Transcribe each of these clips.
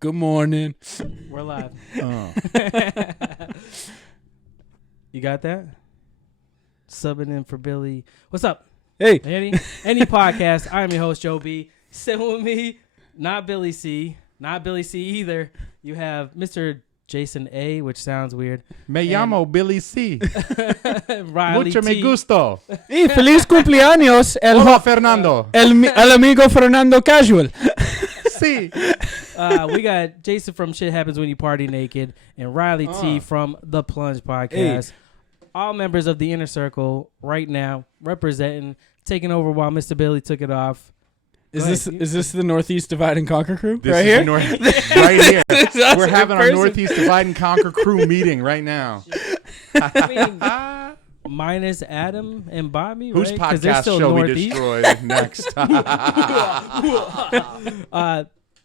Good morning. We're live. Oh. You got that? Subbing in for Billy. What's up? Hey. Any podcast. I'm your host, Joe B. Sitting with me, not Billy C. Not Billy C either. You have Mr. Jason A, which sounds weird. Me llamo Billy C. Riley Mucho T. me gusto. Y feliz cumpleaños Hola, Fernando. el amigo Fernando Casual. Sí. We got Jason from Shit Happens When You Party Naked and Riley T from the Plunge podcast. All members of the Inner Circle right now representing, taking over while Mr. Billy took it off. Is this the Northeast Divide and Conquer crew? This right is here? the right here. We're having our person. Northeast Divide and Conquer crew meeting right now. I mean, minus Adam and Bobby, Whose right? 'Cause they're podcast still shall we Northeast. destroy next?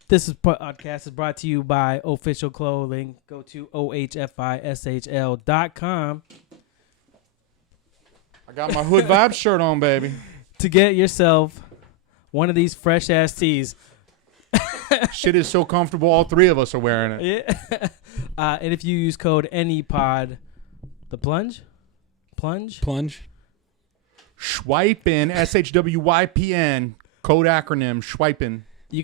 This podcast is brought to you by Official Clothing. Go to ohfishl.com I got my Hood Vibes shirt on, baby. to get yourself one of these fresh ass tees. Shit is so comfortable, all three of us are wearing it. Yeah. And if you use code ANYPOD, the Plunge, Schwipin, SHWYPN, code acronym, Schwipin. you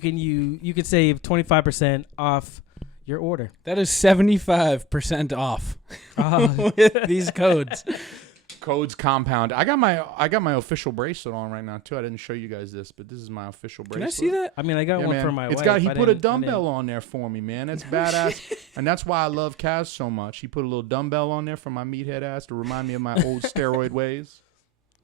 can save 25% off your order. That is 75% off with these codes. Codes compound. I got my official bracelet on right now too. I didn't show you guys this, but this is my official bracelet. Can I see that? I mean, I got one man. for my It's wife. He put a dumbbell on there for me, man. That's badass. And that's why I love Kaz so much. He put a little dumbbell on there for my meathead ass to remind me of my old steroid ways.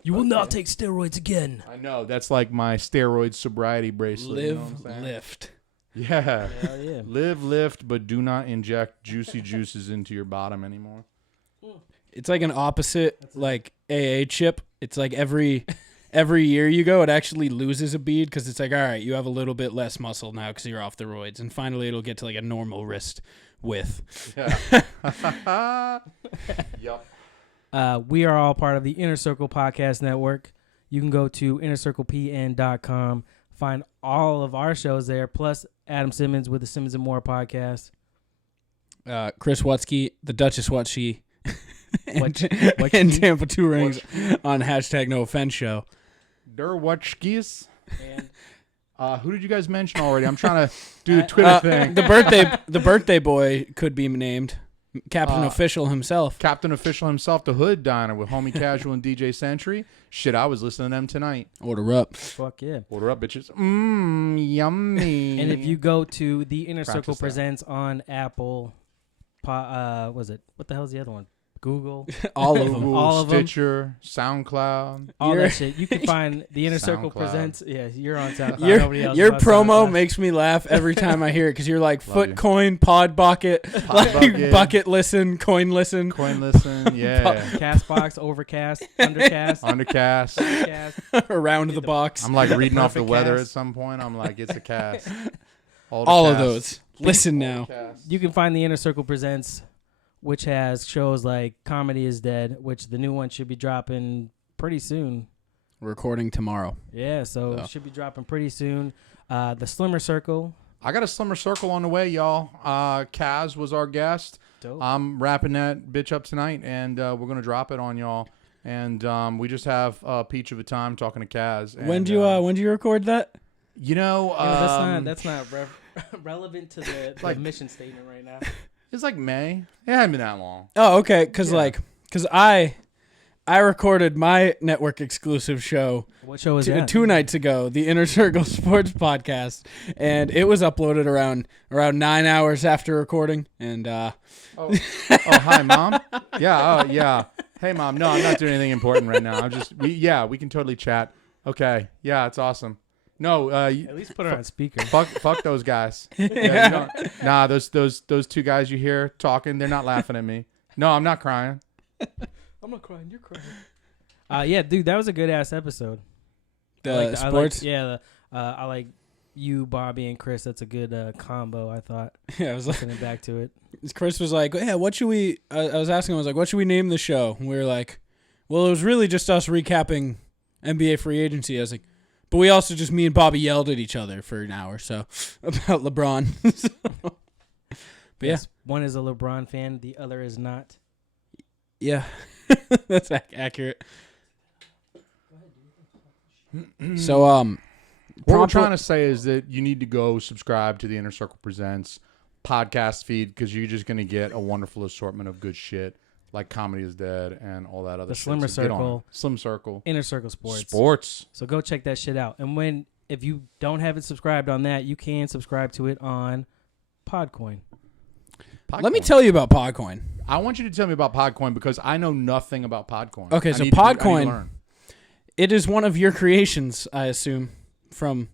You will not take steroids again. I know. That's like my steroid sobriety bracelet. You know what I'm saying? Lift. Yeah. Hell yeah. Live, lift, but do not inject juicy juices into your bottom anymore. It's like an opposite, like AA chip. It's like every year you go, it actually loses a bead because it's like, all right, you have a little bit less muscle now because you're off the roids, and finally it'll get to like a normal wrist width. Yeah. Yep. We are all part of the Inner Circle Podcast Network. You can go to InnerCirclePN.com, find all of our shows there, plus Adam Simmons with the Simmons and More podcast. Chris Watsky, the Duchess Watsky, and What- Tampa 2 Rings on hashtag No Offense Show. Der Watchkis. And Who did you guys mention already? I'm trying to do the Twitter thing. The birthday boy could be named Captain Official himself. Captain Official himself, the Hood Diner with Homie Casual and DJ Sentry. Shit, I was listening to them tonight. Order up. fuck yeah. Order up, bitches. Yummy. And if you go to the Inner Circle Practice that. Presents on Apple, was it? What the hell's the other one? Google. All of them. Google, all of 'em. Stitcher, SoundCloud. All You're- that shit. You can find the Inner Circle SoundCloud. Presents. Yeah, you're on SoundCloud. Nobody else Your is on promo SoundCloud. makes me laugh every time I hear it because you're like Love foot you. coin, pod bucket, like bucket. bucket listen, coin listen. Coin listen, yeah. Castbox, Overcast, Undercast, Undercast. Overcast. Around the box. I'm like reading off the perfect weather cast. at some point. I'm like, it's a cast. The All of casts. those. Listen now. Cast. You can find the Inner Circle Presents, which has shows like Comedy is Dead, which the new one should be dropping pretty soon. Recording tomorrow. Yeah, so Yeah. it should be dropping pretty soon. The Slimmer Circle. I got a Slimmer Circle on the way, y'all. Kaz was our guest. Dope. I'm wrapping that bitch up tonight, and we're going to drop it on y'all. And we just have a peach of a time talking to Kaz. And, When do you record that? You know, that's not relevant to the like- mission statement right now. it's like May. It hasn't been that long. Oh, okay. Because Yeah. I recorded my network exclusive show What show is that? 2 nights ago, the Inner Circle Sports Podcast, and it was uploaded around 9 hours after recording. And Oh, hi, Mom. Yeah, yeah. Hey, Mom. No, I'm not doing anything important right now. we can totally chat. Okay. Yeah, it's awesome. No, At least put it on speaker. fuck those guys. Yeah, you don't- nah, those two guys you hear talking, they're not laughing at me. No, I'm not crying. I'm not crying. You're crying. Yeah, dude, that was a good ass episode. sports. I like you, Bobby, and Chris. That's a good combo. I thought. Yeah, I was like, Listening back to it. Chris was like, yeah, what should we? I was asking him, I was like, what should we name the show? And we were like, well, it was really just us recapping NBA free agency. I was like, But we also just, me and Bobby yelled at each other for an hour so about LeBron. But Yes, one is a LeBron fan, the other is not. yeah, that's accurate. So what we're prompt- trying to say is that you need to go subscribe to the Inner Circle Presents podcast feed because you're just going to get a wonderful assortment of good shit like Comedy is Dead and all that other The shit. Slimmer So get on it. Circle. Slim Circle. Inner Circle Sports. Sports. So go check that shit out. And if you don't have it subscribed on that, you can subscribe to it on Podcoin. let me tell you about Podcoin. I want you to tell me about Podcoin because I know nothing about Podcoin. Okay, so Podcoin, it is one of your creations, I assume, from,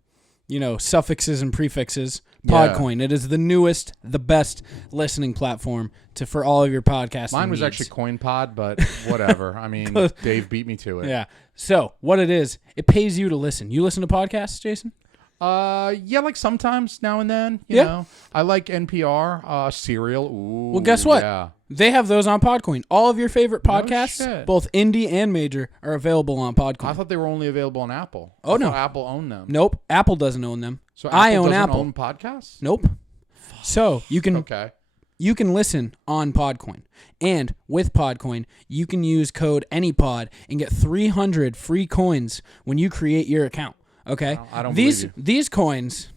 suffixes and prefixes. Podcoin. Yeah. It is the newest, the best listening platform for all of your podcasting Mine was needs. actually CoinPod, but whatever. I mean, Dave beat me to it. Yeah. So what it is, it pays you to listen. You listen to podcasts, Jason? Yeah, like sometimes now and then. You know, I like NPR, Serial. Ooh, well, guess what? Yeah. They have those on Podcoin. All of your favorite podcasts, shit. both indie and major, are available on Podcoin. I thought they were only available on Apple. Oh, I no. thought Apple owned them. Nope. Apple doesn't own them. So I own doesn't Apple. own podcasts? Nope. So you can Okay. listen on Podcoin. And with Podcoin, you can use code ANYPOD and get 300 free coins when you create your account. Okay? I don't believe you. These coins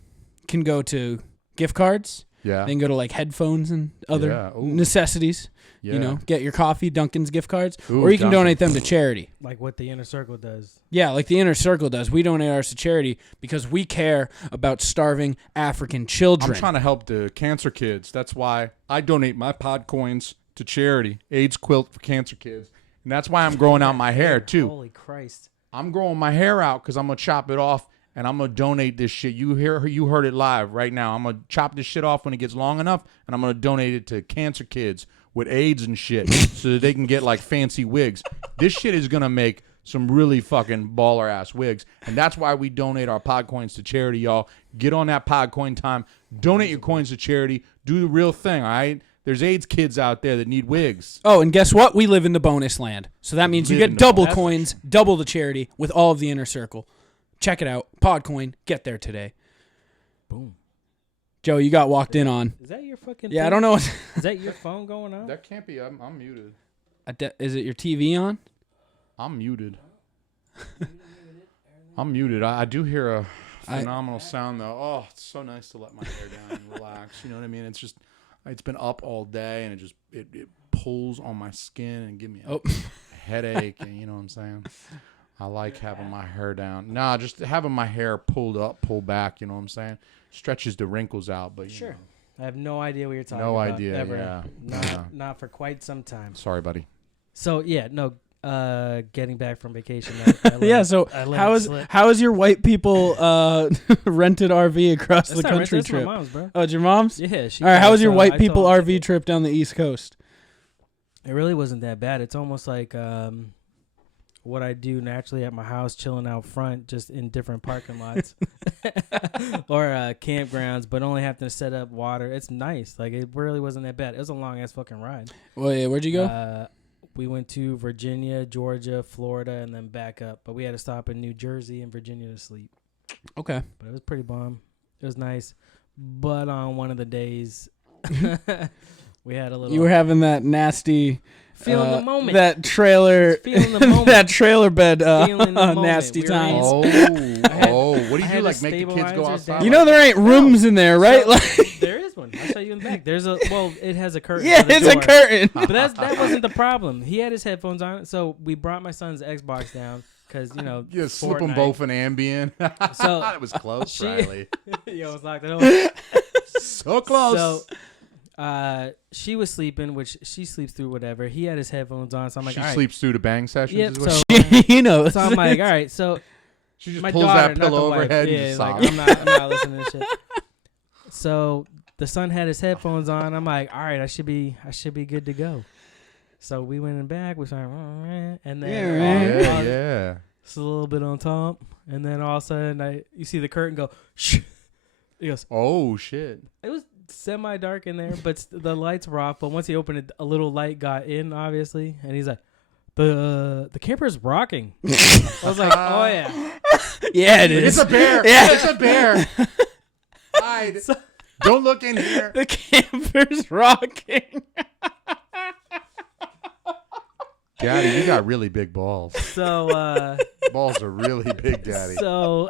can go to gift cards. Yeah. They can go to like headphones and other Yeah. Ooh. necessities. Yeah. Get your coffee, Dunkin's gift cards, Ooh, or you can Dunkin'. donate them to charity. Like what the Inner Circle does. Yeah, like the Inner Circle does. We donate ours to charity because we care about starving African children. I'm trying to help the cancer kids. That's why I donate my pod coins to charity, AIDS quilt for cancer kids. And that's why I'm growing out my hair, too. Holy Christ. I'm growing my hair out because I'm going to chop it off and I'm going to donate this shit. You heard it live right now. I'm going to chop this shit off when it gets long enough and I'm going to donate it to cancer kids with AIDS and shit so that they can get like fancy wigs. This shit is going to make some really fucking baller ass wigs. And that's why we donate our pod coins to charity, y'all. Get on that pod coin time. Donate your coins to charity. Do the real thing, all right? There's AIDS kids out there that need wigs. Oh, and guess what? We live in the bonus land. So that means you Live in get the double bonus- coins, double the charity with all of the Inner Circle. Check it out. Podcoin. Get there today. Boom. Joe, you got walked in on. Is that your fucking Yeah, thing? I don't know. Is that your phone going on? That can't be. I'm muted. Is it your TV on? I'm muted. I'm muted. I do hear a phenomenal sound, though. Oh, it's so nice to let my hair down and relax. You know what I mean? It's been up all day, and it pulls on my skin and give me a headache, and you know what I'm saying? I like having my hair down. Nah, just having my hair pulled up, pulled back, you know what I'm saying? Stretches the wrinkles out, but Sure. I have no idea what you're talking No about. idea, Ever. yeah. Not for quite some time. Sorry, buddy. So, yeah, no, getting back from vacation. I let Yeah, it- so I let how it is slip. how is your white people rented RV across That's the not country right. That's trip? my mom's, bro. Oh, it's your mom's? Yeah. She All right, how was your so white I people told- RV trip down the East Coast? It really wasn't that bad. It's almost like what I do naturally at my house, chilling out front, just in different parking lots or campgrounds, but only having to set up water. It's nice. Like, it really wasn't that bad. It was a long ass fucking ride. Wait, where'd you go? We went to Virginia, Georgia, Florida, and then back up. But we had to stop in New Jersey and Virginia to sleep. Okay. But it was pretty bomb. It was nice. But on one of the days, we had a little. You were having that nasty feeling the moment. that trailer, Just feeling the moment. that trailer bed, Feeling the moment. nasty We were times. What do you I do? had Like the make the kids go stabilizers outside? down. You know there ain't rooms in there, right? So, Like, there is one. I'll show you in the back. There's a it has a curtain. yeah, for the it's a door. curtain. But that wasn't the problem. He had his headphones on, so we brought my son's Xbox down because Yeah, slip them Fortnite. both in Ambien. So it was close, she- Riley. Yo, it's locked it on. So close. So, she was sleeping, which she sleeps through whatever. He had his headphones on, so I'm like, she all right. sleeps through the bang sessions. Yep. is what So, You know. so I'm like, all right. So she just my pulls daughter, that not pillow the over her wife. head Yeah, and just like, sobs. I'm not listening to this shit. So the son had his headphones on. I'm like, all right, I should be good to go. So we went in back. We started, and then Yeah. it's a little bit on top, and then all of a sudden you see the curtain go. Shh. He goes. Oh shit. It was semi-dark in there, but the lights were off. But once he opened it, a little light got in, obviously, and he's like, the camper's rocking. I was like, oh yeah. Yeah, it is. It's a bear. Yeah. It's a bear. Hide. Don't look in here. The camper's rocking. Daddy, you got really big balls. So Balls are really big, Daddy. so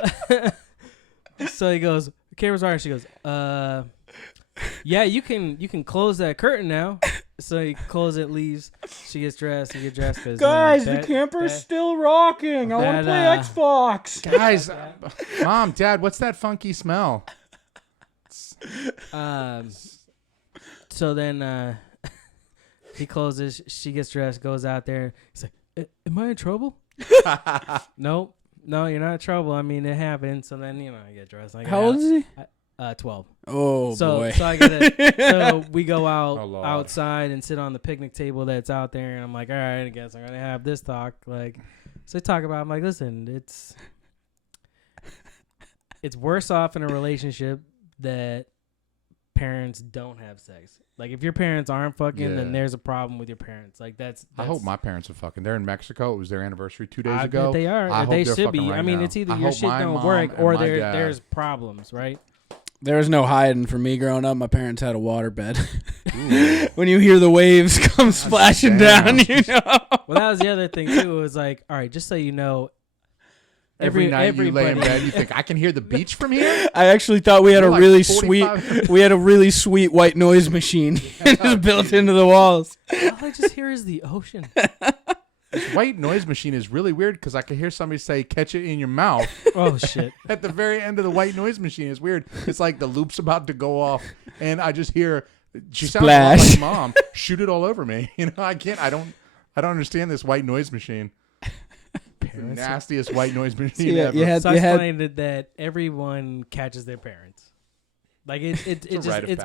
he goes, the camera's rocking. She goes, yeah, you can close that curtain now. So he closes it, leaves. She gets dressed. He gets dressed. Cause, Guys, the camper's still rocking. I want to play Xbox. Guys, Mom, Dad, what's that funky smell? So then he closes. She gets dressed, goes out there. He's like, "Am I in trouble?" Nope. No, you're not in trouble. I mean, it happened. So then, I get dressed. How old is he? 12. Oh, boy. So I get so we go out Oh, Lord. outside and sit on the picnic table that's out there, and I'm like, all right, I guess I'm gonna have this talk. Like, so we talk about. I'm like, listen, it's worse off in a relationship that parents don't have sex. Like, if your parents aren't fucking, then there's a problem with your parents. Like, that's I hope my parents are fucking. They're in Mexico. It was their anniversary 2 days I ago. bet they are. I hope They they're should be. fucking right I mean, now. it's either I your hope shit my don't mom work and or my dad- there's problems, right? There was no hiding for me growing up. My parents had a waterbed. When you hear the waves come splashing down, damn. Well, that was the other thing too. It was like, all right, just so you know, Every night you lay in bed, you think, I can hear the beach from here? I actually thought we had You're a like really 45 sweet white noise machine just built into the walls. all I just hear is the ocean. This white noise machine is really weird because I can hear somebody say, catch it in your mouth. Oh shit! At the very end of the white noise machine. It's weird. It's like the loop's about to go off, and I just hear, she sounds a lot Splash. like Mom. Shoot it all over me. I don't understand this white noise machine. The nastiest white noise machine ever. So I explained that everyone catches their parents. Like it's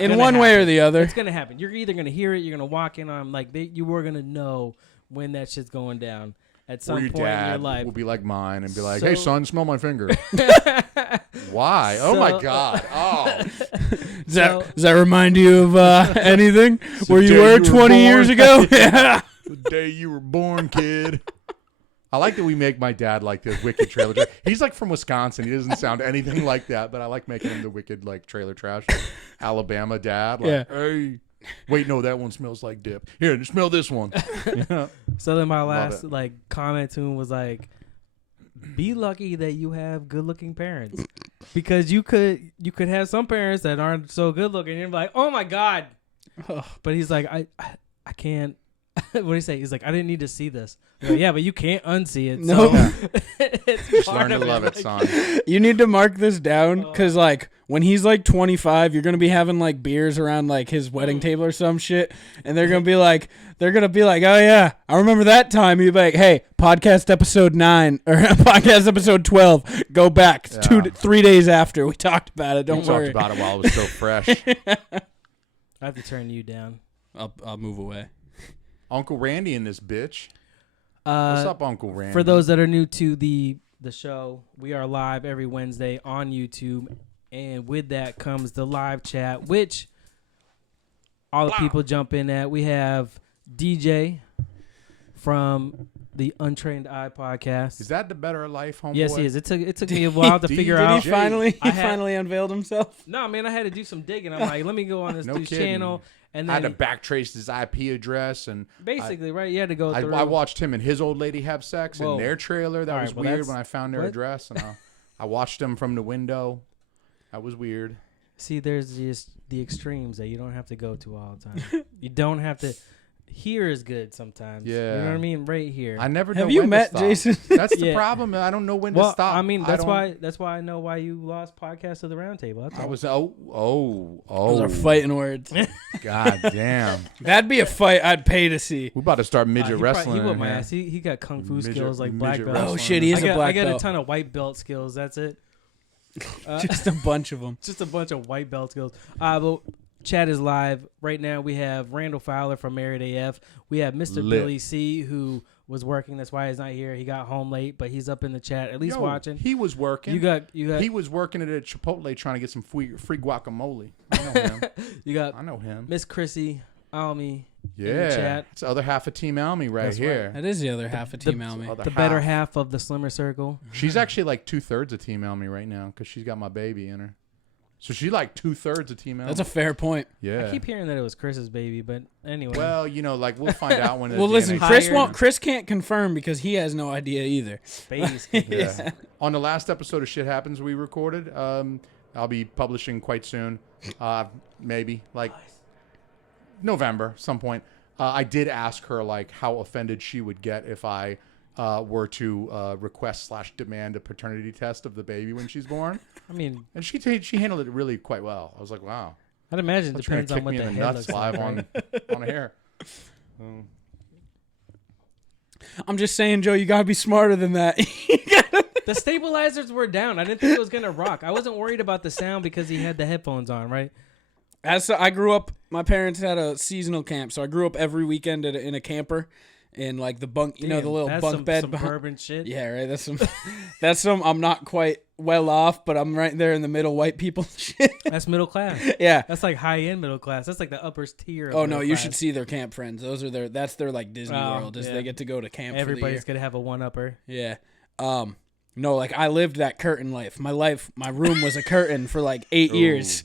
In one way or the other. It's gonna happen. You're either gonna hear it, you're gonna walk in on them, like you were gonna know when that shit's going down at some Or your point in your dad life. will be like mine and be like, So- hey, son, smell my finger. Why? Oh, my God. Oh. Does that remind you of anything? Where you day were you were 20 years born. ago? Yeah. The day you were born, kid. I like that we make my dad like the wicked trailer trash. He's like from Wisconsin. He doesn't sound anything like that, but I like making him the wicked like trailer trash. Alabama dad. Like, hey. Wait, no, that one smells like dip. Here, just smell this one. Yeah. So then my Love last it. like comment to him was like, be lucky that you have good looking parents. Because you could have some parents that aren't so good looking and you're like, oh my God. But he's like, I can't. What do you say? He's like, I didn't need to see this. I'm like, yeah, but you can't unsee it. No. So it's Just part learn to of love it, like- son. You need to mark this down because, like, when he's like 25, you're gonna be having like beers around like his wedding table or some shit, and they're gonna be like, oh yeah, I remember that time. You'd be like, hey, podcast episode 9 or podcast episode 12, go back 3 days after we talked about it. Don't We worry. talked about it while it was so fresh. I have to turn you down. I'll move away. Uncle Randy in this bitch. What's up, Uncle Randy? For those that are new to the show, we are live every Wednesday on YouTube, and with that comes the live chat, which all the people jump in at. We have DJ from the Untrained Eye podcast. Is that the Better Life, homeboy? Yes, he is. It took me a while to figure Did out. he finally I had- finally unveiled himself? No, man, I had to do some digging. I'm like, let me go on this No dude's kidding. channel, and I had to then backtrace his IP address, and basically, right, you had to go I through. watched him and his old lady have sex Whoa. in their trailer. That All was right, well, weird that's- when I found their what? address, and I watched them from the window. That was weird. See, there's just the extremes that you don't have to go to all the time. You don't have to. Here is good sometimes. Yeah. You know what I mean? Right here. I never know Have you when met to stop. Jason? That's the Yeah. problem. I don't know when to well, stop. I mean, I that's don't- why I know why you lost Podcast of the Roundtable. That's all. I was Those are fighting words. God damn. That'd be a fight I'd pay to see. We're about to start midget He wrestling. whooped in my here. ass. He got kung fu Midget- skills like black midget belt. wrestling. Oh shit, he is a black I got belt. a ton of white belt skills. That's it. Just a bunch of them. Just a bunch of white belt skills. But chat is live right now. We have Randall Fowler from Married AF. We have Mr. Lit. Billy C, who was working. That's why he's not here. He got home late, but he's up in the chat, at least Yo, watching. He was working. You got. He was working at a Chipotle trying to get some free guacamole. I know him. You got I know him. Miss Chrissy Alme in the chat. It's the other half of Team Alme right That's here. That is the other half of Team Alme. Other The better half of the Slimmer Circle. She's actually like 2/3 of Team Alme right now because she's got my baby in her. So she's like 2/3 of Team Alme. That's a fair point. Yeah. I keep hearing that it was Chris's baby, but anyway. Well, like we'll find out when. Well, listen, Higher. Chris can't confirm because he has no idea either. babies. Yeah. On the last episode of Shit Happens we recorded, I'll be publishing quite soon, maybe like November, some point. I did ask her like how offended she would get if I were to request/demand a paternity test of the baby when she's born. I mean, And she handled it really quite well. I was like, wow. I'd imagine it Thought you were depends gonna on what kick the me in the head nuts looks live like. on air. I'm just saying, Joe, you gotta be smarter than that. The stabilizers were down. I didn't think it was gonna rock. I wasn't worried about the sound because he had the headphones on, right? I grew up, my parents had a seasonal camp, so I grew up every weekend in a camper, in like the bunk, the little That's bunk some bed. suburban shit. Yeah, right. That's some. I'm not quite well off, but I'm right there in the middle, white people shit. That's middle class. Yeah. That's like high end middle class. That's like the upper tier. Of Oh no, middle you class. should see their camp friends. That's their like Disney World. yeah. They get to go to camp. Everybody's for the gonna have a one upper. year. Yeah. No, like I lived that curtain life. My room was a curtain for like 8 years.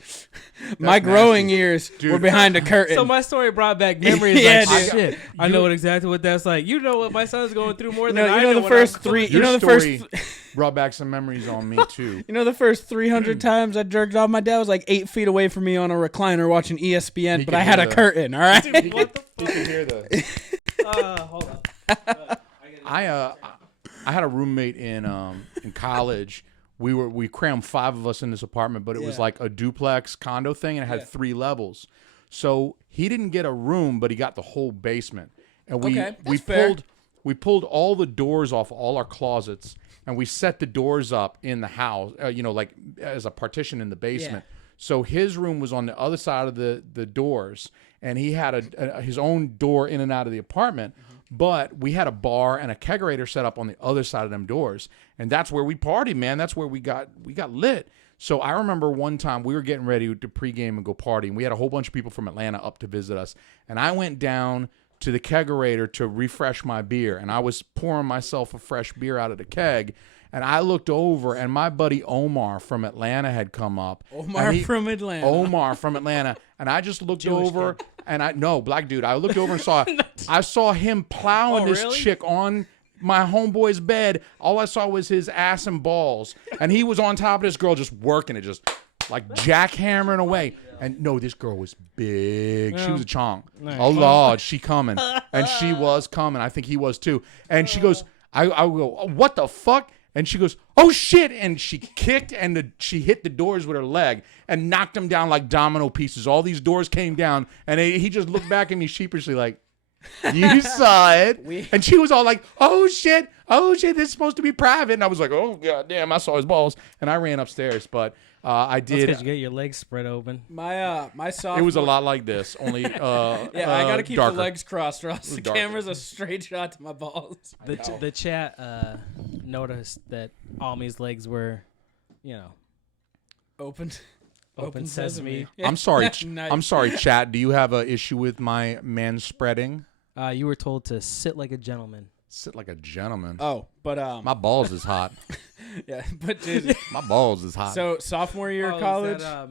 My growing nasty. years Dude. were behind a curtain. So my story brought back memories. Yeah, like, dude. shit. I know exactly what that's like. You know what my son's going through more than you I know know. the first three. You Your know the story first. brought back some memories on me too. You know the first 300 times I jerked off. My dad was like 8 feet away from me on a recliner watching ESPN, He but could I had hear a the- curtain. All right. Dude, what the You can hear the. Hold on. I had a roommate in college. We crammed 5 of us in this apartment, but it was Yeah. like a duplex condo thing, and it had 3 levels. So he didn't get a room, but he got the whole basement. And we Okay, we that's fair. pulled all the doors off all our closets, and we set the doors up in the house, like as a partition in the basement. Yeah. So his room was on the other side of the doors, and he had his own door in and out of the apartment. But we had a bar and a kegerator set up on the other side of them doors, and that's where we partied, man. That's where we got lit. So I remember one time we were getting ready to pregame and go party, and we had a whole bunch of people from Atlanta up to visit us, and I went down to the kegerator to refresh my beer, and I was pouring myself a fresh beer out of the keg, and I looked over, and my buddy Omar from Atlanta had come up. Omar from Atlanta. Omar from Atlanta, and I just looked Jewish over, kid. and black dude. I looked over and saw him plowing Oh, this really? chick on my homeboy's bed. All I saw was his ass and balls, and he was on top of this girl just working it, just like jackhammering away. And no, this girl was big. She was a chonk. Oh Lord, she coming, and she was coming. I think he was too. And she goes, I go, oh, what the fuck? And she goes, oh shit! And she kicked and she hit the doors with her leg and knocked them down like domino pieces. All these doors came down, and he just looked back at me sheepishly like, you saw it. And she was all like, oh shit, this is supposed to be private. And I was like, oh god damn, I saw his balls. And I ran upstairs, but I That's did. because you get your legs spread open. My sophomore. It was a lot like this, only Yeah, I gotta keep darker. the legs crossed, or else the darker. camera's a straight shot to my balls. The chat noticed that Almi's legs were, Open sesame. Yeah. I'm sorry. Nice. I'm sorry, chat. Do you have an issue with my man spreading? You were told to sit like a gentleman. Sit like a gentleman. Oh, but My balls is hot. yeah, but dude, My balls is hot. so sophomore year of Oh, college. is that,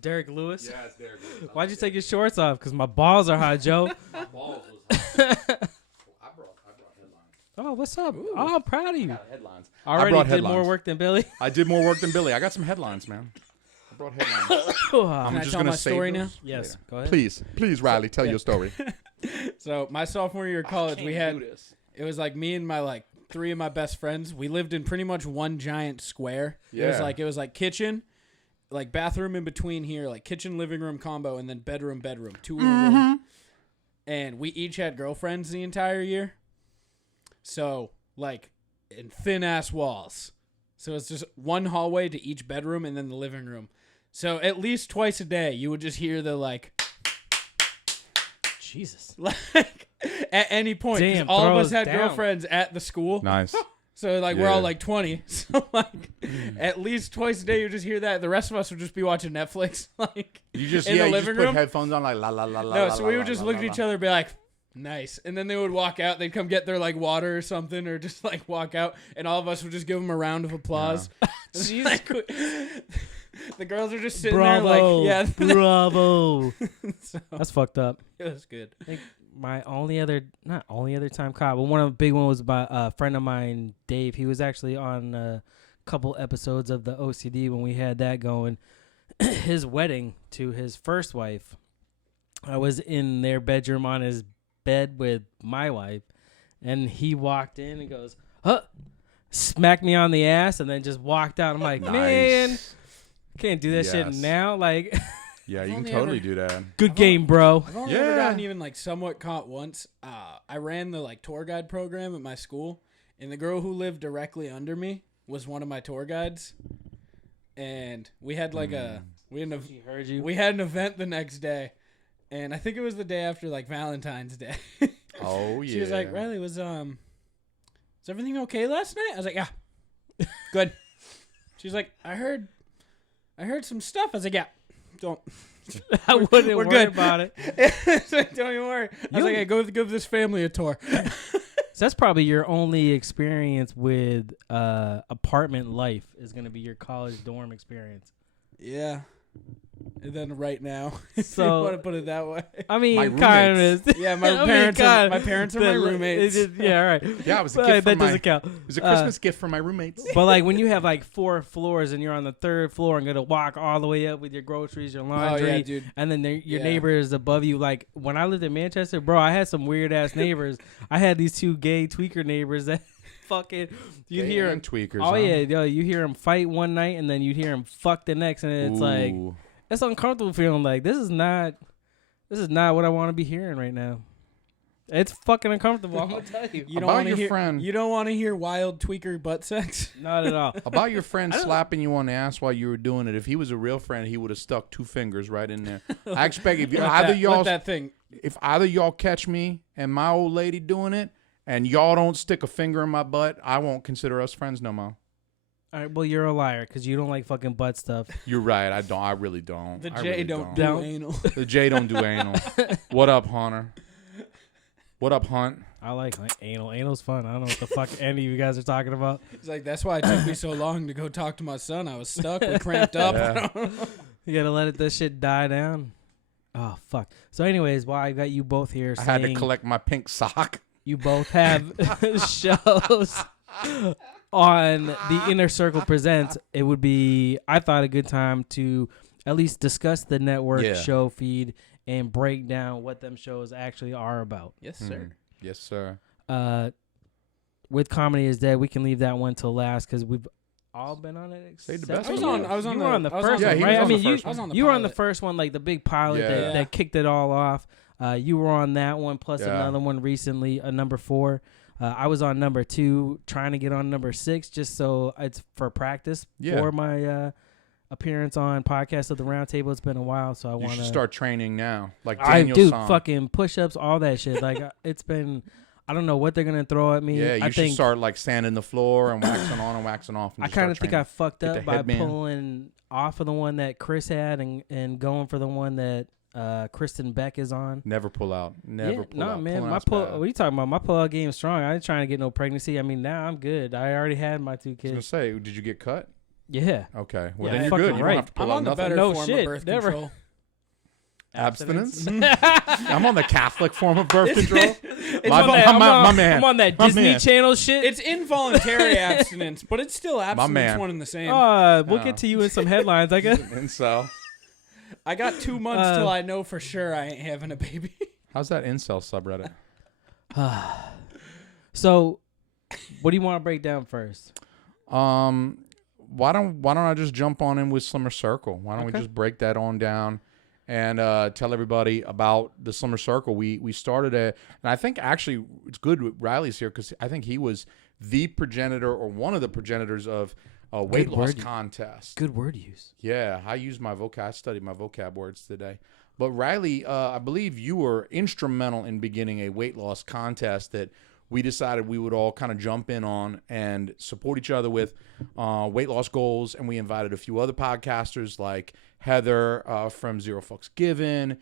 Derek Lewis? it's there. Why'd you take your shorts off? Because my balls are hot, Joe. My balls was hot. I brought headlines. Oh, what's up? Oh, I'm proud of you. Headlines. Already brought did more headlines. work than Billy. I did more work than Billy. I got some headlines, man. I brought headlines. I'm Can I just tell gonna my save story those now? Yes, later. go ahead. Please, Riley, tell your story. So my sophomore year of college, we had it was like me and my like 3 of my best friends. We lived in pretty much one giant square. Yeah. It was like kitchen, like bathroom in between here, like kitchen living room combo, and then bedroom 2 in a room. And we each had girlfriends the entire year. So like in thin ass walls. So it's just one hallway to each bedroom and then the living room. So at least twice a day you would just hear the like Jesus. like at any point. 'cause Damn, all of us throws had down. girlfriends at the school. Nice. So like we're all like 20. So like at least twice a day you just hear that. The rest of us would just be watching Netflix like You just in the you living just put room. headphones on like la la la la. No, la, so la, we la, would just la, look la, at each la. other and be like, nice. And then they would walk out. They'd come get their like water or something, or just like walk out, and all of us would just give them a round of applause. Like, the girls are just sitting there Bravo. like, yeah, Bravo. So, That's fucked up. it was good. I think my not only other time caught, but one of the big one was by a friend of mine, Dave. He was actually on a couple episodes of the OCD when we had that going. His wedding to his first wife, I was in their bedroom on his bed with my wife, and he walked in and goes, huh, smacked me on the ass, and then just walked out. I'm like, man, can't do that shit now. Like, yeah, you can only totally ever- do that. good game, bro. I've only ever gotten even like somewhat caught once. I ran the like tour guide program at my school, and the girl who lived directly under me was one of my tour guides. And we had like She heard you. we had an event the next day, and I think it was the day after like Valentine's Day. Oh yeah. She was like, Riley, was everything okay last night? I was like, yeah, good. She's like, I heard some stuff. I was like, yeah, don't. I wouldn't we're worry good. about it. Don't even worry. I was like, hey, go give this family a tour. So that's probably your only experience with apartment life is going to be your college dorm experience. Yeah. And then right now, if So- you want to put it that way. I mean, My kind roommates. of. Yeah, my I mean, parents kind are of. my roommates. Yeah, right. Yeah, it was a But gift that from doesn't count. It was a Christmas gift from my roommates. But like when you have like 4 floors and you're on the 3rd floor and gonna walk all the way up with your groceries, your laundry, Oh yeah, dude. and then your Yeah. neighbor is above you. Like when I lived in Manchester, bro, I had some weird ass neighbors. I had these 2 gay tweaker neighbors that fucking you Gay hear and tweakers. Oh huh? yeah, yo, you hear them fight one night and then you hear them fuck the next, and it's like Ooh. it's uncomfortable feeling like this is not what I want to be hearing right now. It's fucking uncomfortable. I'm gonna tell you. You don't About want to your hear friend. You don't want to hear wild tweaker butt sex. Not at all. About your friend slapping you on the ass while you were doing it. If he was a real friend, he would have stuck 2 fingers right in there. I expect if that thing. if either y'all catch me and my old lady doing it, and y'all don't stick a finger in my butt, I won't consider us friends no more. All right, well, you're a liar because you don't like fucking butt stuff. You're right. I don't. I really don't. The I J really don't do do anal. The J don't do anal. What up, Hunter? What up, Hunt? I like anal. Anal's fun. I don't know what the fuck any of you guys are talking about. It's like that's why it took me so long to go talk to my son. I was stuck, we cramped up. Yeah. You gotta let this shit die down. Oh fuck. So, anyways, while I got you both here, I had to saying collect my pink sock. you both have shows on the Inner Circle Presents, it would be, I thought, a good time to at least discuss the network show feed and break down what them shows actually are about. Yes, sir. Yes, sir. With Comedy is Dead, we can leave that one till last because we've all been on it. Say the except best for one. you. I was on You the- were on the I was first on one, the- right? Yeah, I he was mean, on the you first one. I was on the you were on the pilot. first one, like the big pilot Yeah. that kicked it all off. You were on that one, plus Yeah. another one recently, number 4. I was on number 2, trying to get on number 6, just so it's for practice for my appearance on Podcast of the Round Table. It's been a while, so I You want should to start training now, like I Daniel do Song. fucking push-ups, all that shit. Like it's been, I don't know what they're gonna throw at me. Yeah, you I should think start like sanding the floor and waxing on and waxing off. And I just kind of start think I training. fucked Get up the by headband. pulling off of the one that Chris had and going for the one that Kristen Beck is on. Never pull out. Never pull out. Man, Pulling my out's pull. bad. What are you talking about? My pull-out game is strong. I ain't trying to get no pregnancy. I mean, now I'm good. I already had my 2 I was gonna kids. say, did you get cut? Yeah. Okay, well Yeah, then you're fucking good. You right. don't have to pull I'm out on the nothing. better No form shit, of birth never. control. Abstinence. I'm on the Catholic form of birth control. It's My- on my- that- my man. I'm on that My Disney man. Channel shit. It's involuntary abstinence, but it's still abstinence man. one and the same. We'll get to you in some headlines, I guess. And so, I got 2 months till I know for sure I ain't having a baby. how's that incel subreddit? So, what do you want to break down first? Why don't I just jump on in with Summer Circle? Why don't we Okay. just break that on down and tell everybody about the Summer Circle? We started and I think actually it's good Riley's here because I think he was the progenitor or one of the progenitors of a weight loss contest. Good word use. Yeah, I used my I studied my vocab words today. But Riley, I believe you were instrumental in beginning a weight loss contest that we decided we would all kind of jump in on and support each other with weight loss goals. And we invited a few other podcasters like Heather from Zero Fucks Given.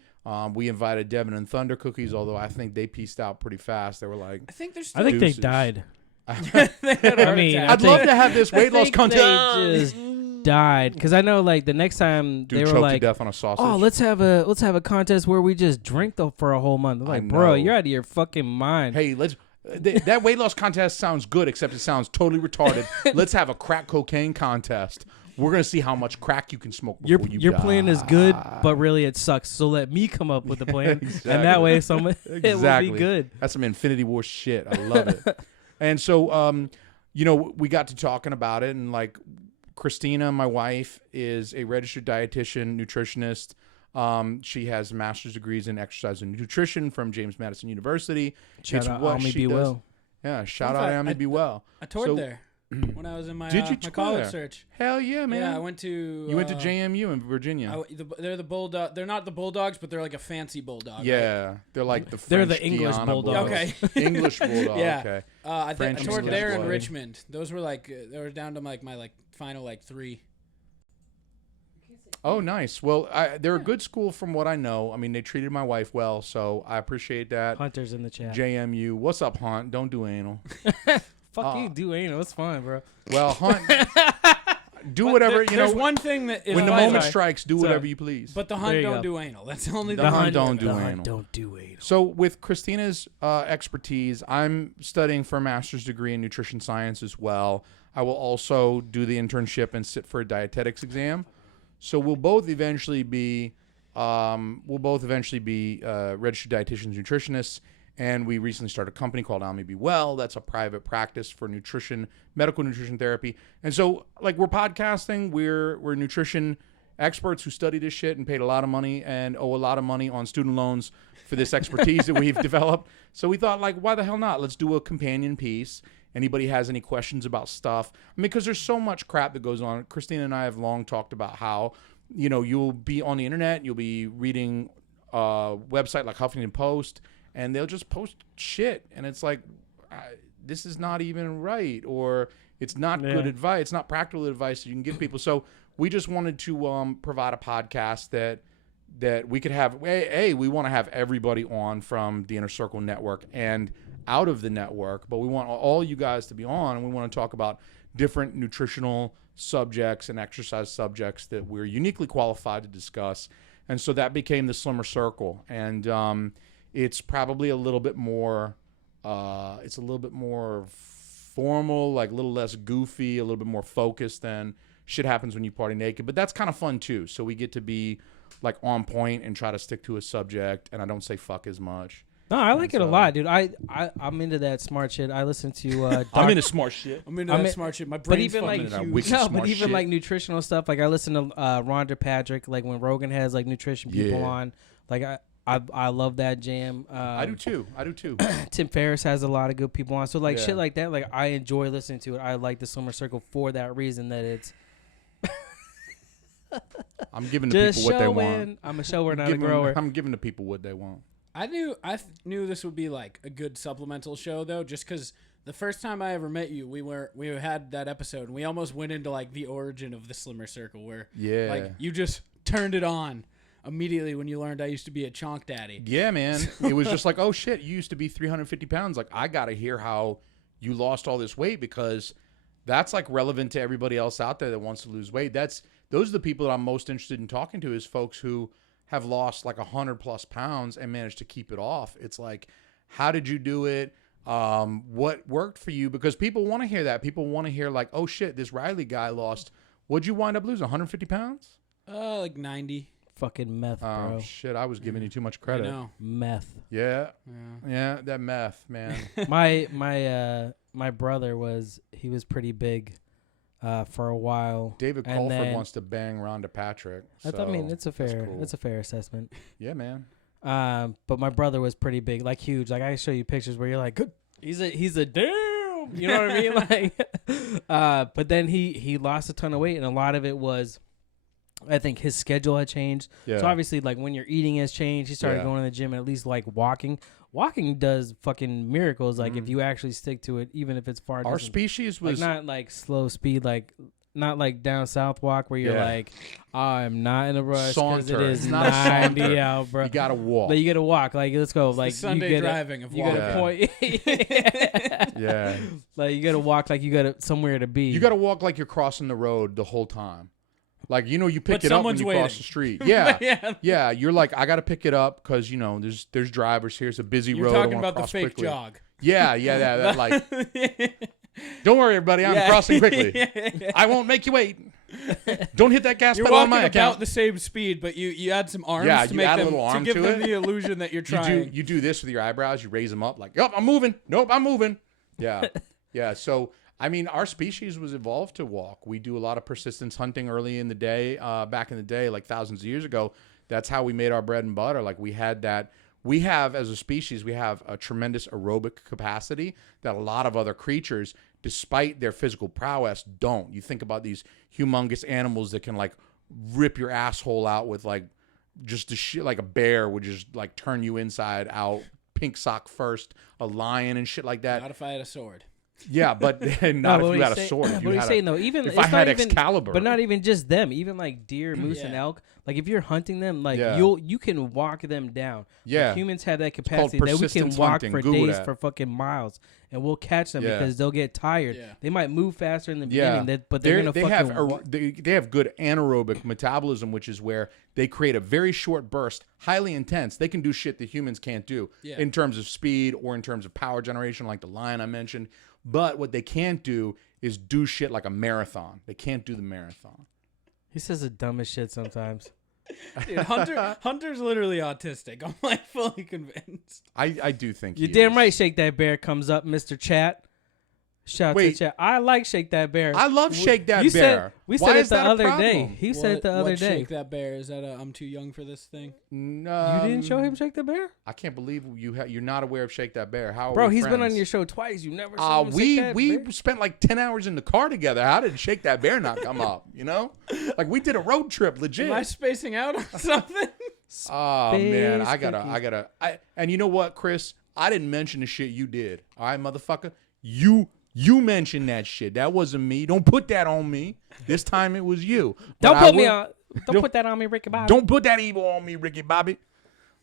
We invited Devin and Thunder Cookies, although I think they pieced out pretty fast. They were like, I think there's still I think Deuces. they died. I mean, I'd love to have this weight loss contest. They just died because I know like the next time Dude they were choked like, to death on a sausage. "Oh, let's have a contest where we just drink for a whole month." I'm like, bro, know. you're out of your fucking mind. Hey, that weight loss contest sounds good, except it sounds totally retarded. Let's have a crack cocaine contest. We're gonna see how much crack you can smoke before Your die. plan is good, but really it sucks. So let me come up with the plan, Exactly. and that way, it will be good. That's some Infinity War shit. I love it. And so, we got to talking about it, and like Christina, my wife, is a registered dietitian, nutritionist. She has master's degrees in exercise and nutrition from James Madison University. Shout out Alme Be Well. Yeah, shout out Alme Be Well. I toured there when I was in my, Did you my tour college there? search. Hell yeah, man. Yeah, I went to. You went to JMU in Virginia. They're the bulldog. They're not the Bulldogs, but they're like a fancy bulldog. Yeah, they're like the They're French the English Guiana Bulldogs. Okay. English bulldog. Yeah. Okay. I French toured English there in blood. Richmond. Those were like they were down to like my final 3. Oh, nice. Well, they're a good school from what I know. I mean, they treated my wife well, so I appreciate that. Hunter's in the chat. JMU. What's up, Hunt? Don't do anal. Fuck you, do anal. It's fine, bro. Well, Hunt, do whatever, There's one thing that is when the vital, moment strikes, do whatever you please. but the There Hunt you don't go. do anal. That's the only The thing. Hunt don't do The anal. Hunt don't do anal. So with Christina's expertise, I'm studying for a master's degree in nutrition science as well. I will also do the internship and sit for a dietetics exam. So we'll both eventually be registered dietitians, nutritionists, and we recently started a company called Alme Be Well. That's a private practice for nutrition, medical nutrition therapy. And so, like, we're podcasting. We're nutrition experts who study this shit and paid a lot of money and owe a lot of money on student loans for this expertise that we've developed. So we thought, like, why the hell not? Let's do a companion piece. Anybody has any questions about stuff? I mean, because there's so much crap that goes on. Christina and I have long talked about how, you'll be on the internet, you'll be reading a website like Huffington Post, and they'll just post shit. And it's like, this is not even right, or it's not good advice. It's not practical advice that you can give people. So we just wanted to provide a podcast that we could have. We want to have everybody on from the Inner Circle Network and out of the network, but we want all you guys to be on, and we want to talk about different nutritional subjects and exercise subjects that we're uniquely qualified to discuss. And so that became the Slimmer Circle, and it's probably a little bit more formal, like a little less goofy, a little bit more focused than Shit Happens When You Party Naked. But that's kind of fun too. So we get to be like on point and try to stick to a subject, and I don't say fuck as much. No, I like it a lot, dude. I'm into that smart shit. I listen to. I'm into smart shit. I'm into that smart shit. My But brain's even fucking like huge. smart shit. like nutritional stuff. Like I listen to Rhonda Patrick. Like when Rogan has like nutrition people Yeah. on. Like I love that jam. I do too. Tim Ferriss has a lot of good people on. So like Yeah. shit like that. Like I enjoy listening to it. I like the Slimmer Circle for that reason. That it's I'm giving the just people what they showing. want. I'm a shower, not a grower. I'm giving the people what they want. I knew this would be like a good supplemental show though, just because the first time I ever met you, we had that episode and we almost went into like the origin of the Slimmer Circle, where like you just turned it on immediately when you learned I used to be a chonk daddy. Yeah, man. It was just like, oh shit, you used to be 350 pounds. Like, I gotta hear how you lost all this weight, because that's like relevant to everybody else out there that wants to lose weight. Those are the people that I'm most interested in talking to, is folks who have lost like 100+ pounds and managed to keep it off. It's like, how did you do it? What worked for you? Because people want to hear that. People want to hear like, oh shit, this Riley guy lost. What'd you wind up losing? 150 pounds? Like 90. Fucking meth, bro. Oh shit, I was giving you too much I credit. know. Meth. Yeah, that meth, man. My brother was pretty big for a while. David And Colford then- wants to bang Rhonda Patrick. I mean, it's a that's fair cool. it's a fair assessment. Yeah, man. But my brother was pretty big, like huge. Like I can show you pictures where you're like, good. He's a damn. You know what I mean? Like, but then he lost a ton of weight, and a lot of it was, I think his schedule had changed. Yeah. So obviously, like when your eating has changed, he started Yeah. going to the gym and at least like walking walking does fucking miracles. Like if you actually stick to it, even if it's far. Our distance. species was like, not like slow speed, like not like down south walk where you're like, oh, I'm not in a rush because it saunter. is It's not a 90 saunter. out, bro. You gotta walk. Like you gotta walk. Like let's go. Like the Sunday you driving of you walking. gotta point. Yeah. Like you gotta walk like you got somewhere to be. You gotta walk like you're crossing the road the whole time. Like, you know, you pick But it up when someone's you waiting. cross the street. Yeah. Yeah. Yeah. You're like, I got to pick it up because, you know, there's drivers here. It's a busy You're road. I talking wanna about the cross fake quickly. jog. Yeah. That like, don't worry, everybody. I'm crossing quickly. I won't make you wait. Don't hit that gas You're pedal on walking my account. about the same speed, but you add some arms Yeah, to you make add a them little arm to give to them it. the illusion that you're trying. You do this with your eyebrows. You raise them up like, oh, I'm moving. Nope, I'm moving. Yeah. Yeah. So, I mean, our species was evolved to walk. We do a lot of persistence hunting early in the day, back in the day, like thousands of years ago. That's how we made our bread and butter. Like we had that. We have, as a species, we have a tremendous aerobic capacity that a lot of other creatures, despite their physical prowess, don't. You think about these humongous animals that can like rip your asshole out with like just the shit, like a bear would just like turn you inside out, pink sock first, a lion and shit like that. Not if I had a sword. Yeah, but not if you had a sword. If you What are you had saying though? Even if it's I not had even, Excalibur. but not even just them. Even like deer, moose, and Yeah. elk. Like if you're hunting them, like Yeah. you can walk them down. Yeah. Like, humans have that called capacity that we can persistence walk hunting. for Google days that. for fucking miles, and we'll catch them Yeah. because they'll get tired. Yeah. They might move faster in the Yeah, beginning, but they're gonna they fucking have walk. they have good anaerobic metabolism, which is where they create a very short burst, highly intense. They can do shit that humans can't do Yeah. in terms of speed or in terms of power generation, like the lion I mentioned. But what they can't do is do shit like a marathon. They can't do the marathon. He says the dumbest shit sometimes. Dude, Hunter's literally autistic. I'm like fully convinced. I do think You're he damn is. right. Shake That Bear comes up, Mr. Chat. Shout out to Wait. Chat. I like Shake That Bear. I love Shake That you Bear. we Why said it is the that a other day. problem? He said it the other day. Shake That Bear. Is that a I'm too young for this thing? You didn't show him Shake the Bear? I can't believe you're not aware of Shake That Bear. How are Bro, we he's been friends? on your show twice. You never saw him we Shake That we Bear? spent like 10 hours in the car together. How did Shake That Bear not come up? You know, like we did a road trip, legit. Am I spacing out on something? Oh man, I Space gotta. And you know what, Chris? I didn't mention the shit you did. All right, motherfucker. You mentioned that shit. That wasn't me. Don't put that on me. This time it was you. But Don't I put me will- on. Don't put that on me, Ricky Bobby. Don't put that evil on me, Ricky Bobby.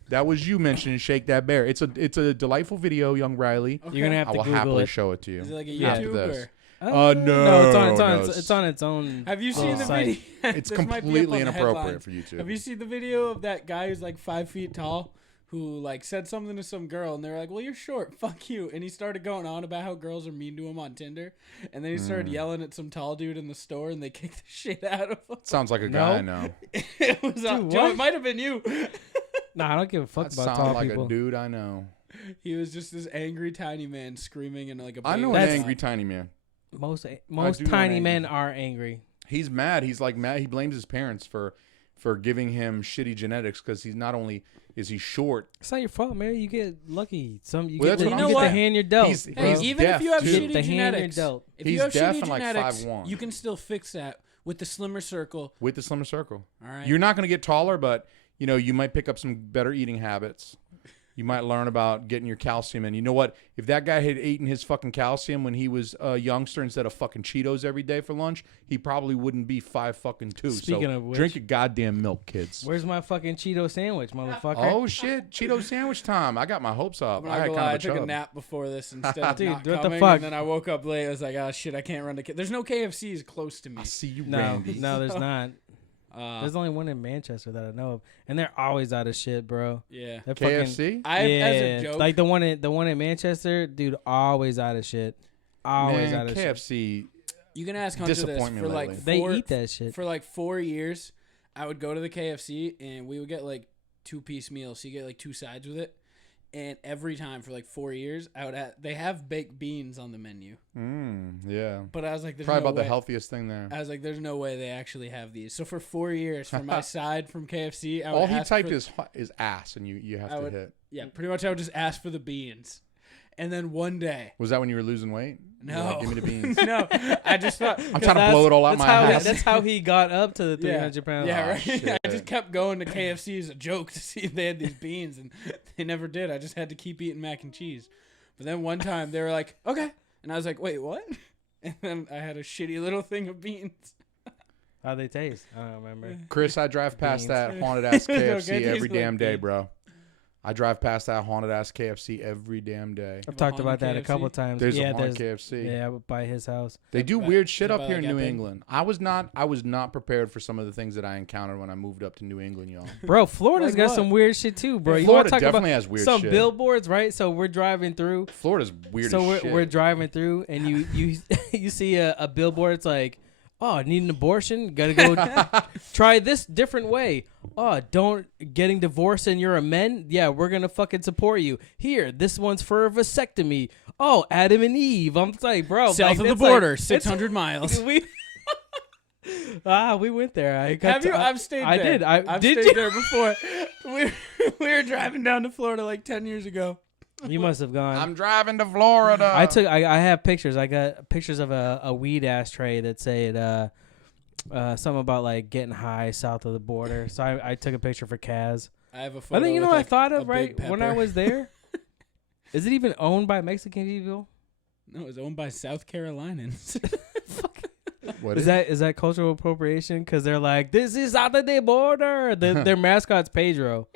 That was you mentioning Shake That Bear. It's a delightful video, young Riley. You're gonna have I to will Google happily it. show it to you. Is it like a after YouTube this. or? No, no, no, it's on its own. Have you seen little the site. video? It's This might be up completely on the inappropriate headline. for YouTube. Have you seen the video of that guy who's like 5 feet tall, who like said something to some girl, and they're like, "Well, you're short, fuck you," and he started going on about how girls are mean to him on Tinder, and then he started yelling at some tall dude in the store, and they kicked the shit out of him. Sounds like a guy I know. It was Joe, what? it might have been you. Nah, I don't give a fuck That about sounds tall like people. a dude I know. He was just this angry tiny man screaming in like a. I know an That's- angry tiny man. Most do know tiny an men angry- are angry. He's mad. He's like mad. He blames his parents for giving him shitty genetics because he's not only is he short. It's not your fault, man. You get lucky. You Well, get, that's you what get I'm the saying. hand you're dealt. He's- bro. Hey, he's even deaf, if you have too. shitty The hand you're genetics, dealt. if He's you have deaf shitty and like genetics, 5'1". you can still fix that with the slimmer circle. With the slimmer circle. All right. You're not going to get taller, but you know you might pick up some better eating habits. You might learn about getting your calcium in. You know what? If that guy had eaten his fucking calcium when he was a youngster instead of fucking Cheetos every day for lunch, he probably wouldn't be 5'2". Speaking So of which- drink your goddamn milk, kids. Where's my fucking Cheeto sandwich, motherfucker? Oh shit, Cheeto sandwich time! I got my hopes up. I'm I not had gonna kind lie, I of a took a chub. nap before this instead of Dude, not what the coming, fuck? and then I woke up late. I was like, "Oh shit, I can't run to." There's no KFCs close to me. I see you, No, Randy. no, there's not. Uh, There's only one in Manchester that I know of, and they're always out of shit, bro. yeah, They're KFC? as a joke, like the one in Manchester, dude, always out of shit. Always Man, out of shit. KFC. you can ask Hunter this Disappointment for like lately. They 4 eat that shit. for like 4 years. I would go to the KFC and we would get like 2-piece meals. So you get like 2 sides with it. And every time for like 4 years, they have baked beans on the menu. Yeah. But I was like, there's Probably no about way. the healthiest thing there. I was like, there's no way they actually have these. So for 4 years, for my side from KFC, I would All he ask typed for, is ass, and you have I to would- hit. yeah, pretty much I would just ask for the beans. And then one day, Was that when you were losing weight? No. You're like, give me the beans. no, I just thought I'm trying to blow it all out my ass. That's how he got up to the 300 pounds. Yeah, Oh, right. shit. I just kept going to KFC as a joke to see if they had these beans, and they never did. I just had to keep eating mac and cheese. But then one time they were like, "Okay," and I was like, "Wait, what?" And then I had a shitty little thing of beans. How'd they taste? I don't remember. Chris, I drive past Beans. that haunted ass Okay, KFC these every look damn day, good. bro. I drive past that haunted ass KFC every damn day. I've talked about that a KFC? couple times. There's yeah, a haunted KFC. Yeah, by his house. They do By- weird shit by up here in like New Epic? England. I was not prepared for some of the things that I encountered when I moved up to New England, y'all. Bro, Florida's Like got what? some weird shit too, bro. You Florida want to talk definitely about has weird some shit. billboards, right? So we're driving through. Florida's weird So as shit. we're driving through, and you you see a billboard. It's like, oh, need an abortion? Gotta go try this different way. Oh, don't getting divorced and you're a man? Yeah, we're gonna fucking support you. Here, this one's for a vasectomy. Oh, Adam and Eve. I'm like, bro, South like, of the it's like- border, it's- 600 miles. We we went there. Have you? I've stayed there. I did. I've did stayed you? there before. We were driving down to Florida like 10 years ago. You must have gone. I'm driving to Florida. I have pictures. I got pictures of a weed ashtray that said something about like getting high south of the border. So I took a picture for Kaz. I have a photo. I think you know with, what I like, thought a of right big when I pepper. was there. Is it even owned by Mexican people? No, it was owned by South Carolinians. What Is that cultural appropriation? Because they're like, this is out of the border. Their mascot's Pedro.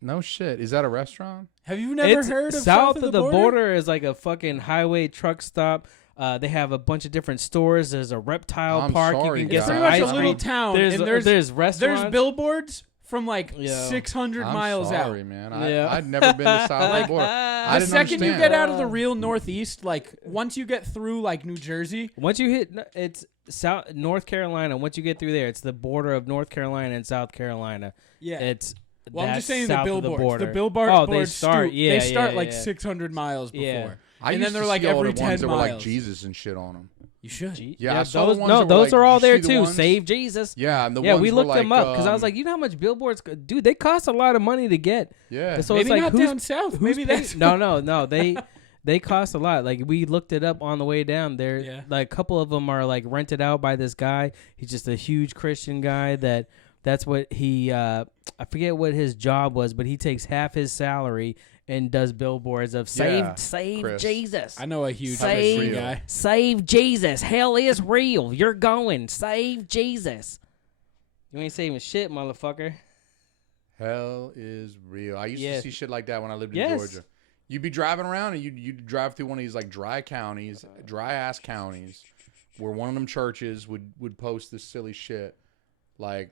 No shit. Is that a restaurant? Have you never It's heard of south of the border is like a fucking highway truck stop. They have a bunch of different stores. There's a reptile I'm park. sorry, You can get It's guys. some pretty much ice a little cream. town, There's and there's there's restaurants. billboards from like Yo. 600 I'm miles sorry, out. man. Yeah. I'd never been to south of the border. I The didn't second you understand. get out of the real Northeast, like once you get through like New Jersey, Once you hit, it's South North Carolina. Once you get through there, it's the border of North Carolina and South Carolina. yeah. It's Well, I'm that's just saying south the of billboards. border. The billboard Oh, they boards start. Yeah, they start yeah, like yeah. 600 miles before. Yeah. I And used then they're to like see all every the ones 10 that were like miles. Jesus and shit on them. You should. Yeah, I saw the those, ones no, that were those like- are all you see there the too. ones- Save Jesus. Yeah, and the Yeah, ones we were looked them like, up because I was like, you know how much billboards do? They cost a lot of money to get. yeah. So Maybe it's like not who's down south. who's Maybe paying- that's no. They cost a lot. Like we looked it up on the way down there. Yeah. Like a couple of them are like rented out by this guy. He's just a huge Christian guy. That's what he. I forget what his job was, but he takes half his salary and does billboards of Yeah, save Chris. Jesus. I know a huge Save- free guy. Save Jesus. Hell is real. You're going. Save Jesus. You ain't saving shit, motherfucker. Hell is real. I used Yes. to see shit like that when I lived in Yes. Georgia. You'd be driving around and you'd drive through one of these like dry ass counties, where one of them churches would post this silly shit like,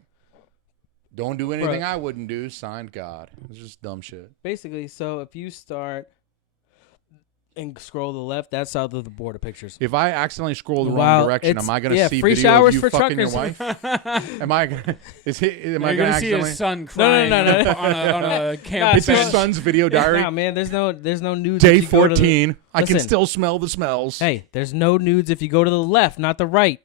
"Don't do anything Bruh. I wouldn't do." Signed God. It's just dumb shit. Basically, so if you start and scroll to the left, that's south of the border pictures. If I accidentally scroll the Wow, wrong direction, it's- am I gonna yeah, see free video showers of you for fucking your truckers. wife? Am I gonna? Am I You're gonna gonna see accidentally? his son crying no. on a campus. It's his so- son's video diary. Nah, man, there's no nudes. Day if you go to the- 14. I can Listen. still smell the smells. Hey, there's no nudes if you go to the left, not the right.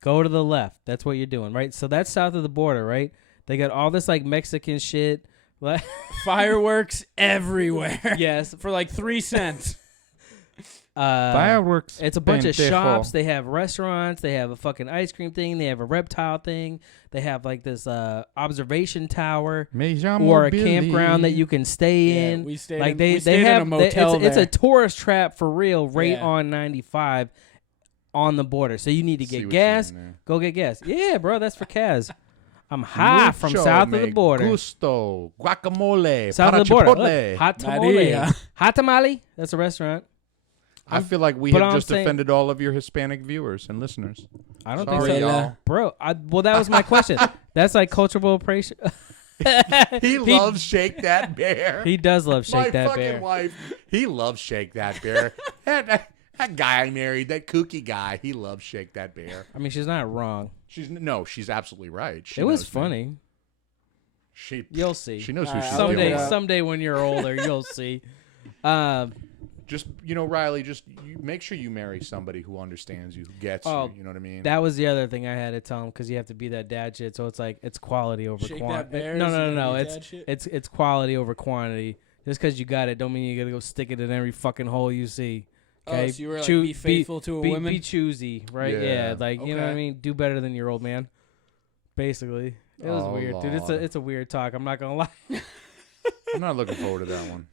Go to the left. That's what you're doing, right? So that's south of the border, right? They got all this like Mexican shit. Like, Fireworks everywhere. yes. For like 3 cents. Fireworks. It's a bunch of pendejo. shops. They have restaurants. They have a fucking ice cream thing. They have a reptile thing. They have like this observation tower Me llamo or a Billy. campground that you can stay Yeah, in. we stayed Like in, they we stayed have in a motel it's a there. tourist trap for real, right Yeah. on 95 on the border. So you need to See get what gas. you mean there. Go get gas. Yeah, bro, that's for Kaz. I'm high from Mucho south of the me border. Gusto. Guacamole. South para of the border. chipotle. Look, hot tamale. Maria. Hot tamale. That's a restaurant. I feel like we but have I'm just saying- offended all of your Hispanic viewers and listeners. I don't Sorry, think so, y'all. bro. Well, that was my question. That's like cultural appropriation. He loves Shake That Bear. He does love Shake My That fucking Bear. wife. He loves Shake That Bear. that guy I married, that kooky guy, he loves Shake That Bear. I mean, she's not wrong. She's absolutely right. She It was knows me. funny. She You'll see. She knows who Alright, she's I'll dealing look it with. up. Someday when you're older, you'll see. Just Riley, just you make sure you marry somebody who understands you, who gets Oh, you. You know what I mean? That was the other thing I had to tell him because you have to be that dad shit. So it's like it's quality over Shake quantity. That Bear No, is no, no, gonna no. be dad shit? It's quality over quantity. Just because you got it, don't mean you gotta go stick it in every fucking hole you see. Okay, Oh, so you were like, be faithful to a woman? Be choosy, right? Yeah, like you know what I mean. Do better than your old man. Basically, it was weird, dude. It's a weird talk. I'm not gonna lie. I'm not looking forward to that one.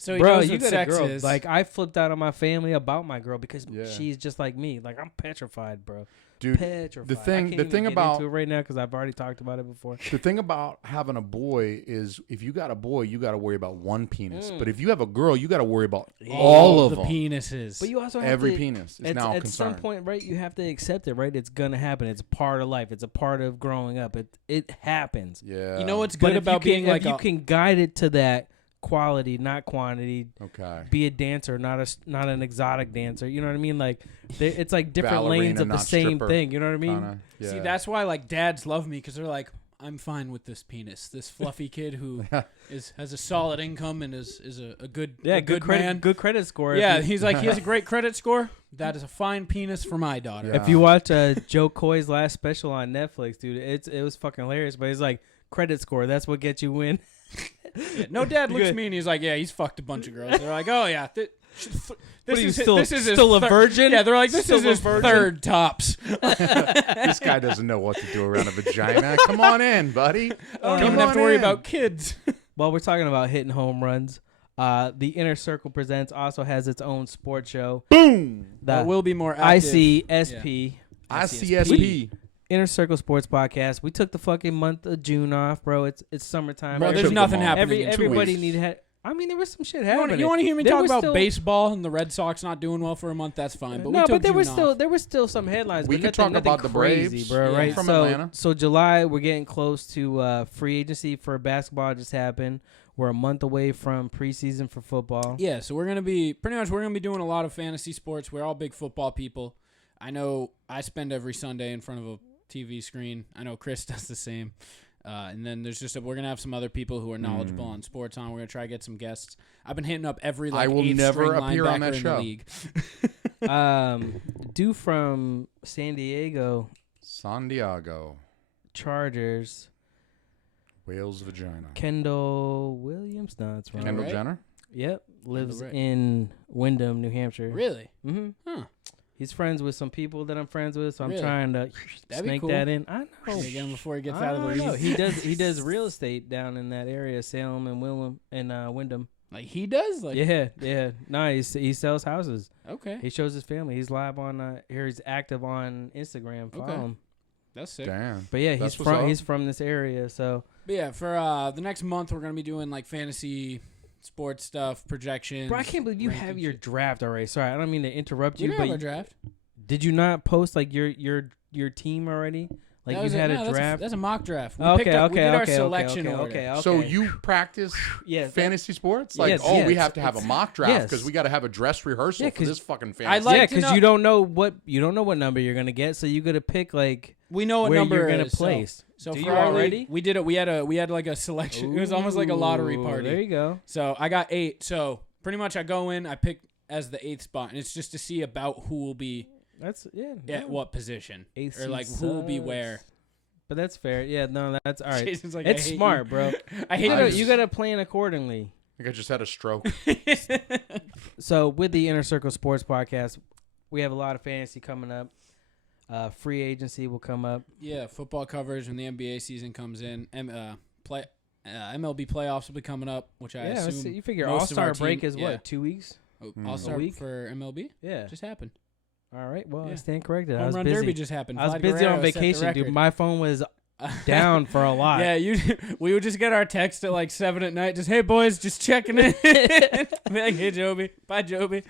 So he Bro, knows you what got a sex girl. is. Like I flipped out on my family about my girl because Yeah. she's just like me. Like I'm petrified, bro. Dude, Petrified. the thing I can't even get about into it right now because I've already talked about it before. the thing about having a boy is if you got a boy, you got to worry about one penis. But if you have a girl, you got to worry about all of the them. penises. But you also have Every to, penis is now a at concern. some point, right? You have to accept it, right? It's gonna happen. It's part of life. It's a part of growing up. It happens. Yeah. You know what's But good if about you can, being like if you can guide it to that quality, not quantity. Okay. Be a dancer, not an exotic dancer. You know what I mean? Like it's like different Ballerina, lanes of the not same stripper, thing. You know what I mean? Kinda, yeah. See, that's why like dads love me because they're like, I'm fine with this penis, this fluffy kid who has a solid income and is a good good credit, man. good credit score. Yeah, he's like he has a great credit score. That is a fine penis for my daughter. Yeah. If you watch Joe Coy's last special on Netflix, dude, it was fucking hilarious. But it's like credit score. That's what gets you in. Yeah, no dad looks at me and he's like, yeah, he's fucked a bunch of girls. They're like, oh yeah, this is this is his still a third- virgin. Yeah, they're like, this Still is a his virgin? third tops. This guy doesn't know what to do around a vagina. Come on in, buddy. I don't Come even have to on worry in. about kids. While we're talking about hitting home runs, the Inner Circle Presents also has its own sports show. Boom. The will be more active. ICSP. ICSP. Inner Circle Sports Podcast. We took the fucking month of June off, bro. It's summertime. Bro, Took there's them nothing all. happening in 2 Everybody weeks. needed. I mean, there was some shit You happening. want to hear me There talk was about still- baseball and the Red Sox not doing well for a month? That's fine. But we No, took but there June was still off. there was still some headlines. We but could talk nothing about the crazy, Braves, bro. yeah, Right? from so Atlanta. so July, we're getting close to free agency for basketball. Just happened. We're a month away from preseason for football. Yeah, so we're gonna be doing a lot of fantasy sports. We're all big football people. I know I spend every Sunday in front of a TV screen. I know Chris does the same. And then there's we're gonna have some other people who are knowledgeable on sports on. We're gonna try to get some guests. I've been hitting up every I will 8th never string appear on that linebacker in show. the league. Dude from San Diego San Diego. Chargers, Whale's vagina. Kendall Williams. No, that's wrong. Kendall right? Jenner? Yep, lives Right. in Windham, New Hampshire. Really? Mm-hmm. Huh. He's friends with some people that I'm friends with, so I'm Really? trying to That'd be snake cool. that in. I know. Should we get him before he gets I out of the don't know. league? He does real estate down in that area, Salem and Windham. Like he does? Like Yeah. No, he sells houses. okay, He shows his family. He's live on here. He's active on Instagram. Follow Okay. him. that's sick. Damn. But yeah, That's what's up. he's from this area. So But yeah, for the next month we're gonna be doing like fantasy sports stuff, projections. bro, I can't believe you have rankings, your shit. draft already. Sorry, I don't mean to interrupt We you, did but have our draft. did you not post like your team already? Like That you was had no, a draft. That's a mock draft. We Okay, picked up, we did our okay, selection okay, order. okay. So you practice Yeah, fantasy sports? Like, Yes, we yes. have to have a mock draft Yes. because we got to have a dress rehearsal Yeah, for 'cause this fucking I fantasy. like yeah, to because know- you don't know what number you're gonna get, so you got to pick like We know what where number you're gonna is, so- place. So Do for you our already? league, we did it. We had like a selection. It was almost like a lottery Ooh, party. There you go. So I got 8. So pretty much I go in, I pick as the 8th spot, and it's just to see about who will be That's at what position AC or like who will be sucks. where. But that's fair. Yeah, no, that's all right. Jason's like, It's I hate smart, you. bro. I hate You gotta plan accordingly. I think I just had a stroke. So with the Inner Circle Sports Podcast, we have a lot of fantasy coming up. Free agency will come up. Yeah, football coverage when the NBA season comes in. MLB playoffs will be coming up, which I Yeah, assume you figure most All of Star our break team- is yeah. what, 2 weeks? All-Star A week? for MLB Yeah. just happened. All right. Well, I Yeah. stand corrected. I Home was Run busy. Derby just happened. I was Vlad busy Guerrero on set the vacation, dude. record. My phone was down for a lot. Yeah, we would just get our text at like 7 at night. Just, hey boys, just checking in. Be like, hey Joby, bye Joby.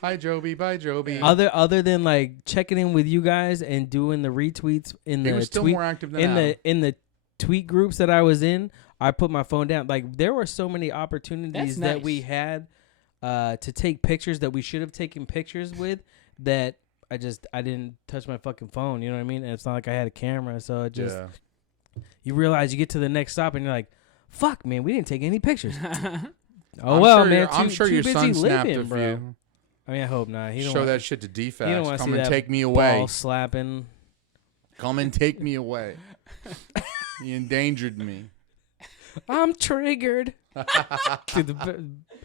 Hi, Joby. Bye, Joby. Other than like checking in with you guys and doing the retweets in They the were still tweet more active than in Adam. in the tweet groups that I was in, I put my phone down. Like there were so many opportunities That's that nice. we had to take pictures that we should have taken pictures with that I didn't touch my fucking phone. You know what I mean? And it's not like I had a camera, so it just you realize you get to the next stop and you're like, fuck, man, we didn't take any pictures. Oh I'm well, sure man. your- I'm too- sure too your busy son snapped living, a bro. few. I mean, I hope not. He don't Show want, that shit to he don't DFAX. want to Come see and that take me ball away. slapping. Come and take me away. You endangered me. I'm triggered. Dude,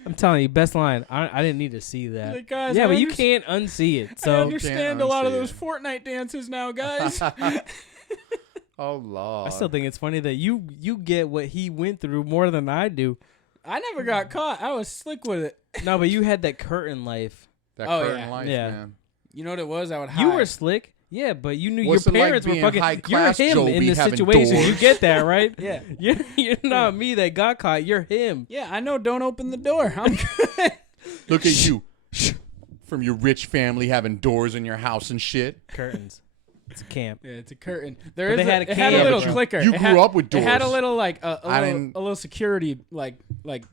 I'm telling you, best line. I didn't need to see that. Like, guys, Yeah, I but you can't unsee it. I So understand a lot of those Fortnite dances now, guys. Oh Lord. I still think it's funny that you get what he went through more than I do. I never got caught. I was slick with it. No, but you had that curtain life. that Oh, curtain yeah. life, Yeah. man. You know what it was? I would hide. You were slick. Yeah, but you knew What's your it like parents were being fucking. high You're class him Joe in be this having situation. doors? You get that, right? Yeah. You're not me that got caught. You're him. Yeah, I know. Don't open the door. I'm good. Look at you. From your rich family having doors in your house and shit. Curtains. It's a camp. Yeah, it's a curtain. It had a a cam, little but clicker. you It grew had- up with It had a doors. little like a didn't- little security like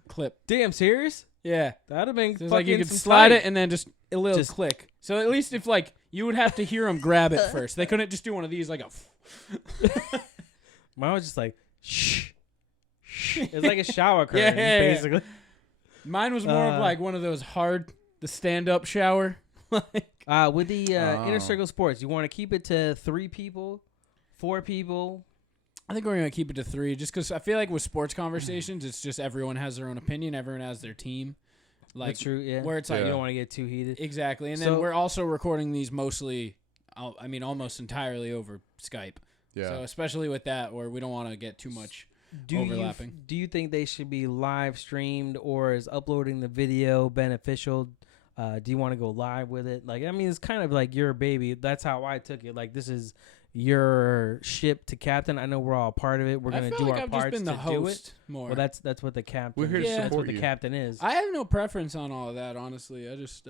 clip. Damn, serious? Yeah. That'd have been So it's fucking like you could some slide tight. it and then just a little Just- click. So at least if like you would have to hear them grab it first. They couldn't just do one of these like a. Mine was just like, shh. It's like a shower curtain, Yeah. basically. Mine was more of like one of those the stand up shower. Like With the Inner Circle Sports, you want to keep it to 3 people, 4 people? I think we're gonna keep it to 3, just because I feel like with sports conversations, it's just everyone has their own opinion, everyone has their team. Like That's true, yeah. where it's You like don't want to get too heated. exactly, and So- then we're also recording these mostly, I mean, almost entirely over Skype. Yeah. So especially with that, where we don't want to get too much overlapping. Do you think they should be live streamed, or is uploading the video beneficial? Do you want to go live with it? Like, I mean, it's kind of like your baby. That's how I took it. Like, this is your ship to captain. I know we're all part of it. We're I gonna feel do like our I've parts just been the to do it. host more. Well, that's what the captain. We're here to That's support what the you. captain is. I have no preference on all of that, honestly. I just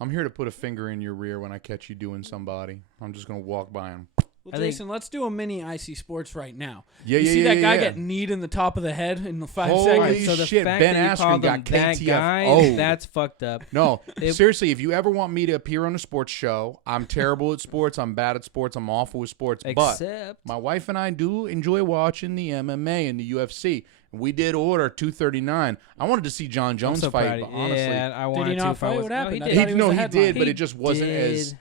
I'm here to put a finger in your rear when I catch you doing somebody. I'm just gonna walk by him. well, I think- Jason, let's do a mini IC Sports right now. Yeah, You yeah, see yeah, that guy yeah. get kneed in the top of the head in the 5 Holy seconds? So the shit, fact Ben that you Askren called got him that KTF. guy, Oh. that's fucked up. No, It- seriously, if you ever want me to appear on a sports show, I'm terrible at sports. I'm bad at sports. I'm awful with sports. But Except my wife and I do enjoy watching the MMA and the UFC. We did order 239. I wanted to see John I'm Jones so fight, proud but of you. honestly, Yeah, I wanted he to. not if I fight? was- What no, happened? he I did. thought he was the he headline. did, but it just wasn't as did.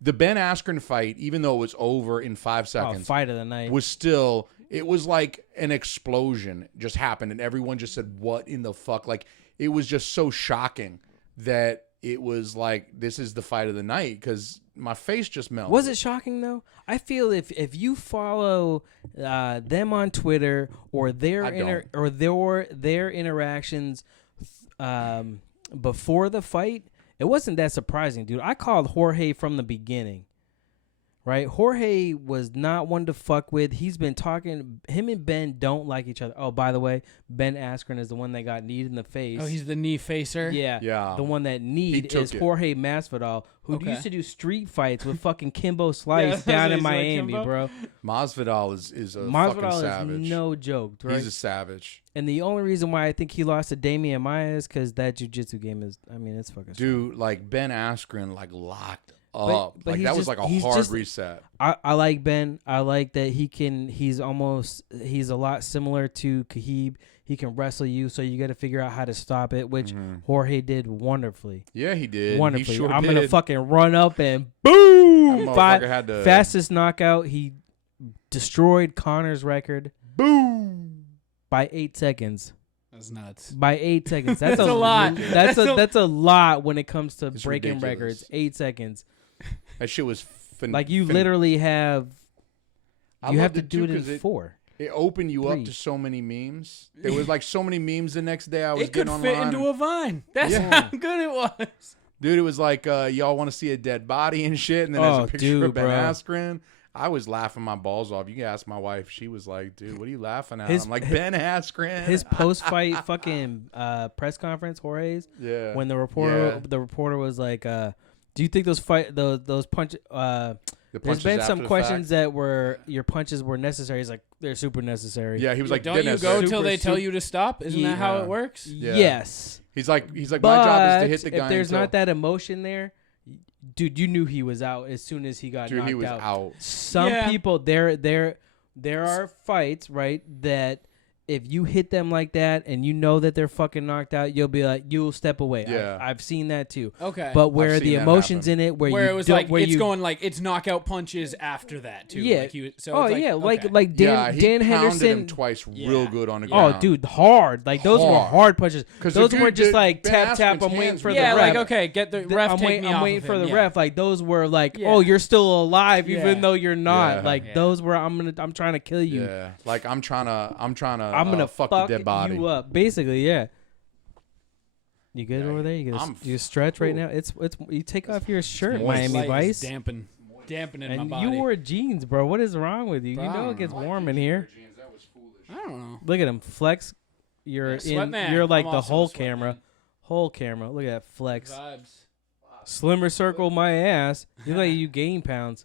the Ben Askren fight. Even though it was over in 5 seconds, Fight of the night. was still. It was like an explosion just happened, and everyone just said, "What in the fuck?" Like it was just so shocking that it was like, "This is the fight of the night," because my face just melted. Was it shocking though? I feel if you follow them on Twitter or their their interactions before the fight, it wasn't that surprising, dude. I called Jorge from the beginning. Right? Jorge was not one to fuck with. He's been talking. Him and Ben don't like each other. Oh, by the way, Ben Askren is the one that got kneed in the face. Oh, he's the knee facer? Yeah. Yeah. The one that need took is it. Jorge Masvidal, who Okay. used to do street fights with fucking Kimbo Slice that's down what in he's like, Miami, Kimbo? bro. Masvidal is a fucking Masvidal savage. is no joke, right? He's a savage. And the only reason why I think he lost to Damian Maia is because that jiu-jitsu game is, I mean, it's fucking strong. Dude, like Ben Askren, like locked up. but Like he's that was just- like a he's hard just- reset. I like Ben. I like that he's a lot similar to Khabib. He can wrestle you, so you got to figure out how to stop it, which Jorge did wonderfully. Yeah, he did. Wonderfully. He sure I'm did. gonna fucking run up and boom! That Five- motherfucker had to fastest knockout. He destroyed Connor's record boom. by 8 seconds. That's nuts. By 8 seconds. That's That's a lot. That's a lot when it comes to It's breaking ridiculous. records. 8 seconds. That shit was Like you literally have. I You have loved to it do too, it in 'cause 4. It opened you 3. up to so many memes. There was like so many memes the next day. I was It could getting fit online. into a vine. That's Yeah. how good it was. Dude, it was like y'all want to see a dead body and shit, and then Oh, there's a picture dude, of Ben bro. Askren. I was laughing my balls off. You can ask my wife. She was like, "Dude, what are you laughing at?" I'm like, "Ben Askren." His post-fight fucking press conference, Jorge's, yeah. when the reporter was like, "Do you think those punch?" The There's punches been after some the questions fact. that were your punches were necessary. He's like, they're super necessary. Yeah, he was like, Don't "They're you necessary." go till they tell super- you to stop? Isn't that how Yeah. it works? Yeah. Yes. He's like, my But job is to hit the guy. if there's until, not that emotion there, dude, you knew he was out as soon as he got dude, knocked he was out. out. Some Yeah. people there are fights, right, that if you hit them like that and you know that they're fucking knocked out, you'll step away. Yeah. I've seen that too. Okay. But where I've the seen that emotions happen. in it, where it you was don't, like where it's you, going like it's knockout punches after that too. Yeah. Like so oh it's yeah, okay. like Dan he Dan pounded Henderson. him twice real Yeah. good on the Oh, ground. dude, hard. Like those were Hard. hard punches. 'Cause Those the weren't dude just did- like Ben tap tap. Askren's I'm waiting hands for were the yeah, ref. like okay, get the ref. I'm, take me off waiting of for him. the Yeah. ref. Like those were like, Yeah. oh, you're still alive Yeah. even though you're not. Yeah. Like Yeah. those were I'm trying to kill you. Yeah, like I'm trying to I'm gonna fuck the dead body. you up. Basically, yeah. You good over there? You stretch right now? It's you take off your shirt, moist. Miami Light is Vice. dampening my And body. you wore jeans, bro. What is wrong with you? Bro, You I know don't it gets know. warm in here. I don't know. Look at him flex. You're Yeah, sweat man. You're like I'm the also whole a sweat camera. man. Whole camera. Look at that flex. Vibes. Slimmer circle my ass. You like you gain pounds.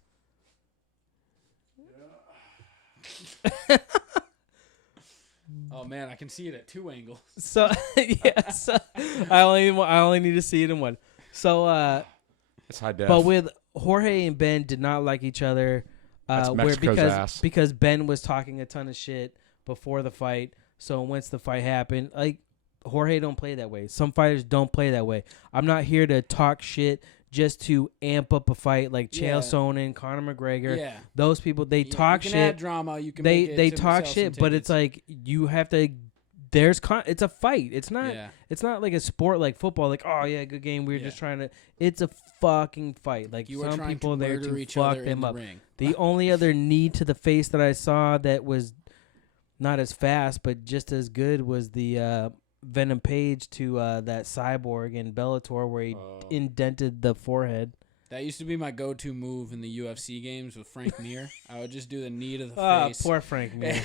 Oh man, I can see it at 2 angles. So yeah, so I only need to see it in one. So It's high def. but with Jorge and Ben did not like each other. That's Where Mexico's ass. because Ben was talking a ton of shit before the fight. So once the fight happened, like Jorge don't play that way. Some fighters don't play that way. I'm not here to talk shit just to amp up a fight like Chael Yeah. Sonnen, Conor McGregor. Yeah. Those people they Yeah, talk you can add shit. drama. You can They make it they to talk sell shit, some but it's tickets. like you have to. It's a fight. It's not. Yeah. It's not like a sport like football. Like, oh yeah, good game. We were Yeah. just trying to. It's a fucking fight. Like You are some trying people to there murder to each fuck other in them the up. ring. The only other knee to the face that I saw that was not as fast but just as good was the Venom Page to that Cyborg in Bellator where he indented the forehead. That used to be my go-to move in the UFC games with Frank Mir. I would just do the knee to the Ah, face. poor Frank, man.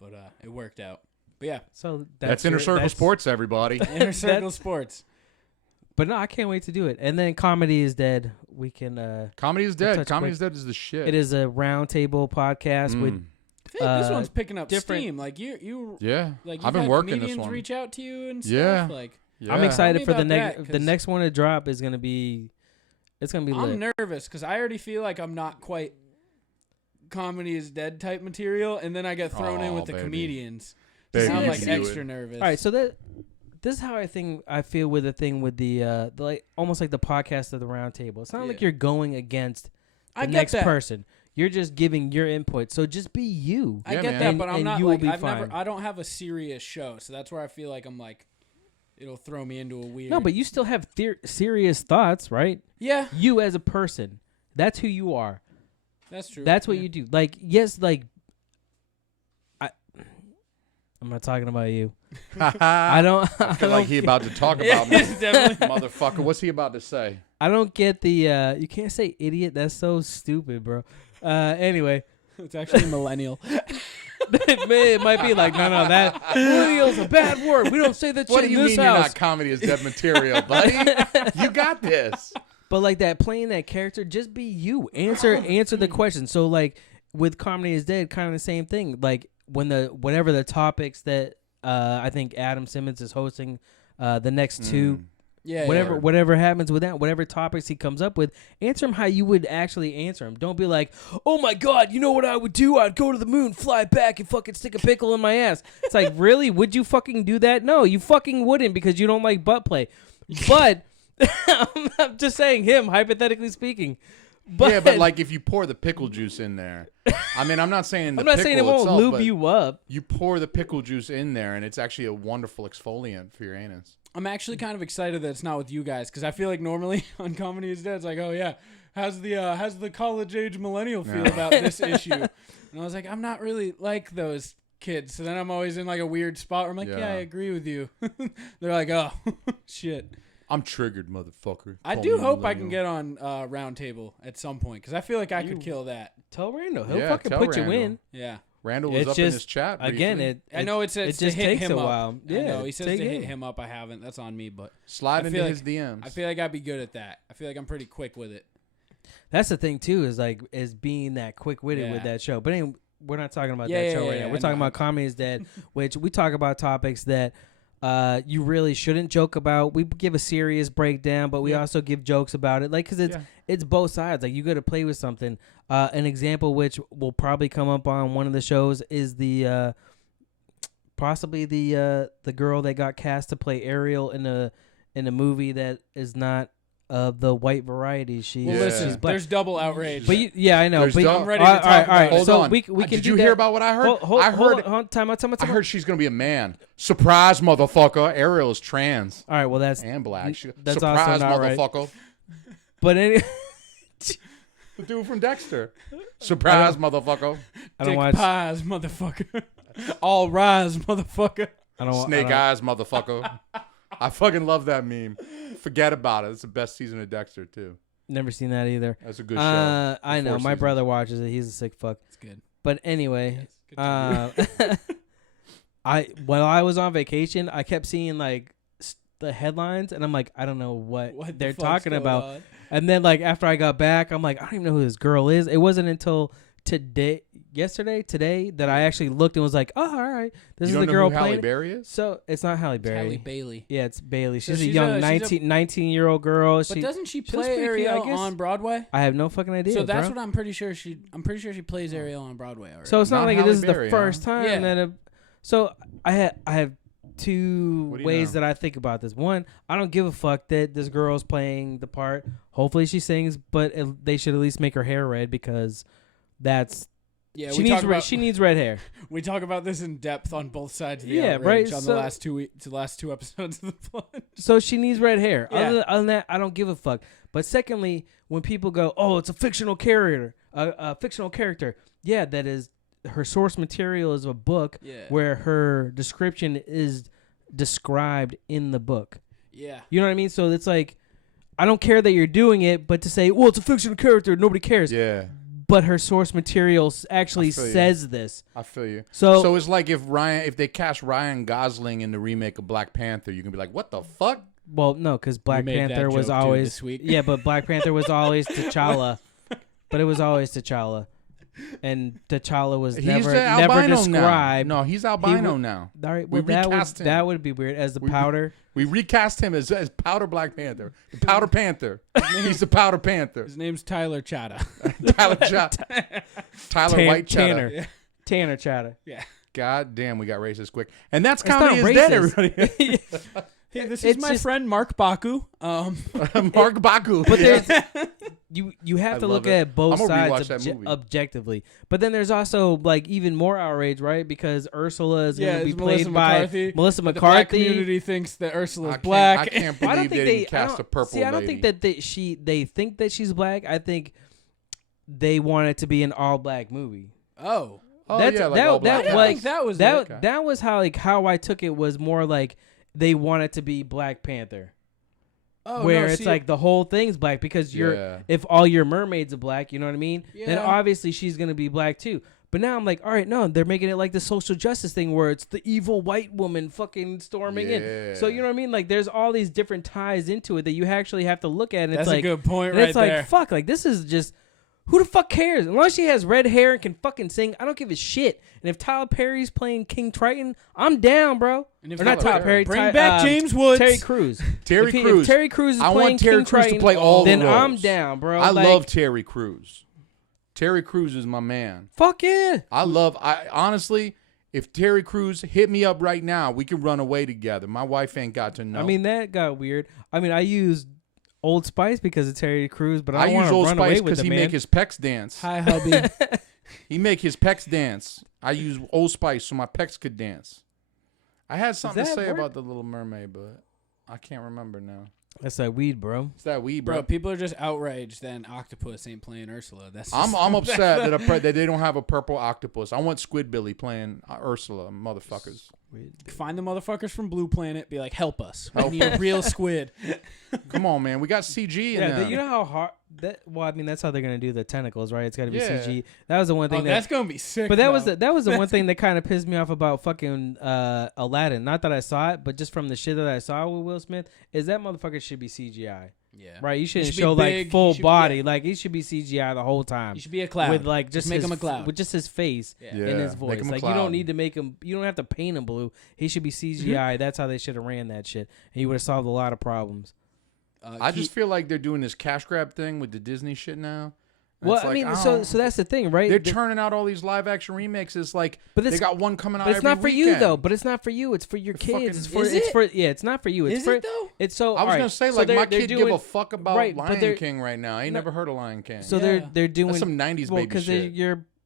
But it worked out. But yeah, So that's your- Inner Circle that's- Sports, everybody. Inner Circle Sports. But no, I can't wait to do it. And then Comedy is Dead. We can. Comedy is We'll dead. touch Comedy quick. is dead is the shit. It is a roundtable podcast with. I feel like this Uh, one's picking up different- steam. Like you Yeah, like I've you've been had working this comedians one. reach out to you and stuff. Yeah. Like Yeah. I'm excited Tell me for the about next. that, The 'cause next one to drop is gonna be. It's gonna be lit. I'm nervous because I already feel like I'm not quite comedy is dead type material, and then I get thrown in Oh, with the baby. comedians. Baby, So I'm you like can do extra it. nervous. All right, so this is how I feel with the thing with the like almost like the podcast of the round table. It's not like Yeah. you're going against the I get next that. person. You're just giving your input. So just be you. I Yeah, get man. that, And- but I'm and not you will like be I've fine. never. I don't have a serious show, so that's where I feel like I'm like, it'll throw me into a weird. No, but you still have serious thoughts, right? yeah, You as a person. That's who you are. that's true. That's what Yeah. you do. Like, yes, like I'm not talking about you. I don't I feel like he about to talk about me. Motherfucker. What's he about to say? I don't get the you can't say idiot. That's so stupid, bro. Anyway, It's actually millennial. it might be like no, that millennial's a bad word. We don't say that What shit do in you this mean you're house. not comedy is dead material, buddy? You got this. But like that, playing that character, just be you. Answer the question. So like with Comedy is Dead, kind of the same thing. Like when whatever the topics that I think Adam Simmons is hosting the next two. Yeah, Whatever happens with that, whatever topics he comes up with, answer him how you would actually answer him. Don't be like, oh my God, you know what I would do? I'd go to the moon, fly back, and fucking stick a pickle in my ass. It's like, really? Would you fucking do that? No, you fucking wouldn't because you don't like butt play. But I'm just saying him, hypothetically speaking. But Yeah, but like if you pour the pickle juice in there, I mean, I'm not saying the I'm not pickle saying it won't itself, lube but you up. you pour the pickle juice in there, and it's actually a wonderful exfoliant for your anus. I'm actually kind of excited that it's not with you guys because I feel like normally on Comedy is Dead, it's like, oh yeah, how's the college age millennial feel Yeah. about this issue? And I was like, I'm not really like those kids. So then I'm always in like a weird spot where I'm like, yeah, I Yeah. agree with you. They're like, oh shit. I'm triggered, motherfucker. I Call do me hope I can millennial. get on Roundtable at some point because I feel like I could kill that. Tell Randall. He'll Yeah, fucking tell put you Randall. in. Yeah. Randall was It's up in just- his chat. Again, briefly. I know it says it just to hit takes him a up. while. I Yeah, know he says to take hit it. him up. I haven't. That's on me, but slide I into feel his like- DMs. I feel like I'd be good at that. I feel like I'm pretty quick with it. That's the thing too, is being that quick witted with Yeah. that show. But anyway, we're not talking about Yeah, that yeah, show yeah, right yeah, now. We're I talking know. about Comedy is Dead, which we talk about topics that you really shouldn't joke about. We give a serious breakdown, but we also give jokes about it, like because it's both sides. Like you got to play with something. An example which will probably come up on one of the shows is the possibly the girl that got cast to play Ariel in a movie that is not of the white variety. Listen, she's black. There's double outrage. But I know. But I'm ready to talk about it. Hold so on. we can Did do you that. hear about what I heard? Hold on. Time out. I heard she's gonna be a man. Surprise, motherfucker! Ariel is trans All right. Well, that's and black. that's Surprise, also not right. motherfucker! But The dude from Dexter. Surprise, motherfucker! I don't Dick watch. pies, motherfucker. All rise, motherfucker. Snake eyes, motherfucker. I fucking love that meme. Forget about it. It's the best season of Dexter too. Never seen that either. That's a good show. I know. My brother watches it. He's a sick fuck. It's good. But anyway, Yes, good while I was on vacation, I kept seeing like the headlines, and I'm like, I don't know what they're talking about. And then like after I got back, I'm like, I don't even know who this girl is. It wasn't until today that I actually looked and was like, oh, all right, this is the girl Halle playing. Berry is? So it's not Halle Berry. Halle Bailey. Yeah, it's Bailey. So She's a she's young a- 19-year-old girl. But doesn't she looks play pretty cute, I Ariel guess. on Broadway? I have no fucking idea. So that's bro. what I'm pretty sure she plays Ariel on Broadway already. So it's not Not like Halle this is Berry, the first time Yeah. that. So I have two What do you ways know? that I think about this. One, I don't give a fuck that this girl's playing the part. Hopefully she sings, but they should at least make her hair red because that's yeah, she needs red hair. we talk about this in depth on both sides of the Yeah, outrage right, on so- the last two episodes of the Plunge. So she needs red hair. Yeah. Other than that, I don't give a fuck. But secondly, when people go, "Oh, it's a fictional character," yeah, that is her source material is a book Yeah. where her description is described in the book. Yeah. You know what I mean? So it's like, I don't care that you're doing it, but to say, well, it's a fictional character, nobody cares. Yeah, But her source material actually I feel you. says this. I feel you. So, So it's like if they cast Ryan Gosling in the remake of Black Panther, you can be like, what the fuck? well, no, because Black made that Panther was joke, dude, always this week. yeah, but Black Panther was always T'Challa, but it was always T'Challa, and T'Challa was He's never the albino described. now. No, he's albino now. All right, We well, recast him. that would be weird as the powder. We recast him as Powder Black Panther. The Powder Panther. He's the Powder Panther. His name's Tyler Chata. Tyler White Tanner. Cheddar. Tanner Chatter. Yeah. God damn, we got racist quick. And that's It's not Comedy is Dead, racist. everybody. Hey, this is It's my just- friend Mark Baku. Mark Baku. But Yeah. there's you have I to love look it. at both I'm gonna rewatch sides that movie. objectively. But then there's also like even more outrage, right? Because Ursula is going to be it's played Melissa by McCarthy. Melissa But the black McCarthy. community thinks that Ursula's I black. can't I don't believe think they didn't cast a purple see. I don't lady. think that they think that she's black. I think they want it to be an all black movie. Oh. Oh, That's- yeah, like that- all that black. I didn't like- think that was That it. Okay. that was how I took it was more like they want it to be Black Panther, Oh, where no, it's see, like the whole thing's black because Yeah. if all your mermaids are black, you know what I mean? Then Yeah. obviously she's gonna be black too. But now I'm like, all right, no, they're making it like the social justice thing where it's the evil white woman fucking storming in. So you know what I mean? Like there's all these different ties into it that you actually have to look at, and That's it's a like, good point and right it's there. like, fuck, like this is just. Who the fuck cares? As long as she has red hair and can fucking sing, I don't give a shit. And if Tyler Perry's playing King Triton, I'm down, bro. And if Or not Tyler Tyler Perry. Bring back James Woods. Terry Crews. Terry If Crews. Terry Crews is I playing want Terry King Crews to Triton, play all the then I'm roles. down, bro. I Like, love Terry Crews. Terry Crews is my man. Fuck yeah. I honestly, if Terry Crews hit me up right now, we can run away together. My wife ain't got to know. I mean, that got weird. I mean, I used Old Spice because of Terry Crews, but I I don't want use to Old run Spice away with because the he man. make his pecs dance. Hi, hubby. He make his pecs dance. I use Old Spice so my pecs could dance. I had something to that say work? about the Little Mermaid, but I can't remember now. That's that weed, bro. It's that weed, Bro, bro. people are just outraged that an octopus ain't playing Ursula. That's I'm just- I'm upset that they don't have a purple octopus. I want Squidbilly playing Ursula, motherfuckers. Find the motherfuckers from Blue Planet. Be like, help us. We need a real squid. Come on, man. We got CG in Yeah, them. you know how hard that. Well, I mean, that's how they're gonna do the tentacles, right? It's got to be Yeah. CG. That was the one thing Oh, that. that's gonna be sick. But that was though. the one thing that kind of pissed me off about fucking Aladdin. Not that I saw it, but just from the shit that I saw with Will Smith, is that motherfucker should be CGI. Yeah. Right, you shouldn't should be show big, like full you should- body. yeah. Like he should be CGI the whole time. You should be a cloud. with like just make his him a cloud. with just his face Yeah. and his Make voice. him a Like you don't cloud. need to make him. You don't have to paint him blue. He should be CGI. That's how they should have ran that shit, and you would have solved a lot of problems. I just feel like they're doing this cash grab thing with the Disney shit now. And Well, it's I like, mean, so that's the thing, right? they're turning out all these live action remixes. Like, But they it's- got one coming out. But it's every not for you weekend. though. But it's not for you. It's for your Fucking- kids. It's for. Is It's it? for. Yeah, it's not for you. It's Is for. it though? It's so. I was gonna say, like, my kid give a fuck about right, but Lion they're- King right now. I ain't never heard of Lion King. So Yeah. they're doing That's some 90s well, baby shit.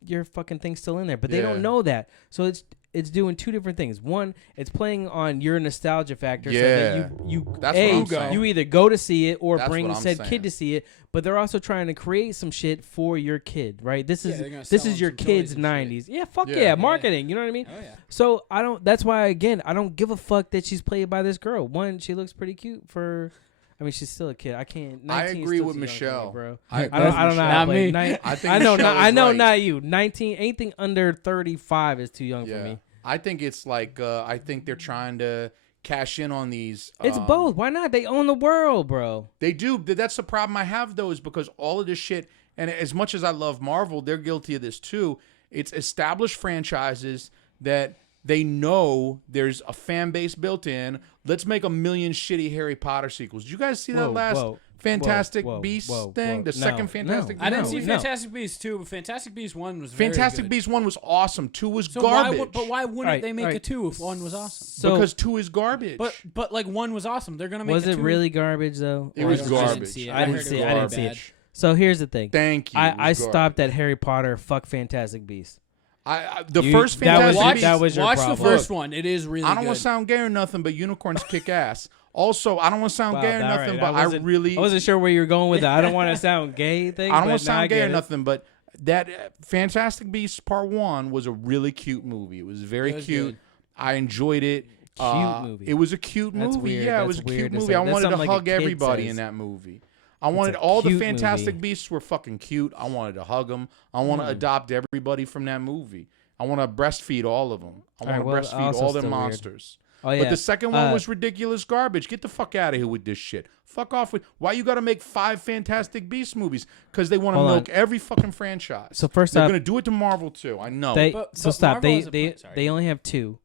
your fucking thing's still in there, but they Yeah. don't know that. So it's doing two different things. One, it's playing on your nostalgia factor, so Yeah. that you That's what I'm A, saying. you either go to see it or That's bring what I'm said saying. kid to see it. But they're also trying to create some shit for your kid, right? This Yeah, is they're gonna this sell is them your some toys kid's and shit. '90s. Yeah, fuck Yeah. yeah, Yeah. marketing. You know what I mean? Oh yeah. So I don't. That's why again, I don't give a fuck that she's played by this girl. One, she looks pretty cute for. I mean, she's still a kid. I can't. 19 is agree still with too young for me, Michelle. bro. I I don't know. How to Not play. me. I think I know. Michelle I is know. right. Not you. 19. Anything under 35 is too young for Yeah. me. I think it's like I think they're trying to cash in on these. It's both. Why not? They own the world, bro. They do. That's the problem I have though, is because all of this shit. And as much as I love Marvel, they're guilty of this too. It's established franchises that they know there's a fan base built in. Let's make a million shitty Harry Potter sequels. Did you guys see that last Fantastic Beasts thing? The second Fantastic I didn't Beasts? see no. Fantastic Beasts 2, but Fantastic Beasts 1 was very Fantastic good. Beasts 1 was awesome. 2 was So garbage. why wouldn't Alright, they make a alright. 2 if 1 was awesome? So because 2 is garbage. But like 1 was awesome. They're gonna make was a it 2. really garbage though? It Or was is I didn't garbage. see it. I didn't heard see it it. I was didn't see bad. it. So here's the thing. Thank you. It I was stopped garbage. at Harry Potter. Fuck Fantastic Beasts. The You- first that was- Fantastic that Beasts. was your Watch problem. the first one. It is really I don't good. want to sound gay or nothing, but unicorns kick ass. Also, I don't want to sound gay or all nothing, right. but I I wasn't sure where you were going with that. I don't want to sound gay thing. I don't but want to now I sound gay get or it. nothing, but that Fantastic Beasts Part 1 was a really cute movie. It was very It was cute. good. I enjoyed it. Cute movie. It was a cute That's movie. weird. Yeah, it That's was a cute weird to movie. say. I That's wanted to something like a hug kid everybody says. in that movie. I wanted all the cute Fantastic movie. Beasts were fucking cute. I wanted to hug them. I want to adopt everybody from that movie. I want to breastfeed all of them. I want Alright, to well, breastfeed also all them still weird. monsters. Oh yeah. But the second one Uh, was ridiculous garbage. Get the fuck out of here with this shit. Fuck off with. Why you got to make 5 Fantastic Beasts movies? Because they want to Hold on. milk every fucking franchise. So first they're off, gonna do it to Marvel too. I know. But stop. Marvel has a They plan. Sorry. they only have 2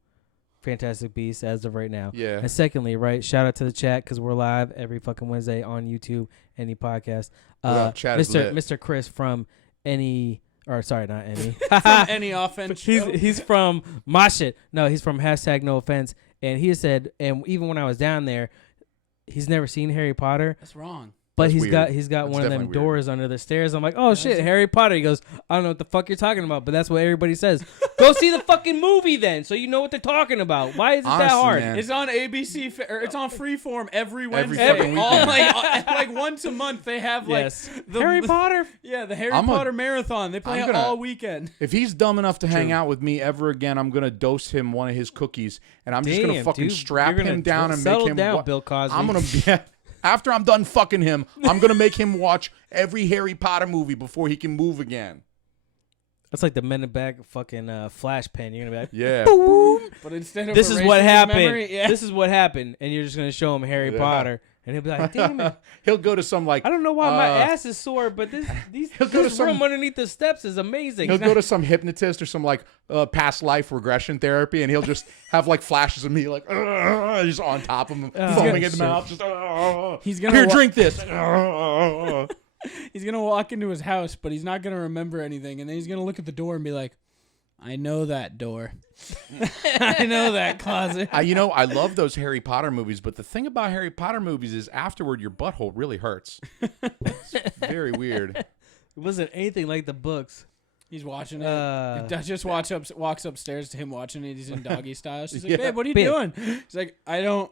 Fantastic Beasts as of right now. Yeah. And secondly, right, shout out to the chat because we're live every fucking Wednesday on YouTube, any podcast. What up? Chat is lit. Mr. Chris from any, or sorry, not any. From any offense. show. He's from my shit. No, he's from hashtag no offense. And he said, and even when I was down there, he's never seen Harry Potter. That's wrong. But That's he's got weird. one of them definitely weird. doors under the stairs. I'm like, oh shit, Harry Potter. He goes, I don't know what the fuck you're talking about, but that's what everybody says. Go see the fucking movie then, so you know what they're talking about. Why is it that Honestly, hard? man. It's on ABC. Or it's on Freeform every Wednesday. fucking All weekend. like once a month they have like Yes. the Harry Potter. Yeah, the Harry I'm Potter marathon. They play I'm it gonna- all weekend. If he's dumb enough to hang out with me ever again, I'm gonna dose him one of his cookies, and I'm just gonna Damn, fucking dude, strap you're gonna him down and settle make him. down, Bill Cosby. I'm gonna be. After I'm done fucking him, I'm gonna make him watch every Harry Potter movie before he can move again. That's like the Men in Black fucking flash pen. You're gonna be like, Yeah. But instead of this is erasing what his happened. memory, yeah. This is what happened, and you're just gonna show him Harry Yeah. Potter, and he'll be like, damn it. He'll go to some like. I don't know why my ass is sore, but this He'll go to this room some- underneath the steps is amazing. He'll go to some hypnotist or some like past life regression therapy, and he'll just have like flashes of me like just on top of him, foaming at the shit. mouth. Just, He's gonna here, wa- drink this. He's gonna walk into his house, but he's not gonna remember anything, and then he's gonna look at the door and be like, "I know that door. I know that closet." I love those Harry Potter movies, but the thing about Harry Potter movies is afterward your butthole really hurts. It's very weird. It wasn't anything like the books. He's watching it. Duchess walks upstairs to him watching it. He's in doggy style. She's like, "Babe, what are you Babe. doing?" He's like, "I don't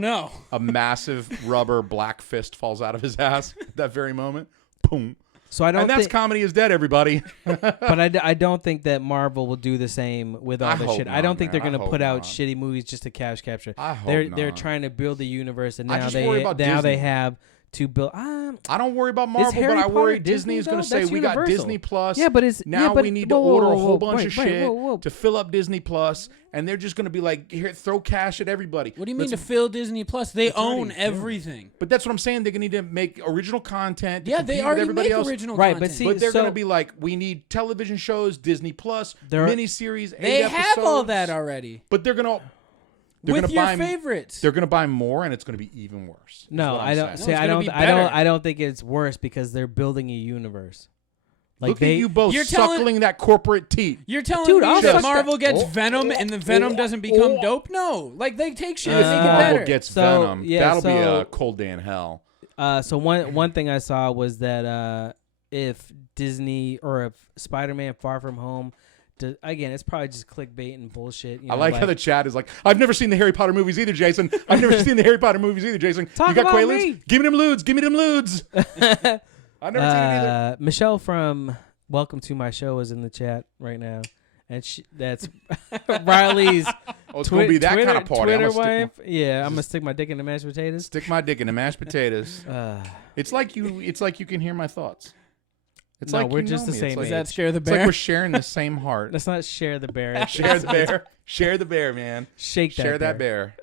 know." A massive rubber black fist falls out of his ass at that very moment. Boom. So I don't And that's think, Comedy is Dead, everybody. but I don't think that Marvel will do the same with all I this hope shit. I not, don't think man. they're I gonna hope put out not. shitty movies just to cash capture. I hope They're not. trying to build the universe, and I now just worry about they Disney. have to build. I don't worry about Marvel, but Harry I worry Potter Disney is going to Disney, say though? we That's got Universal. Disney Plus. Yeah, but it's now we need to order a whole bunch of shit to fill up Disney Plus, and they're just going to be like, here, throw cash at everybody. What do you mean to fill Disney Plus? They own everything. But that's what I'm saying. They're going to need to make original content. Yeah, they already make original Right, content. but see, But they're so- going to be like, we need television shows, Disney Plus, They're- miniseries. They 8 have all episodes. that already. But they're going to. With your favorites. They're going to buy more, and it's going to be even worse. No, I don't. saying. See, No, it's I gonna don't. be I don't. better. I don't think it's worse because they're building a universe. Like Look at you both You're telling- suckling that corporate teat. You're telling Dude, me I'll that fuck Marvel that. gets Oh, Venom and the Venom doesn't become dope? No. Like, they take shit and make it Marvel better. gets So, Venom. yeah, That'll be so- a cold day in hell. So one thing I saw was that if Disney or if Spider-Man Far From Home, again, it's probably just clickbait and bullshit. You I know, like how the chat is like, I've never seen the Harry Potter movies either, Jason. I've never seen the Harry Potter movies either, Jason. Talk you got about Quaaludes? me. Give me them lewds. Give me them lewds. I've never seen it either. Michelle from Welcome to My Show is in the chat right now, and that's Riley's. Oh, it's going to be that Twitter, kind of party. Twitter I'm gonna wife. Yeah, I'm gonna stick my dick in the mashed potatoes. stick my dick in the mashed potatoes. It's like you can hear my thoughts. It's No, like we're you just know the me. same It's like, Does that age. scare the it's like bear? we're sharing the same heart. Let's not share the bear. Share the bear. Share the bear, man. Shake that. Share that bear.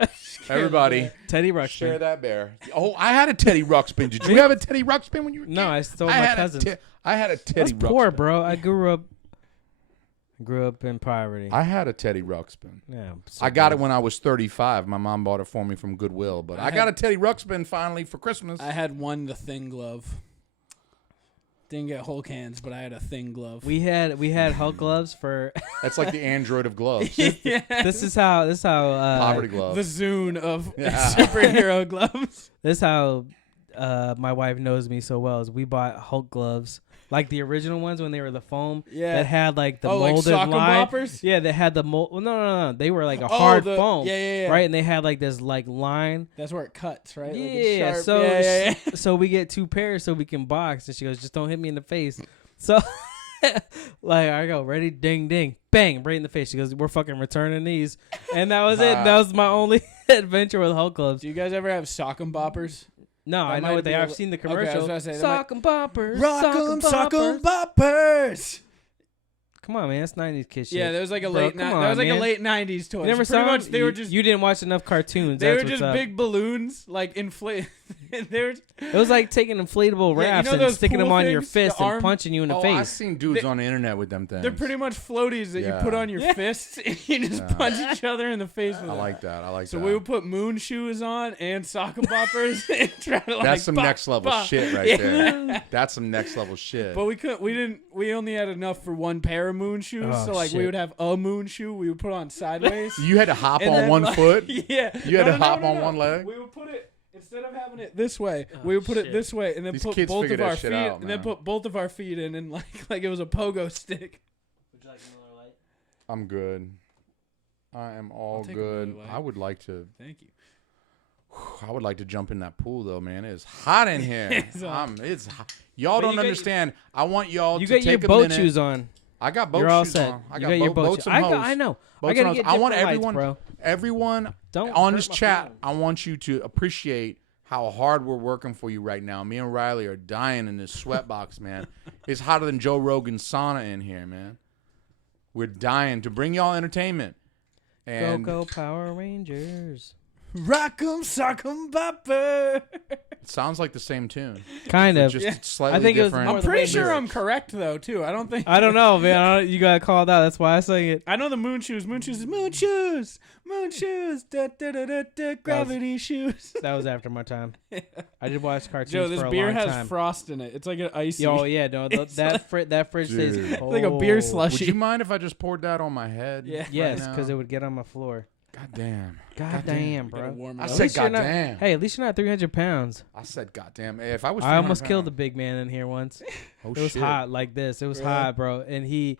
Everybody, Teddy Ruxpin. share that bear. Oh, I had a Teddy Ruxpin. Did you have a Teddy Ruxpin when you were a kid? No, I stole I my had cousin's. I had a That's Teddy Ruxpin. poor, bro. I grew up in poverty. I had a Teddy Ruxpin. Yeah, I got it when I was 35. My mom bought it for me from Goodwill. But I got a Teddy Ruxpin finally for Christmas. I had one, the Thing glove. Didn't get Hulk hands, but I had a Thing glove. We had Hulk gloves for. That's like the android of gloves. yeah. This is how Poverty The gloves. Zune of Yeah. superhero gloves. this is how my wife knows me so well. Is we bought Hulk gloves. Like the original ones when they were the foam Yeah. that had like the Oh, like molded sock 'em line. boppers? Yeah, they had the mold. Well, no. They were like a hard foam. Yeah. Right, and they had like this like line. That's where it cuts, right? Like Yeah, it's sharp. so we get 2 pairs so we can box. And she goes, just don't hit me in the face. So like I go, ready, ding ding, bang, right in the face. She goes, we're fucking returning these, and that was it. That was my only adventure with Hulk gloves. Do you guys ever have sock 'em boppers? No, That I know might what they be are. a I've seen the okay, I was commercial. gonna say, that Sock 'em boppers, Rock 'em, sock 'em boppers. Come on, man, that's 90s kid shit. Yeah, there was like a Bro, late come that on, was like man. a late 90s toy. You never So saw pretty much them? they were just you didn't watch enough cartoons. they That's were what's just up. big balloons like inflate. They were It was like taking inflatable Yeah, you rafts know and those sticking them pool on your things, fist the and arm- punching you in the I've face. seen dudes They- on the internet with them things. they're pretty much floaties that you Yeah. put on your fists and you just punch each other in the face with I it. like that. I like So that. we would put moon shoes on and sock 'em boppers and try to like That's some bop, next level bop. shit right Yeah. there. That's some next level shit. But we only had enough for one pair of moon shoes. Oh, so like we shit. would have a moon shoe we would put on sideways. You had to hop And on then, one like, foot. Yeah. You had to hop on one leg? We would put it instead of having it this way, we would put shit. it this way and then These put kids both figure of that our shit feet out, and then man. put both of our feet in and like it was a pogo stick. Would you like another light? I'm good. I am all take good. another light. I would like to. Thank you. I would like to jump in that pool though, man. It's hot in here. It's hot. It's hot. Y'all But don't you got- understand. I want y'all You to got your take a boat minute. shoes on. I got boat You're all shoes set. on. I You got got your boat boats shoes. and I know. Boats I gotta and get hoes. I want different lights, everyone, bro. everyone Don't on hurt this my chat. phone. I want you to appreciate how hard we're working for you right now. Me and Riley are dying in this sweatbox, man. It's hotter than Joe Rogan's sauna in here, man. We're dying to bring y'all entertainment. And Go Power Rangers. Rock 'em, sock 'em, bopper. it sounds like the same tune. Kind of. Just Yeah. slightly I think it was different. more I'm the pretty way sure I'm lyrics. correct though too. I don't think I don't know, man. You got called out. That's why I sang it. I know the moon shoes. Moon shoes is moon shoes. Moon shoes. Da, da, da, da, da, gravity shoes. That was after my time. I did watch cartoons Joe, this for a beer long has time. frost in it. It's like an icy. Oh yeah, no, that fridge stays Dude. cold. like a beer Would slushy. you mind if I just poured that on my head? Yeah. Yes, right because now? it would get on my floor. God damn. God damn, Gotta bro. warm it I up. said least you're not- goddamn. Hey, at least you're not 300 pounds. I said goddamn. Hey, if I was, I almost 300 killed the pounds- big man in here once. Oh, It was shit. hot like this. It was Really? hot, bro. And he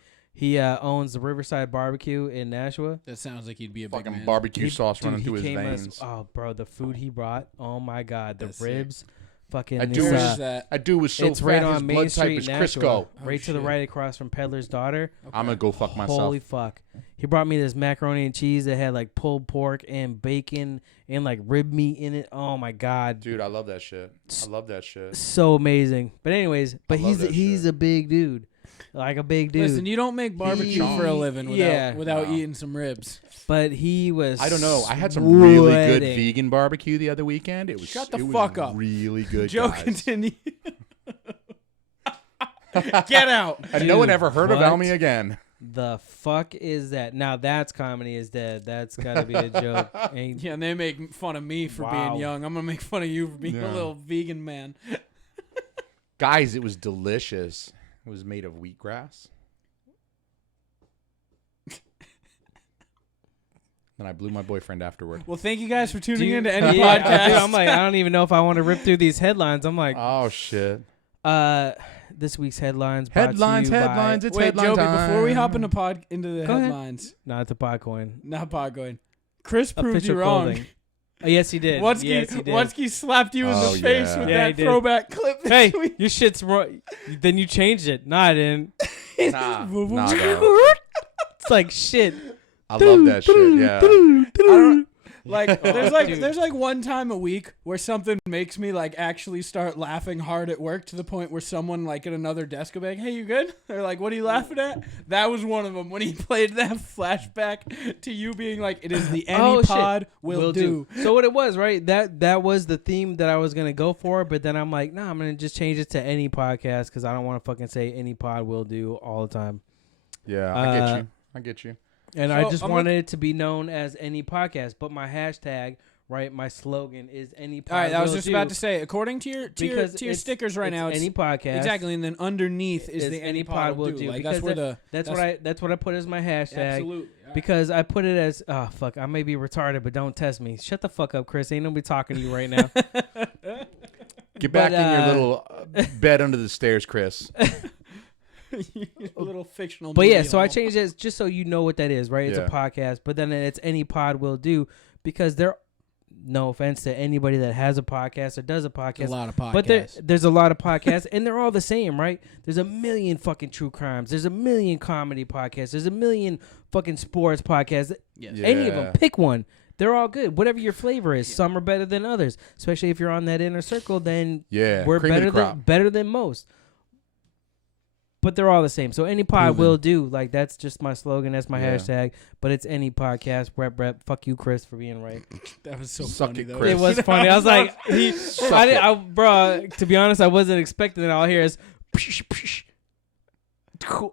owns the Riverside Barbecue in Nashua. That sounds like you'd be a big Fucking man. barbecue sauce running he through his came us- veins. oh, bro, the food he brought. Oh my God, the That's sick. ribs, fucking. That this, dude Where was- is that? That dude was so it's fat. right his on Main blood type Street, is Nashua, Crisco. right to the shit. right across from Peddler's Daughter. I'm gonna go fuck myself. Holy fuck! He brought me this macaroni and cheese that had like pulled pork and bacon and like rib meat in it. Oh my god, Dude, I love that shit. so amazing. But anyways, that he's shit. a big dude, like a big dude. Listen, you don't make barbecue for a living without No. eating some ribs. But he was. I don't know. I had some really good sweating. vegan barbecue the other weekend. It was Shut the it was fuck up. Really good. Joe, guys. continue. Get out. And no one Dude, ever heard of what? Alme again. The fuck is that? Now that's comedy is dead. That's gotta be a joke. Ain't Yeah, and they make fun of me for Wow. being young. I'm gonna make fun of you for being Yeah. a little vegan man. Guys, it was delicious. It was made of wheatgrass. Then I blew my boyfriend afterward. Well, thank you guys for tuning Dude, in to any yeah, podcast. dude, I'm like, I don't even know if I want to rip through these headlines. I'm like, Oh shit! this week's headlines. brought to Headlines, you by- headlines. It's Wait, headline Joby, time. before we hop into the Go ahead. headlines, Not the Podcoin. not Podcoin. Chris proved Official you wrong. clothing. Oh, yes, he did. Watsky, Yes, he did. Watsky slapped you in Oh, the face yeah. with Yeah, he that did. throwback clip. This Hey, week. your shit's wrong. Then you changed it. No, I didn't. Nah, dog. It's like shit. I love that shit. Yeah. I don't, like dude. there's like one time a week where something makes me like actually start laughing hard at work to the point where someone like at another desk will be like, "Hey, you good?" They're like, "What are you laughing at?" That was one of them when he played that flashback to you being like, "It is the any Oh, shit. pod will do." So what it was, right? That was the theme that I was gonna go for, but then I'm like, nah, I'm gonna just change it to any podcast because I don't want to fucking say any pod will do all the time. Yeah, I get you. And So, I just I'm wanted it to be known as any podcast, but my hashtag, right, my slogan is any pod All right, I was will just do, about to say, according to your because your stickers right it's now, it's any podcast. exactly, and then underneath is It's the any pod will do. Like that's because where that's what I put as my hashtag. absolutely. Because I put it as fuck, I may be retarded, but don't test me. Shut the fuck up, Chris. Ain't nobody talking to you right now. Get back But, in your little bed under the stairs, Chris. A little fictional. But yeah, movie so I hall. changed it just so you know what that is, right? It's a Yeah. podcast, but then it's any pod will do because there. No offense to anybody that has a podcast or does a podcast, a lot of podcasts. but there's a lot of podcasts, and they're all the same, right? There's a million fucking true crimes. There's a million comedy podcasts. There's a million fucking sports podcasts. yes. Yeah. Any of them, pick one. They're all good. Whatever your flavor is, some are better than others. Especially if you're on that inner circle, then Yeah, we're cream of the better crop. than most. But they're all the same. So any pod Proven. will do. Like that's just my slogan. That's my Yeah. hashtag. But it's any podcast. Rep. Fuck you, Chris, for being right. That was so Suck funny it, though. Chris. It was funny. I was like, Suck bro. To be honest, I wasn't expecting it. All I hear is. Psh, psh.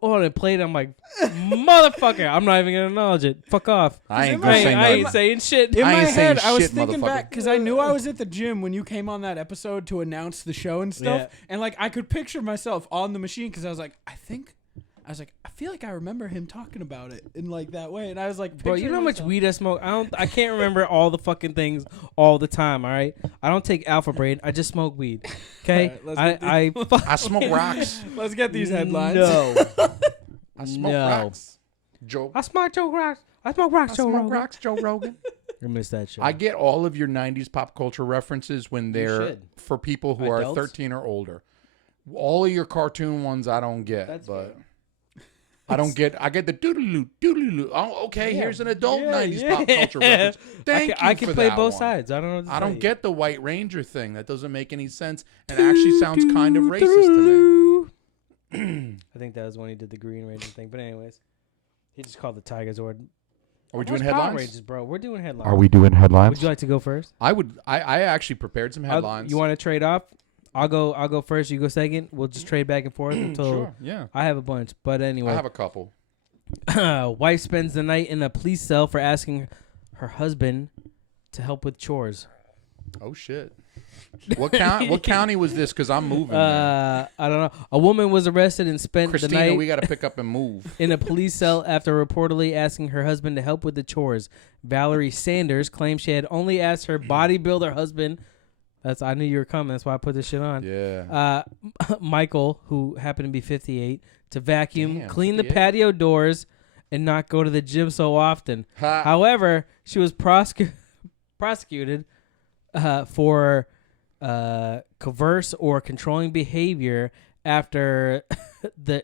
Oh, and it played. I'm like, motherfucker. I'm not even gonna acknowledge it. Fuck off. I ain't in gonna my- say I ain't nothing. saying shit. In I my ain't saying head, I was shit, thinking motherfucker. back because I knew I was at the gym when you came on that episode to announce the show and stuff, Yeah. and like I could picture myself on the machine because I was like, I feel like I remember him talking about it in like that way, and I was like, Bro, you picturing know how much myself. weed I smoke? I can't remember all the fucking things all the time, all right? I don't take Alpha Brain. I just smoke weed. Okay? All right, I smoke rocks. Let's get these headlines. No. I smoke No. rocks. Joe. I smoke Joe Rocks. I smoke rocks, Joe Rogan. rocks, Joe Rogan. I missed that shit. I get all of your 90s pop culture references when they're should. for people who are Adults? 13 or older. All of your cartoon ones I don't get, That's but I don't get. I get the doodaloo doodaloo. Oh, okay. Yeah. Here's an adult Yeah, 90s pop culture yeah. reference. Thank I you can for play that both one. sides. I don't know what to I don't say. get the White Ranger thing. That doesn't make any sense and actually sounds kind of racist to me. I think that was when he did the Green Ranger thing. But anyways, he just called the Tigers. Are we doing Power headlines? Rangers, bro. We're doing headlines. Are we doing headlines? Would you like to go first? I would. I actually prepared some headlines. You want to trade off? I'll go first. You go second. We'll just trade back and forth until Sure. Yeah. I have a bunch. But anyway, I have a couple. wife spends the night in a police cell for asking her husband to help with chores. Oh shit. What county was this? Because I'm moving. man. I don't know. A woman was arrested and spent the Christina, night we got to pick up and move. in a police cell after reportedly asking her husband to help with the chores. Valerie Sanders claimed she had only asked her bodybuilder husband. I knew you were coming. That's why I put this shit on. Yeah. Michael, who happened to be 58, to vacuum, Damn, clean the 58? patio doors, and not go to the gym so often. Ha. However, she was prosecuted for coerce or controlling behavior after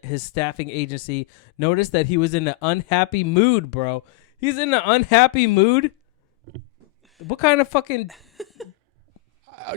his staffing agency noticed that he was in an unhappy mood, bro. He's in an unhappy mood? What kind of fucking...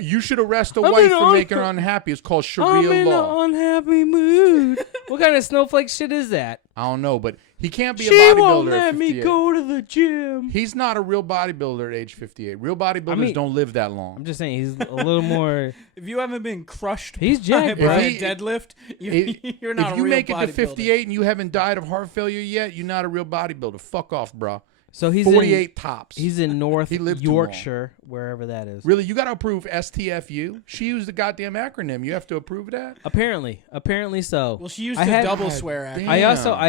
You should arrest a wife for making her unhappy. It's called Sharia law. I'm in an unhappy mood. What kind of snowflake shit is that? I don't know, but he can't be a She bodybuilder won't at let 58. me go to the gym. He's not a real bodybuilder at age 58. Real bodybuilders don't live that long. I'm just saying he's a little more... If you haven't been crushed He's jacked, by bro. a deadlift, you're not a real bodybuilder. If you make it to 58 and you haven't died of heart failure yet, you're not a real bodybuilder. Fuck off, bro. So he's 48 tops. He's in North He lived too Yorkshire, wherever that is. Really, you got to approve STFU. She used the goddamn acronym. You have to approve that. Apparently so. Well, she used the double swear act. Damn. I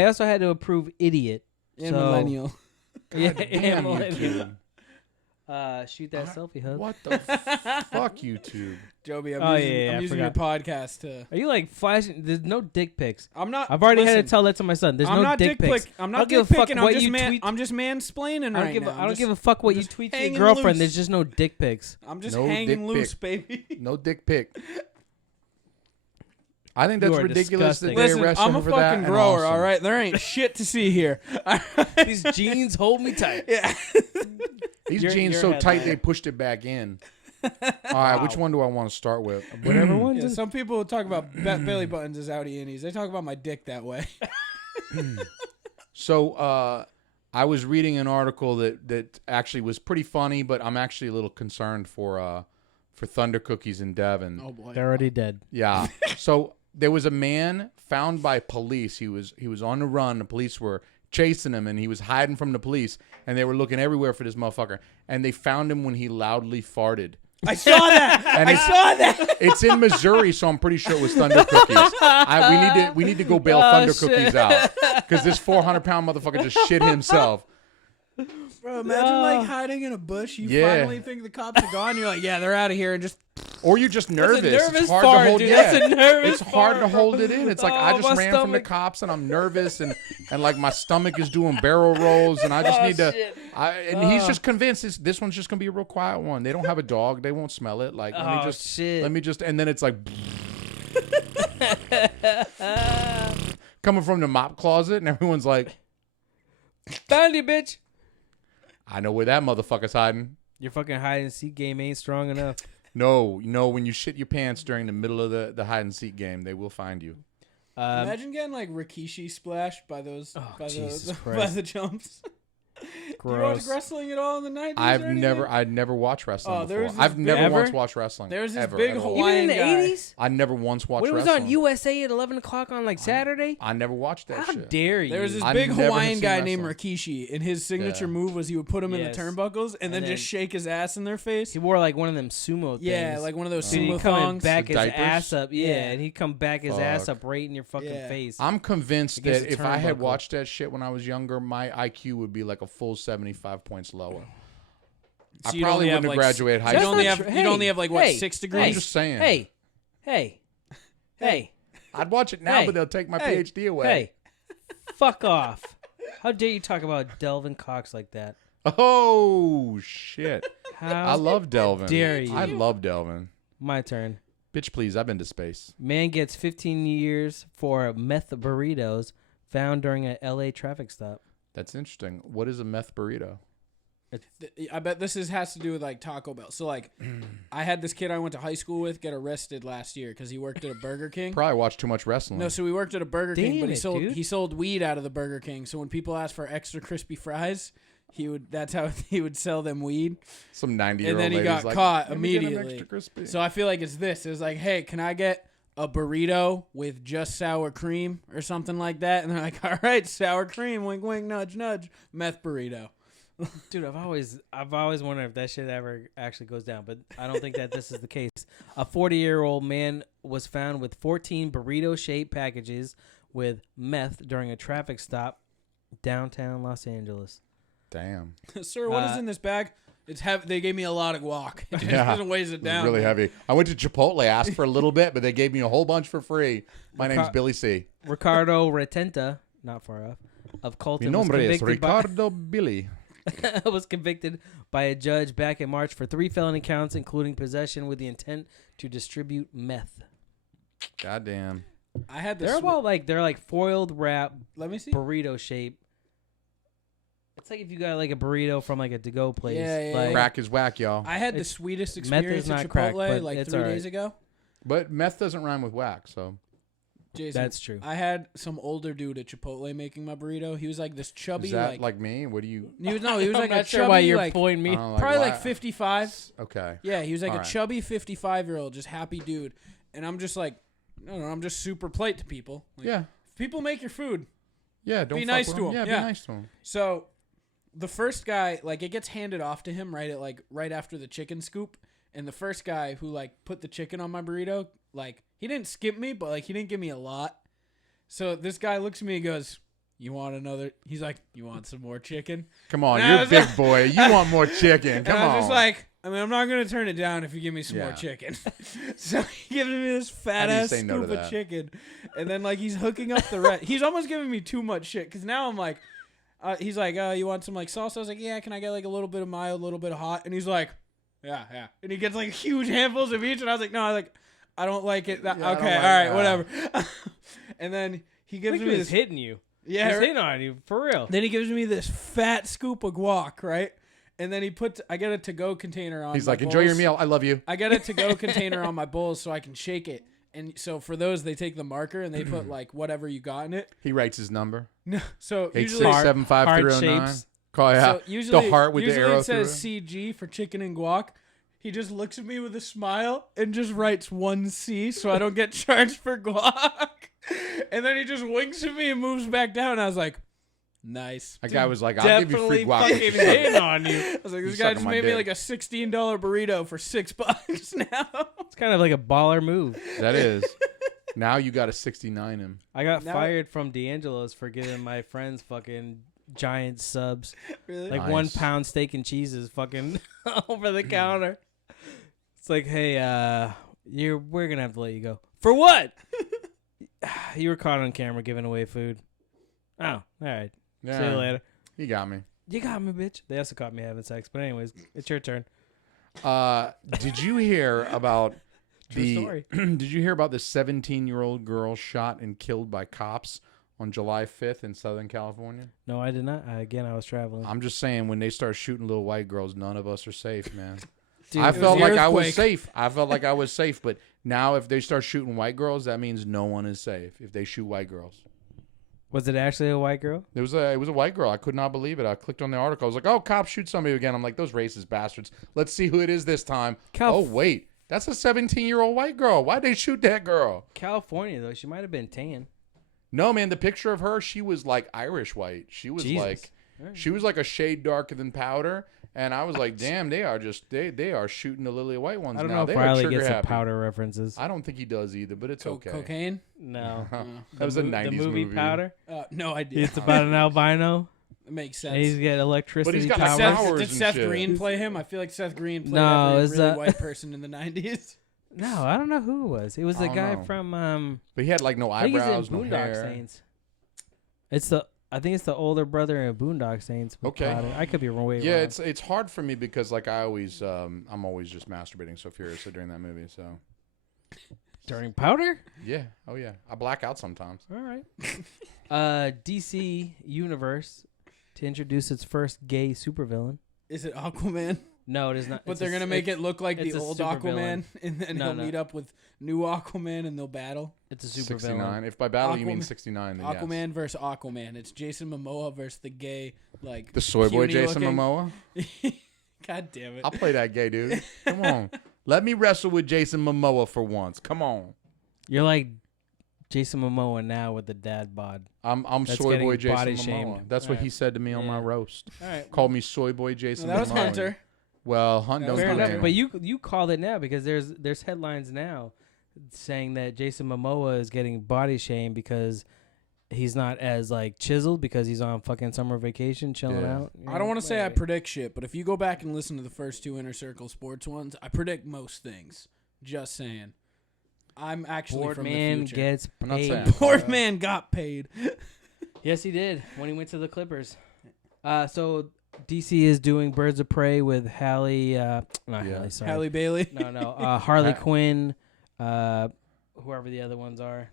also had to approve idiot. And So- millennial. Yeah, Damn, millennial. YouTube. Shoot that selfie, hub. What the fuck, YouTube? Joby, I'm Oh, using, yeah, I'm I using your forgot. podcast to... Are you like flashing? There's no dick pics. I'm not... I've already had listen, to tell that to my son. There's I'm no not dick pics. I'm I not don't dick give a fuck picking. what I'm just you tweet. I'm just mansplaining right now. I don't give a fuck what you just tweet to your hanging girlfriend. loose. There's just no dick pics. I'm just No hanging dick loose, pic. baby. No dick pic. I think that's You are ridiculous that disgusting. they Listen, arrest I'm him a for fucking that. and grower, awesome. all right? There ain't shit to see here. These jeans hold me tight. Yeah. These You're- jeans you're so a tight headliner. they pushed it back in. All right, which one do I want to start with? Whatever one's Yeah, in- some people talk about belly buttons as outie innies. They talk about my dick that way. So I was reading an article that actually was pretty funny, but I'm actually a little concerned for Thunder Cookies in Devon. Oh boy. They're already dead. Yeah. So there was a man found by police. He was on the run. The police were chasing him, and he was hiding from the police, and they were looking everywhere for this motherfucker. And they found him when he loudly farted. I saw that. And I saw that. It's in Missouri, so I'm pretty sure it was Thunder Cookies. We need to go bail Thunder shit. Cookies out because this 400-pound motherfucker just shit himself. Bro, imagine like hiding in a bush. You Yeah. finally think the cops are gone. You're like, yeah, they're out of here, and just Or you're just nervous. nervous It's hard fart, to hold. dude. Yeah. That's a nervous It's hard to fart, bro. hold it in. It's like I Oh, just my ran from the stomach. cops and I'm nervous and like my stomach is doing barrel rolls and I just need to. shit. And he's just convinced this one's just gonna be a real quiet one. They don't have a dog. They won't smell it. Like let me just. And then it's like coming from the mop closet and everyone's like, Found you, bitch. I know where that motherfucker's hiding. Your fucking hide and seek game ain't strong enough. No, when you shit your pants during the middle of the hide and seek game, they will find you. imagine getting like Rikishi splashed by those by Jesus by Christ. the jumps. Do you Gross. watch wrestling at all in the 90s? I'd never watched wrestling Oh, there was before. this I've never big- once Ever? watched wrestling. There was this ever, big at all. Hawaiian Even in the guy. 80s? I never once watched When it was wrestling. on USA at 11 o'clock on like Saturday? I never watched that How shit. dare you? There was this I big never have Hawaiian seen guy named wrestling. Rikishi, and his signature Yeah. move was he would put him in Yes. the turnbuckles and then then- just shake his ass in their face. He wore like one of them sumo things. Yeah, like one of those So he'd sumo come and thongs. back The his diapers? ass up. Yeah, Yeah. and he'd come back his ass Fuck. up right in your fucking Yeah. face. I'm convinced Against that the if I had turnbuckle. watched that shit when I was younger, my IQ would be like a full 75 points lower. So I you'd probably only have, wouldn't have like, graduated high You'd school. only not have true. you'd only have like what Hey, 6 hey, degrees. I'm just saying. Hey. I'd watch it now, Hey. but they'll take my Hey. PhD away. Hey. Fuck off. How dare you talk about Delvin Cox like that? Oh shit! How I love Delvin. dare you. I love Delvin. My turn. Bitch, please. I've been to space. Man gets 15 years for meth burritos found during a LA traffic stop. That's interesting. What is a meth burrito? I bet this has to do with like Taco Bell. So like, I had this kid I went to high school with get arrested last year because he worked at a Burger King. Probably watch too much wrestling. No, so he worked at a Burger King, but Damn it, dude. he sold weed out of the Burger King. So when people asked for extra crispy fries, that's how he would sell them weed. Some 90-year-old And then he lady's got like, caught "Let me get 'em immediately. extra crispy." So I feel like it's this. It was like, hey, can I get a burrito with just sour cream or something like that? And they're like, all right, sour cream, wink, wink, nudge, nudge, meth burrito. Dude, I've always wondered if that shit ever actually goes down, but I don't think that this is the case. A 40-year-old man was found with 14 burrito-shaped packages with meth during a traffic stop downtown Los Angeles. Damn. Sir, what is in this bag? It's heavy. They gave me a lot of guac. It just Yeah. doesn't weighs it down. Really heavy. I went to Chipotle, asked for a little bit, but they gave me a whole bunch for free. My name's Billy C. Ricardo Retenta, not far off, of Mi Colton nombre es Ricardo Billy. was convicted by a judge back in March for 3 felony counts, including possession with the intent to distribute meth. Goddamn. I had They're about like foiled wrap Let me see. burrito shape. It's like if you got like a burrito from like a to-go place. Yeah, like, Crack is whack, y'all. I had the It's- sweetest meth is experience at not Chipotle crack, but like it's 3 alright. days ago. But meth doesn't rhyme with whack, so. Jason, That's true. I had some older dude at Chipotle making my burrito. He was like this chubby, Is that like me? What do you? he was like I'm a not sure chubby, why you're like pointing me. probably like whack. 55. Okay. Yeah, he was like All a right. chubby 55-year-old, just happy dude. And I'm just like, I don't know, I'm just super polite to people. Like, Yeah. if people make your food. Yeah. Don't Be fuck nice with to him. Yeah, Yeah. be nice to him. So the first guy, like it gets handed off to him right after the chicken scoop. And the first guy who like put the chicken on my burrito, like he didn't skip me, but like he didn't give me a lot. So this guy looks at me and goes, "You want another?" He's like, "You want some more chicken?" Come on, And I you're a was big like- boy. You want more chicken? And Come I was on. just like, I mean, I'm not gonna turn it down if you give me some more Yeah. chicken. So he gives me this fat How do you ass say no to scoop of that? chicken, and then like he's hooking up the rest. He's almost giving me too much shit because now I'm like, he's like, "You want some like salsa?" I was like, "Yeah, can I get like a little bit of mild, a little bit of hot?" And he's like, "Yeah." And he gets like huge handfuls of each, and I was like, "No, I don't like it." Yeah, I don't Okay, like all right, that. whatever. And then he I gives think me he was this. hitting you. Yeah, He's right? hitting on you for real. Then he gives me this fat scoop of guac, right? And then I get a to-go container on. He's my like, enjoy your bowls. meal. I love you. I get a to-go container on my bowls so I can shake it. And so for those, they take the marker and they put like whatever you got in it. He writes his number. No, so Eight usually, six seven five heart 309. shapes. Call yeah. so usually the heart with the usually arrow it says through it. CG for chicken and guac. He just looks at me with a smile and just writes 1C so I don't get charged for guac. And then he just winks at me and moves back down. I was like, nice. That guy was like, I'll give you Definitely free guac. fucking hitting on you. I was like, this He's guy sucking just my made me dick. like a $16 burrito for $6 now. It's kind of like a baller move. That is. Now you got to 69 him. I got Now- fired from D'Angelo's for giving my friends fucking giant subs. Really? Like Nice. 1 pound steak and cheeses fucking over the counter. It's like, hey, we're gonna have to let you go. For what? You were caught on camera giving away food. Oh, all right. Yeah. See you later. You got me. You got me, bitch. They also caught me having sex. But anyways, it's your turn. Did you hear about True story. Did you hear about the 17-year-old girl shot and killed by cops on July 5th in Southern California? No, I did not. I was traveling. I'm just saying, when they start shooting little white girls, none of us are safe, man. Dude, I was felt the like I was earthquake. safe. I felt like I was safe, but now if they start shooting white girls, that means no one is safe. If they shoot white girls, was it actually a white girl? it was a white girl. I could not believe it. I clicked on the article. I was like, oh, cops shoot somebody again. I'm like, those racist bastards. Let's see who it is this time. Oh wait, that's a 17-year-old white girl. Why'd they shoot that girl? California though, she might have been tan. No, man, the picture of her, she was like Irish white. She was Jesus. like a shade darker than powder. And I was like, damn, they are just they are shooting the lily white ones I don't now. know if They are Riley trigger gets the happy. powder references. I don't think he does either, but it's okay. Cocaine? No. That was a The 90s movie Powder. No idea. It's about an albino. It makes And he's sense. got electricity he's got powers. powers. Did and Seth shit. Green play him? I feel like Seth Green played No, every is really that- white person in the 90s. No, I don't know who it was. It was I the don't guy know. from But he had like no I think he's in eyebrows, no Boondock hair. Saints. I think it's the older brother in Boondock Saints. with Okay. powder. I could be way Yeah, wrong. it's hard for me because like I'm always just masturbating so furiously during that movie. So During Powder. yeah, oh yeah, I black out sometimes. All right. DC Universe to introduce its first gay supervillain. Is it Aquaman? No, it is not. But they're going to make it look like it's the a old supervillain. Aquaman, and then No, he'll no. meet up with new Aquaman, and they'll battle. It's a supervillain. 69. If by battle you mean Aquaman- 69, then Aquaman versus Aquaman. It's Jason Momoa versus the gay, like... the soy boy puny Jason looking- Momoa. God damn it. I'll play that gay dude. Come on, let me wrestle with Jason Momoa for once. Come on, You're like Jason Momoa now with the dad bod. I'm That's soy boy getting Jason body Momoa. shamed. That's what Alright. he said to me on my Yeah. roast. All right. Called me soy boy Jason. No, that was Momoa. Hunter. Well, Hunt Fair don't Fair do enough, that. but you called it now because there's headlines now saying that Jason Momoa is getting body shamed because he's not as like chiseled because he's on fucking summer vacation chilling Yeah. out. I don't want to say I predict shit, but if you go back and listen to the first two Inner Circle Sports ones, I predict most things. Just saying. I'm actually Board from man the future. gets I'm not paid. saying. Board man got paid. Yes, he did when he went to the Clippers. So DC is doing Birds of Prey with Halle, not Yeah. Halle, sorry. Halle Bailey. No, Harley Quinn, whoever the other ones are.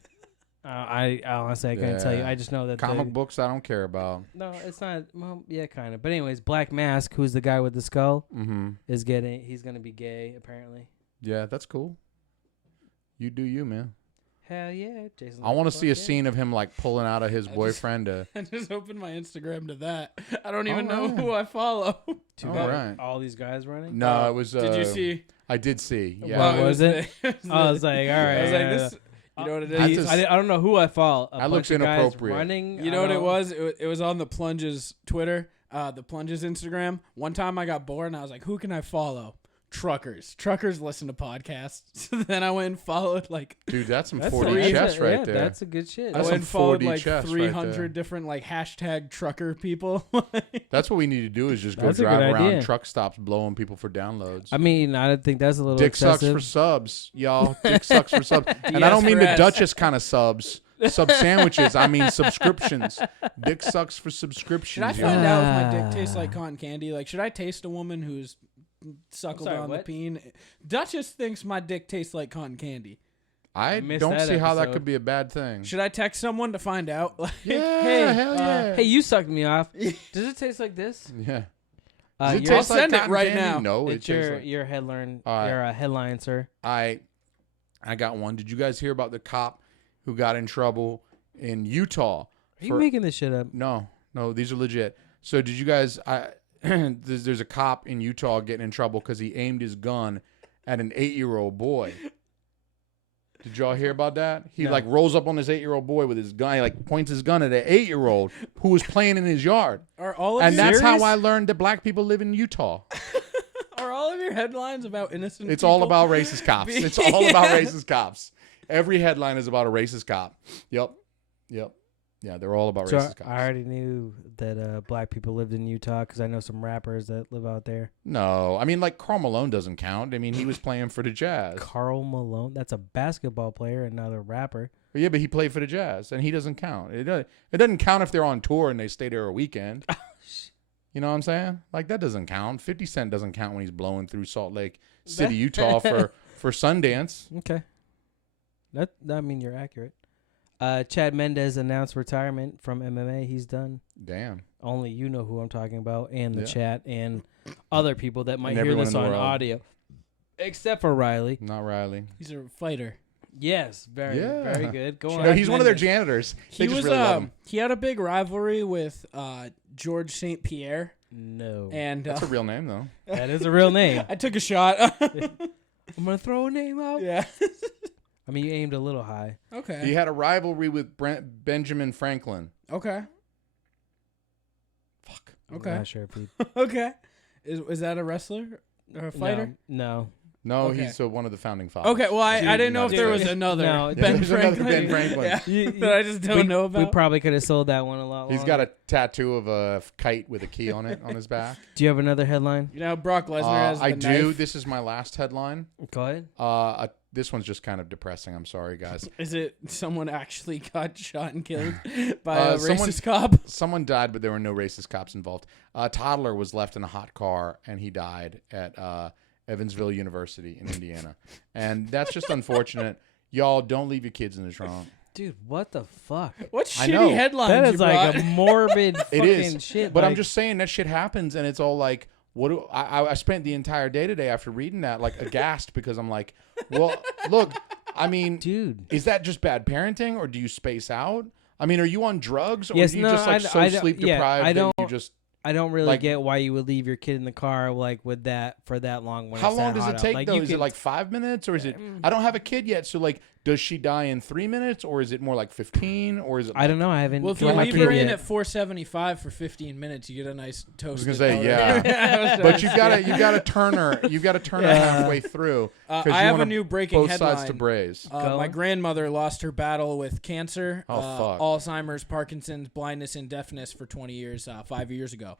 I honestly I couldn't tell you. Yeah. I just know that Comic books I don't care about. No, it's not. Well, yeah, kind of. But anyways, Black Mask, who's the guy with the skull, is getting. He's gonna be gay apparently. Yeah, that's cool. You do you, man. Hell yeah, Jason. I want to see a scene of him like pulling out of his boyfriend. I just opened my Instagram to that. I don't even know who I follow. All right. All these guys running. No, it was. Did you see? I did see. Yeah. What was it? I was like, all right. I was like, this. You know what it is? I don't know who I follow. That looks inappropriate. Running. You know what it was? It was on the Plunge's Twitter, the Plunge's Instagram. One time I got bored and I was like, who can I follow? Truckers. Truckers listen to podcasts. So then I went and followed like... Dude, that's some 4D chess right there. That's a good shit. I went and followed like 300 different like hashtag trucker people. That's what we need to do is just go drive around truck stops blowing people for downloads. I mean, I think that's a little Dick excessive. sucks for subs, y'all. Dick sucks for subs. And I don't mean the Duchess kind of subs. Sub sandwiches. I mean subscriptions. Dick sucks for subscriptions. Should I find out if my dick tastes like cotton candy? Like, should I taste a woman who's suckled on the peen? Duchess thinks my dick tastes like cotton candy. I don't see how that could be a bad thing. Should I text someone to find out? Like, yeah, hey, hell yeah. Hey, you sucked me off. Does it taste like this? Yeah. Does it taste like send it right now. No, it's your headline. Your headline, sir. I got one. Did you guys hear about the cop who got in trouble in Utah? Are you making this shit up? No, these are legit. So did you guys? There's a cop in Utah getting in trouble because he aimed his gun at an 8-year-old boy. Did y'all hear about that? He like rolls up on this 8-year-old boy with his gun. He like points his gun at an 8-year-old who was playing in his yard. Are all of and that's how I learned that black people live in Utah. Are all of your headlines about innocent It's people? all about racist cops. It's all about racist cops. Every headline is about a racist cop. Yep. Yeah, they're all about racist cops. I already knew that black people lived in Utah because I know some rappers that live out there. No, I mean, like, Karl Malone doesn't count. I mean, he was playing for the Jazz. Karl Malone? That's a basketball player and not a rapper. Yeah, but he played for the Jazz, and he doesn't count. It doesn't count if they're on tour and they stay there a weekend. You know what I'm saying? Like, that doesn't count. 50 Cent doesn't count when he's blowing through Salt Lake City, Utah for Sundance. Okay. I mean, you're accurate. Chad Mendez announced retirement from MMA. He's done. Damn. Only you know who I'm talking about, and the chat, and other people that might hear this on audio. Except for Riley. Not Riley. He's a fighter. Yes, very good. Go on. No, he's one of their janitors. They just really love him. He had a big rivalry with George St. Pierre. No. And that's a real name, though. That is a real name. I took a shot. I'm going to throw a name out. Yeah. I mean, you aimed a little high. Okay. He had a rivalry with Benjamin Franklin. Okay. Fuck. Okay. I'm not sure, Pete. Okay. Is that a wrestler or a fighter? No. No, okay. He's one of the founding fathers. Okay, well, I didn't know if there was another Ben Franklin. Ben Franklin. Yeah. That I just don't know about. We probably could have sold that one a lot longer. He's got a tattoo of a kite with a key on it on his back. Do you have another headline? You know, Brock Lesnar has the I knife. do. This is my last headline. Go ahead. This one's just kind of depressing. I'm sorry, guys. Is it someone actually got shot and killed by a racist cop? Someone died, but there were no racist cops involved. A toddler was left in a hot car, and he died at Evansville University in Indiana. And that's just unfortunate. Y'all, don't leave your kids in the trunk. Dude, what the fuck? What shitty headlines that is you brought? like a morbid fucking shit. But like, I'm just saying that shit happens, and it's all like, I spent the entire day today after reading that like aghast because I'm like, well, look, I mean, dude, is that just bad parenting, or do you space out? I mean, are you on drugs, or do you just like sleep deprived that you just... I don't really get why you would leave your kid in the car like with that for that long. When how it's long that does hot it take out. Like, though? Is it like 5 minutes, or is it? I don't have a kid yet, so like, does she die in 3 minutes, or is it more like 15, or is it? I don't know. I haven't. Well, if you leave her in at 475 for 15 minutes, you get a nice toast. I was gonna say but you gotta turn her. You gotta turn her halfway through. I have a new breaking both headline. sides to braise. My grandmother lost her battle with cancer, fuck. Alzheimer's, Parkinson's, blindness, and deafness for 20 years, 5 years ago.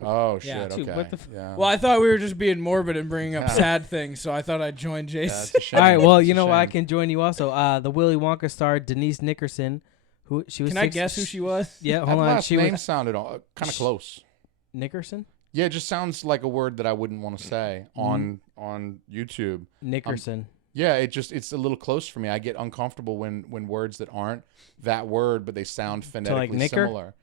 Oh shit! Yeah. Dude, okay. Well, I thought we were just being morbid and bringing up sad things, so I thought I'd join Jason. All right. Well, you know what? I can join you also. The Willy Wonka star Denise Nickerson, who she was. Can I guess who she was? Yeah, hold that on. Last She name was sounded kind of close. Nickerson. Yeah, it just sounds like a word that I wouldn't want to say on YouTube. Nickerson. Yeah, it's a little close for me. I get uncomfortable when words that aren't that word, but they sound phonetically similar.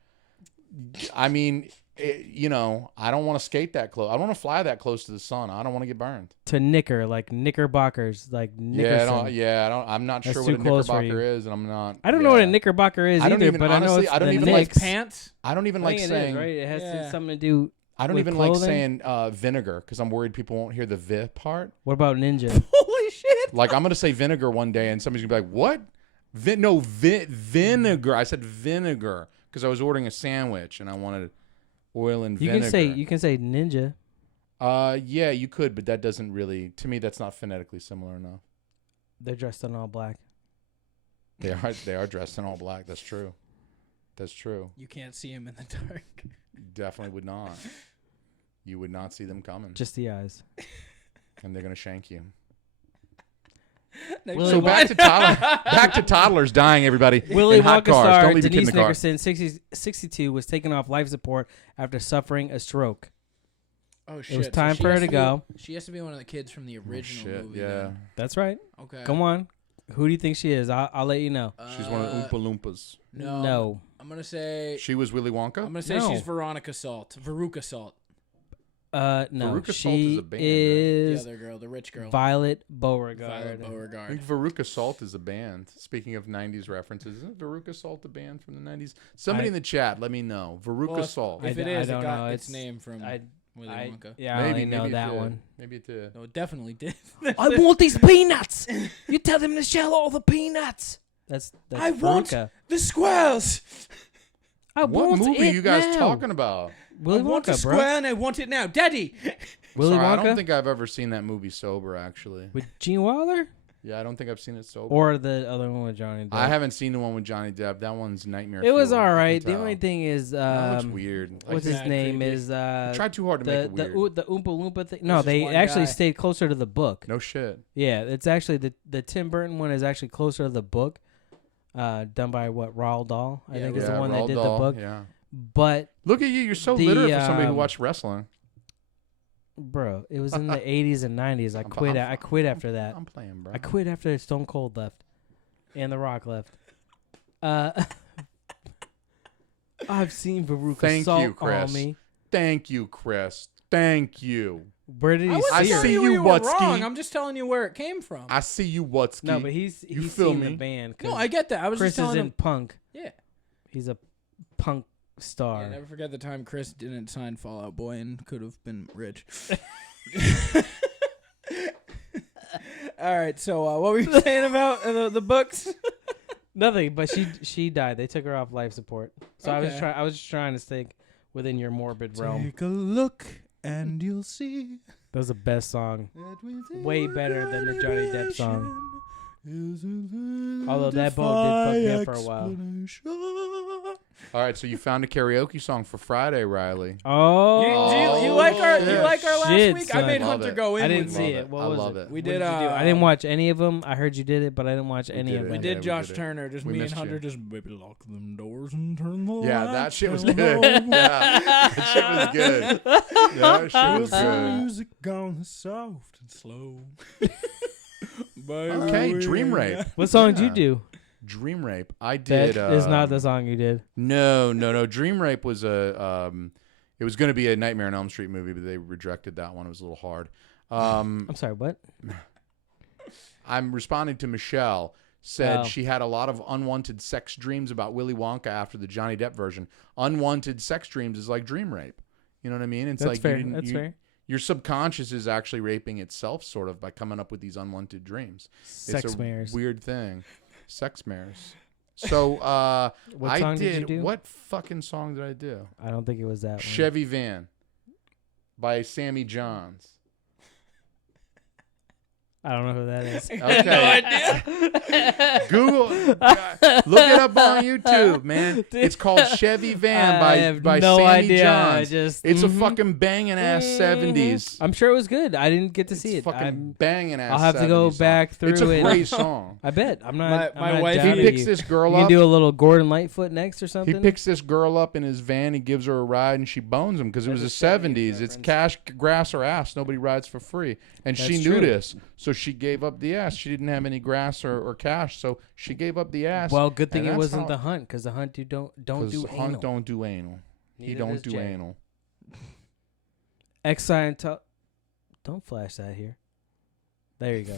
I mean, I don't want to skate that close. I don't want to fly that close to the sun. I don't want to get burned. To knicker, like knickerbockers, like Nickerson. I'm not That's sure too what a close for knickerbocker you. is, and I'm not. I don't know what a knickerbocker is either, but honestly, I know it's like pants. I don't even I like think saying. it is, right? It has something to do. I don't with even clothing. like saying vinegar because I'm worried people won't hear the vi part. What about ninja? Holy shit! Like I'm gonna say vinegar one day, and somebody's gonna be like, "What? Vinegar." I said vinegar because I was ordering a sandwich and I wanted oil and vinegar. You can say ninja. Yeah, you could, but that doesn't really. To me, that's not phonetically similar enough. They're dressed in all black. They are dressed in all black. That's true. That's true. You can't see him in the dark. Definitely would not. You would not see them coming. Just the eyes. And they're gonna shank you. Willy So back to toddlers dying, everybody. Willy in hot Wonka cars. star Don't leave your kid in Denise the car. Nickerson, 62, was taken off life support after suffering a stroke. Oh shit! It was time for her to go. She has to be one of the kids from the original Shit, movie. yeah. Then. That's right. Okay. Come on. Who do you think she is? I'll let you know. She's one of the Oompa Loompas. No. I'm gonna say. She was Willy Wonka? I'm gonna say No. she's Veruca Salt. No. Veruca Salt She is a band, right? The is other girl, the rich girl. Violet Beauregard. Violet I Beauregard. think Veruca Salt is a band. Speaking of 90s references, isn't Veruca Salt a band from the 90s? Somebody in the chat, let me know. Veruca Salt. If it I is, it don't got know. its It's- name from Willy Wonka. Yeah, I only know it that did. one. Maybe it did. No, it definitely did. I want these peanuts. You tell them to shell all the peanuts. That's I want Veruca. the squares. I What want movie are it you guys now. talking about? Willy I want a Wonka, square bro. and I want it now, Daddy. Willy Sorry, I Wonka don't think I've ever seen that movie sober, actually. with Gene Wilder, Yeah, I don't think I've seen it sober. or the other one with Johnny Depp. I haven't seen the one with Johnny Depp. That one's nightmare. It was fuel, all I can right. The tell. only thing is, That looks weird. what's Like his that name? creepy. Is Tried too hard to make it weird. the Oompa Loompa thing? No, This is they one actually guy. stayed closer to the book. No shit. Yeah, it's actually the Tim Burton one is actually closer to the book, done by Roald Dahl. I think is the one that Roald did Dahl, the book. Yeah. But Look at you. You're so The, literate for somebody who um, watched wrestling. bro, it was in the 80s and 90s. I quit. I quit after that. I'm playing, bro. I quit after Stone Cold left, and The Rock left. I've seen Veruca Thank Salt you, Chris. on me. Thank you, Chris. Thank you. Where did he I see wasn't her? telling see you you, you were Watsky. wrong. I'm just telling you where it came from. I see you, Watsky. No, but You he's feel seen me? the band. No, I get that. I was Chris just is telling in him. punk. Yeah. He's a punk star. Yeah, never forget the time Chris didn't sign Fall Out Boy and could have been rich. All right, so what were you saying about the books? Nothing, but she died. They took her off life support. So Okay. I was just trying to stay within your morbid realm. Take a look and you'll see. That was the best song. Way better than the Johnny Depp song. Although that boat did fuck me up for a while. All right, so you found a karaoke song for Friday, Riley. Oh, You like our shit. last Shit, week? son. I made Love Hunter it. go in. I didn't with see me. it. What I was love it? it. We What did. you do? I didn't watch any of them. I heard you did it, but I didn't watch any did of it. We them. did we Josh did it. Turner, just We me and missed Hunter, you. just maybe lock them doors and turn the Yeah, that lights shit was down good. low. Yeah, that shit was good. That shit was good. Music gone soft and slow. Okay, Dream Rape. What song did you Yeah. do? Dream Rape. I That did. is not the song you did. No. Dream Rape was a. It was going to be a Nightmare on Elm Street movie, but they rejected that one. It was a little hard. I'm sorry, what? I'm responding to Michelle. Said Oh. she had a lot of unwanted sex dreams about Willy Wonka after the Johnny Depp version. Unwanted sex dreams is like dream rape. You know what I mean? It's That's like fair. you didn't, That's you, fair. Your subconscious is actually raping itself, sort of, by coming up with these unwanted dreams. Sex it's a mares. weird thing. Sex mares. So What I song did. did you do? What fucking song did I do? I don't think it was that one. Chevy Van by Sammy Johns. I don't know who that is. Okay. Google. Look it up on YouTube, man. It's called Chevy Van I have by no Sammy idea. Johns. I just, It's a fucking banging ass 70s. I'm sure it was good. I didn't get to It's see it. fucking banging ass. I'll have to go 70s song. back through It's a it. great song. I bet. I'm not. My I'm not wife- He doubting picks you. this girl You can up. do a little Gordon Lightfoot next or something. He picks this girl up in his van. He gives her a ride, and she bones him because it was the 70s. It's cash, grass, or ass. Nobody rides for free, and she That's knew true. this, so So she gave up the ass. She didn't have any grass or cash, so she gave up the ass. Well, good thing and it that's wasn't how- the hunt, because the hunt don't do Hunt anal. don't do anal. He don't do Jay. anal. Ex-Scientologist. Don't flash that here. There you go.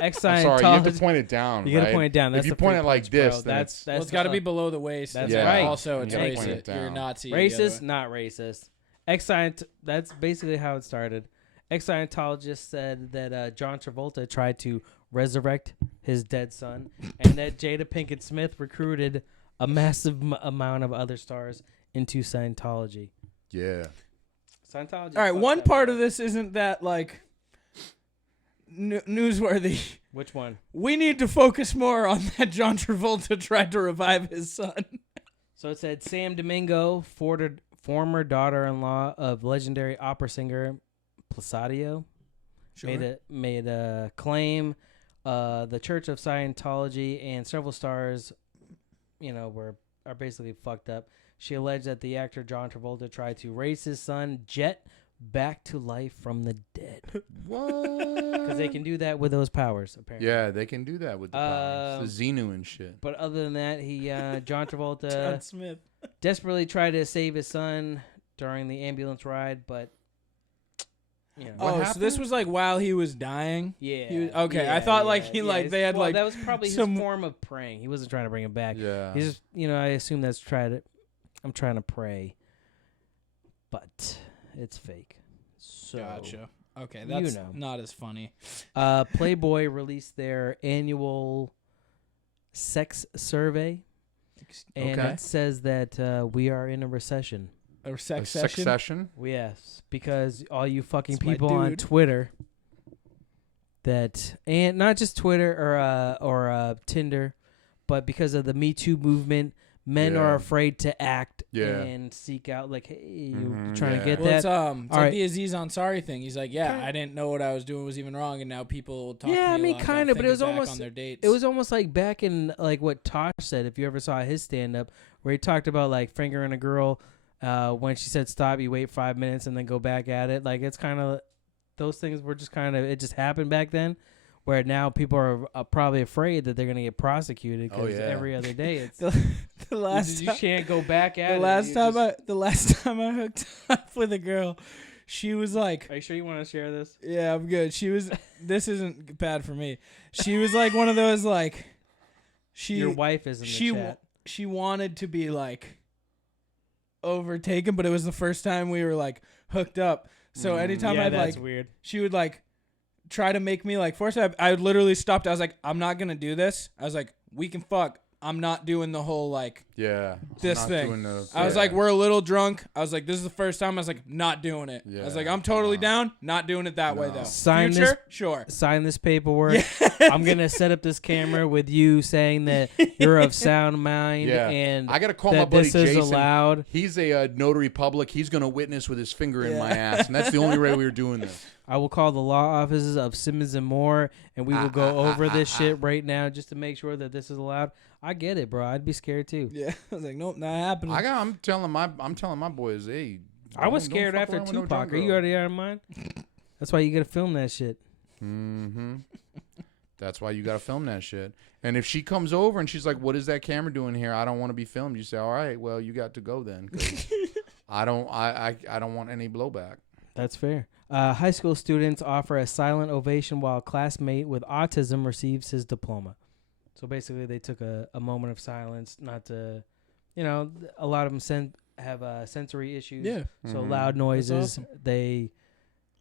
I'm sorry, you have to point it down. You gotta right? point it down. That's if you the point free it like punch, this, bro. then That's Well, it's got to be below the waist. That's Yeah. right. Also, it's You gotta point racist. it down. You're a Nazi. racist, not racist. That's basically how it started. Ex-Scientologist said that John Travolta tried to resurrect his dead son, and that Jada Pinkett Smith recruited a massive amount of other stars into Scientology. yeah. Scientology. All right, one part of this isn't that like newsworthy. Which one? We need to focus more on that John Travolta tried to revive his son. So it said Sam Domingo, former daughter-in-law of legendary opera singer Placido, made a claim. The Church of Scientology and several stars, are basically fucked up. She alleged that the actor John Travolta tried to raise his son Jet back to life from the dead. What? Because they can do that with those powers, apparently. Yeah, they can do that with the powers. The Xenu and shit. But other than that, John Travolta John Smith. desperately tried to save his son during the ambulance ride, but Oh, so this was like while he was dying? yeah. He was, okay, I thought like they had like that was probably some his form of praying. He wasn't trying to bring him back. Yeah. He's just, I assume that's I'm trying to pray, but it's fake. So, Gotcha. Okay, that's know. not as funny. Playboy released their annual sex survey, and Okay. it says that we are in a recession. A A sex sex session? session? Yes, because all you fucking It's my people on dude. Twitter and not just Twitter or Tinder, but because of the Me Too movement, men Yeah. are afraid to act Yeah. and seek out like, hey, you Mhm, trying yeah. to get Well, it's, that? it's All like right. the Aziz Ansari thing. He's like, yeah, Kinda- I didn't know what I was doing was even wrong, and now people will talk Yeah, to me I a mean, lot kinda, about but it was thinking back almost- on their dates. It was almost like back in like what Tosh said. If you ever saw his stand up, where he talked about like fingering a girl, when she said stop, you wait 5 minutes and then go back at it. Like it's kind of those things were just kind of it just happened back then. Where now people are probably afraid that they're gonna get prosecuted because yeah. every other day it's the last you time, can't go back at the it. last You time just- the last time I hooked up with a girl, she was like, Are you sure you want to share this? yeah, I'm good. She was. This isn't bad for me. She was like one of those like. Your wife is in the chat. She wanted to be like overtaken, but it was the first time we were like hooked up. So anytime yeah, I'd that's like, weird. she would like try to make me like force it. I literally stopped. I was like, I'm not gonna do this. I was like, we can fuck. I'm not doing the whole like Yeah. this Not thing. doing the- I was yeah. like, we're a little drunk. I was like, this is the first time. I was like, not doing it. I was like, Yeah, I'm totally no. down. Not doing it that way No. though. Sign Future, this- sure. Sign this paperwork. I'm gonna set up this camera with you saying that you're of sound mind Yeah. and I got to call my that buddy this is Jason. allowed. He's a notary public. He's going to witness with his finger in my ass. And that's the only way we were doing this. I will call the law offices of Simmons and Moore, and we will go over this shit right now just to make sure that this is allowed. I get it, bro. I'd be scared too. Yeah. I was like, nope, not happening. I'm telling my boys, hey. I was don't scared fuck after around with no Tupac. drunk Are you girl. already out of mind? That's why you gotta film that shit. Mm-hmm. That's why you got to film that shit. And if she comes over and she's like, what is that camera doing here? I don't want to be filmed. You say, all right, well, you got to go then. 'Cause I don't want any blowback. That's fair. High school students offer a silent ovation while classmate with autism receives his diploma. So basically, they took a moment of silence, not to, a lot of them have sensory issues. Yeah. So Mhm. loud noises. awesome. They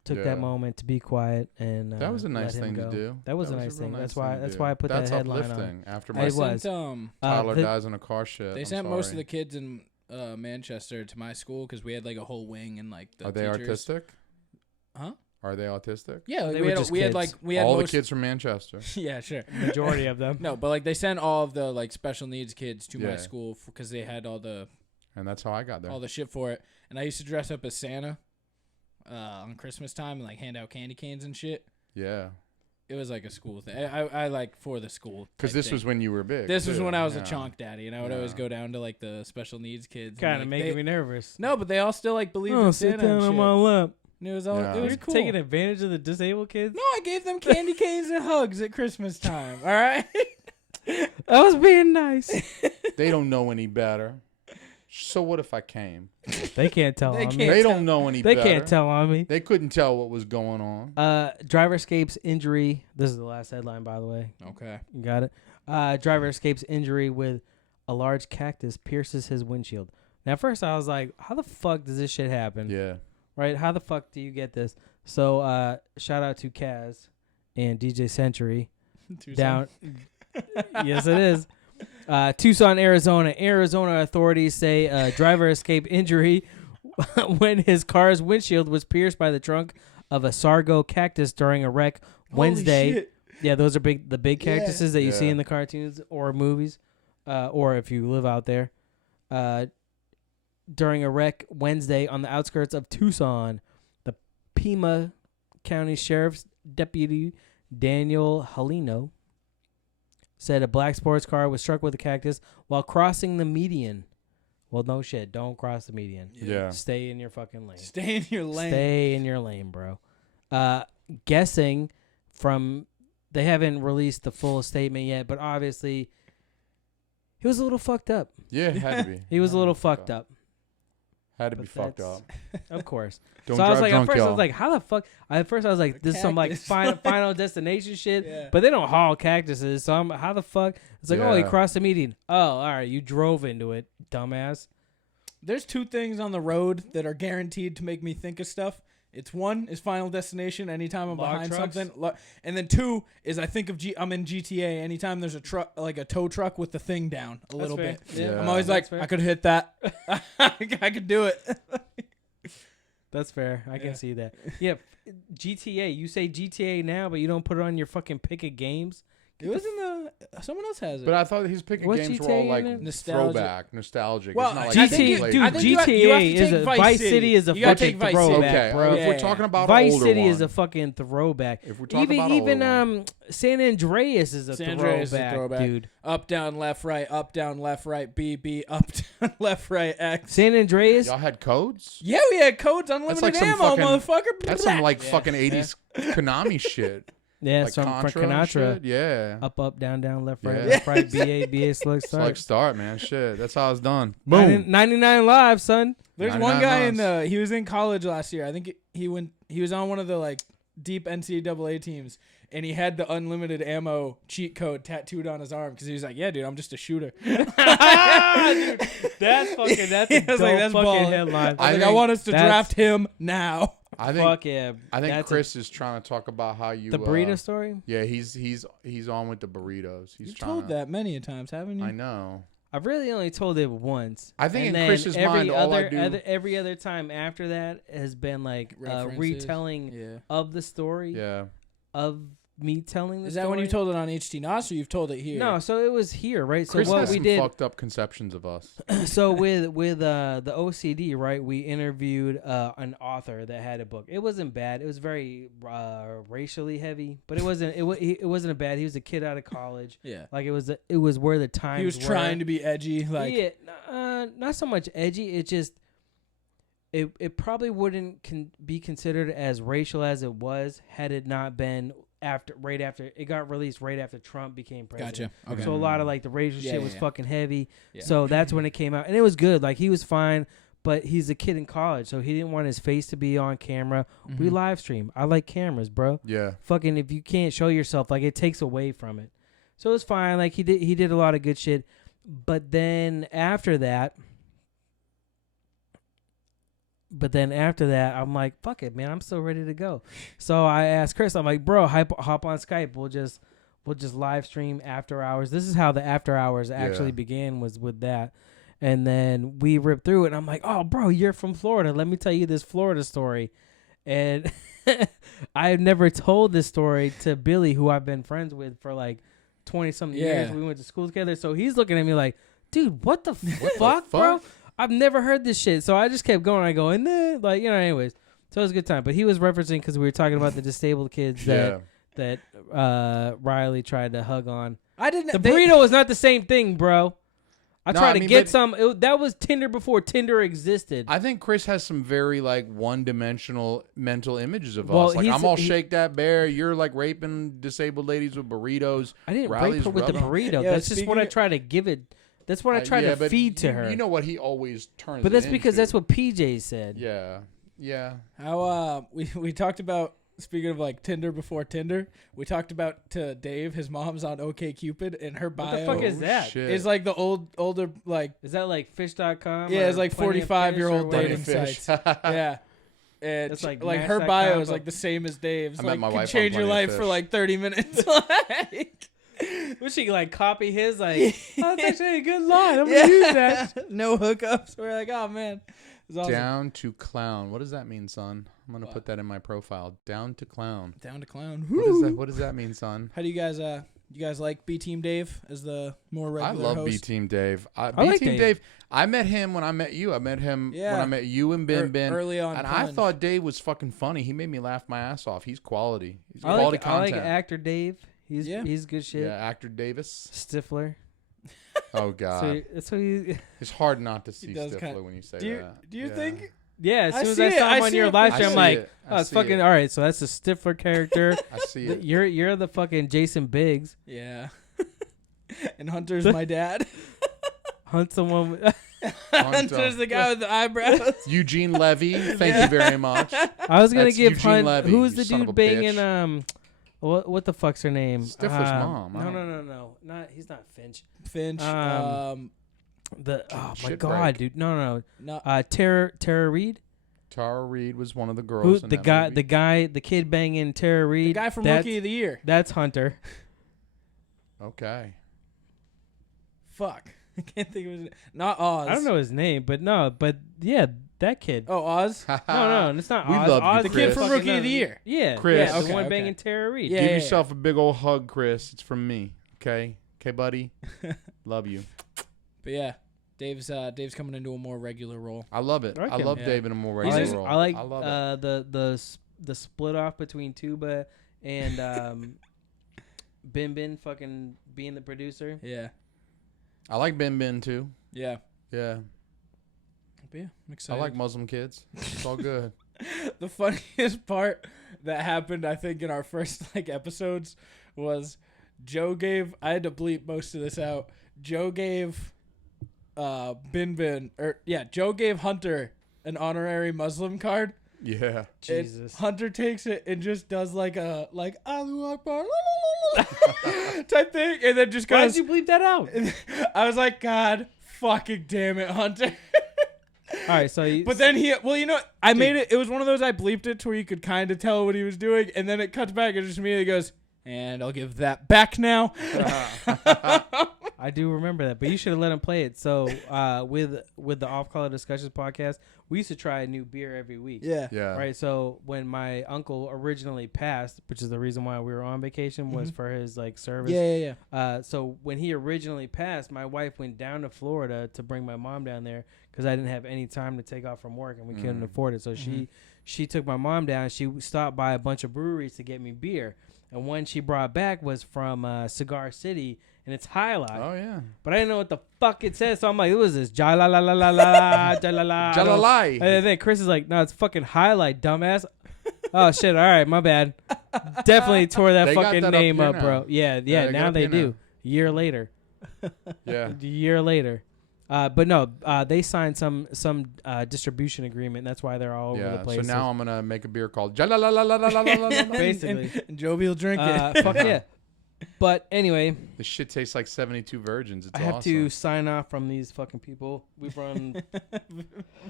took Yeah. that moment to be quiet and That was a let nice him thing go. to do. That was a real nice thing. That's thing why. to That's do. why I put That's that headline uplifting. on. After I my It was. sent, Tyler the- dies in a car shit. They I'm sent most of sorry. the kids in Manchester to my school because we had like a whole wing and like the Are they teachers. autistic? Huh? Are they autistic? Yeah, like, They we were had just we had kids. like we had All most, the kids from Manchester. Yeah, sure. Majority of them. No, but like they sent all of the like special needs kids to my Yeah. school because they had all the And that's how I got there. shit for it. And I used to dress up as Santa on Christmas time and like hand out candy canes and shit. Yeah. It was like a school thing. I like for the school. Because type this thing. was when you were big. This was too. when I was a Yeah. chonk daddy, and I would always Yeah. go down to like the special needs kids. and, Kind of like, making they- me nervous. No, but they all still like believed Oh, in sit Santa down and on shit. my lap. And it was all, Yeah. it was You're cool. taking advantage of the disabled kids. No, I gave them candy canes and hugs at Christmas time. All right. I was being nice. They don't know any better. So what if I came? They can't tell They on can't me. They don't know any They better. can't tell on me. They couldn't tell what was going on. Driver escapes injury. This is the last headline, by the way. Okay. You got it. Driver escapes injury with a large cactus pierces his windshield. Now, at first I was like, how the fuck does this shit happen? Yeah. Right? How the fuck do you get this? So, shout out to Kaz and DJ Century. Down. Yes, it is. Tucson, Arizona. Arizona authorities say a driver escaped injury when his car's windshield was pierced by the trunk of a Sargo cactus during a wreck Wednesday. Holy shit. Yeah, those are the big cactuses that you see Yeah. in the cartoons or movies, or if you live out there. During a wreck Wednesday on the outskirts of Tucson, the Pima County Sheriff's Deputy Daniel Halino said a black sports car was struck with a cactus while crossing the median. Well, no shit. Don't cross the median. Yeah. Stay in your fucking lane. Stay in your lane. Stay in your lane, bro. Guessing from... They haven't released the full statement yet, but obviously he was a little fucked up. Yeah, it had to be. He was a little fucked up. Had to be But fucked that's- up. Of course. Don't So I was drive like, drunk, at first I y'all. was like, how the fuck? At first I was like, this is some like Cactus. final destination shit. Yeah. But they don't haul cactuses, so I'm how the fuck? It's like, oh, he Yeah. crossed the median. Oh, all right, you drove into it, dumbass. There's two things on the road that are guaranteed to make me think of stuff. It's one is Final Destination. Anytime I'm Log behind trucks? something, and then two is I think of I'm in GTA. Anytime there's a truck, like a tow truck with the thing down a little fair. bit, Yeah. I'm always like, That's fair. I could hit that. I could do it. That's fair. I Yeah. can see that. Yeah, GTA. You say GTA now, but you don't put it on your fucking pick of games. It was in the. Someone else has it. But I thought his picking What's games were all GTA like in it? Nostalgic. nostalgic. Well, it's not I like think single you- player. dude, I think you have to GTA is take a Vice City is a You gotta fucking take Vice City. throwback, Okay, bro. if we're Yeah. talking about Vice an older City one, is a fucking throwback. if we're talking Even about an older one, San Andreas is a San Andreas is a throwback, throwback. dude. Up, down, left, right. Up, down, left, right. B, B. Up, down, left, right. X. San Andreas. y'all had codes. Yeah, we had codes, unlimited like some ammo, fucking- motherfucker. That's some like Yeah. fucking 80s Konami shit. Yeah, Like from Contra and Conatra. shit. Yeah. Up, down, left, right, Yeah. left, right. BA, select It's like start. start, man. Shit. That's how it's done. 99 live, son. There's 99 one guy miles. he was in college last year. I think he was on one of the like deep NCAA teams, and he had the unlimited ammo cheat code tattooed on his arm because he was like, "Yeah, dude, I'm just a shooter." Dude, that's fucking. That's a I was dope like, that's fucking ballin'. headline. I think want us to that's- draft him now. I think Fuck yeah. I think That's Chris is trying to talk about how you the burrito story. Yeah, he's on with the burritos. He's You've trying told to, that many a times, haven't you? I know. I've really only told it once. I think and in then Chris's every mind, all I other, do- every other time after that has been like a References. retelling Yeah. of the story Yeah. of me telling the Is story. that when you told it on HT Nos or you've told it here? No, so it was here, right? So Chris what has we some did. fucked up conceptions of us. So with the OCD, right? We interviewed an author that had a book. It wasn't bad. It was very racially heavy, but it wasn't. It wasn't a bad. He was a kid out of college. Yeah. Like it was where the times He was were. trying to be edgy, like Yeah, not so much edgy. It just it probably wouldn't be considered as racial as it was had it not been right after it got released right after Trump became president. Gotcha. Okay. So a lot of like the racial Yeah, shit yeah, was yeah. fucking heavy. Yeah. So that's when it came out, and it was good. Like he was fine, but he's a kid in college, so he didn't want his face to be on camera. We Mhm. live stream. I like cameras, bro. Yeah. Fucking if you can't show yourself, like it takes away from it. So it was fine. Like he did a lot of good shit, but then after that. I'm like, fuck it, man. I'm still ready to go. So I asked Chris, I'm like, bro, hop on Skype. We'll just live stream after hours. This is how the after hours actually began, was with that. And then we ripped through it. And I'm like, oh, bro, you're from Florida. Let me tell you this Florida story. And I have never told this story to Billy, who I've been friends with for like 20-something years. Yeah. We went to school together. So he's looking at me like, dude, what the the fuck, bro? fuck? I've never heard this shit. So I just kept going. I go, and then, like, you know, anyways. So it was a good time. But he was referencing because we were talking about the disabled kids that Riley tried to hug on. I didn't. The burrito is not the same thing, bro. I tried to get some. That was Tinder before Tinder existed. I think Chris has some very like one-dimensional mental images of us. Like I'm all shake that bear. You're like raping disabled ladies with burritos. I didn't rape her with the burrito. Yeah, that's just what I try to give it. That's what I try to feed to her. You know what he always turns. But that's because that's what PJ said. Yeah, yeah. How we talked about. Speaking of like Tinder before Tinder, we talked about to Dave, his mom's on OkCupid, and her bio. What the fuck is that? Is like the older like. Is that like fish.com? Yeah, it's like 45-year-old dating sites. Yeah. And it's like her bio is like the same as Dave's. Like can change your life for like 30 minutes. Like, would she like copy his like? Oh, that's actually a good line. I'm gonna use that. No hookups. We're like, oh man. Awesome. Down to clown. What does that mean, son? I'm gonna put that in my profile. Down to clown. Down to clown. What does that mean, son? How do you guys like B Team Dave as the more regular host? I love B Team Dave. I like Dave. I met him when I met you. I met him when I met you and Ben early on. And Plunge. I thought Dave was fucking funny. He made me laugh my ass off. He's quality. He's I quality like, content. I like actor Dave. He's good shit. Yeah, actor Davis. Stifler. Oh God. So it's hard not to see does Stifler when you say that. Do you think? Yeah, as soon as I saw him on your live stream, I'm like, oh, it's fucking all right. So that's the Stifler character. I see it. You're the fucking Jason Biggs. Yeah. And Hunter's my dad. Hunt someone. Hunter's the guy with the eyebrows. Eugene Levy. Thank you very much. I was gonna give Eugene Hunt. Levy, Who's the dude banging? bitch. What the fuck's her name? Stifler's mom. No. He's not Finch. Finch. Oh my God, break. dude. No. No. Tara Reid. Tara Reid was one of the girls. Who the kid banging Tara Reid? The guy from Rookie of the Year. That's Hunter. Okay. Fuck. I can't think of his name. Not Oz. I don't know his name, but yeah, that kid. Oh, Oz? No, it's not We Oz. love you, Oz, the Chris. kid from Rookie of the Year. Yeah, Chris. Yeah, the one Okay. banging Tara Reid. Yeah. Give yourself a big old hug, Chris. It's from me. Okay, buddy. Love you. But yeah, Dave's coming into a more regular role. I love it. I love Yeah. Dave in a more regular role. I like I love it. the split off between Tuba and Bin fucking being the producer. Yeah. I like Ben too. Yeah. Yeah. But yeah, I'm excited. I like Muslim kids. It's all good. The funniest part that happened, I think, in our first episodes was Joe gave. I had to bleep most of this out. Joe gave, Joe gave Hunter an honorary Muslim card. Yeah. Jesus. Hunter takes it and just does Allahu Akbar type thing, and then just Why goes. did you bleep that out? I was like, God fucking damn it, Hunter. All right, so But then I made it. It was one of those I bleeped it to where you could kind of tell what he was doing, and then it cuts back and just immediately goes, and I'll give that back now. I do remember that, but you should have let him play it. So with the Off Color Discussions podcast, we used to try a new beer every week. Yeah. Right. So when my uncle originally passed, which is the reason why we were on vacation, was for his service. Yeah. So when he originally passed, my wife went down to Florida to bring my mom down there because I didn't have any time to take off from work and we couldn't afford it. So she took my mom down. She stopped by a bunch of breweries to get me beer, and one she brought back was from Cigar City. And it's Highlight. Oh, yeah. But I didn't know what the fuck it says. So I'm like, what was this? Ja-la-la-la-la-la, ja-la-la. Jalalai. And then Chris is like, no, it's fucking Highlight, dumbass. Oh, shit. All right, my bad. Definitely tore that They got fucking that name up up, here bro. now. Yeah, they got now up they here do. now. Year later. Yeah. A year later. But no, they signed some distribution agreement. That's why they're all over the place. So now I'm going to make a beer called Jalalalalalalalalala. Basically. And Joby will drink it. Fuck yeah. But anyway, This shit tastes like 72 virgins. It's I have awesome. to sign off from these fucking people. We've run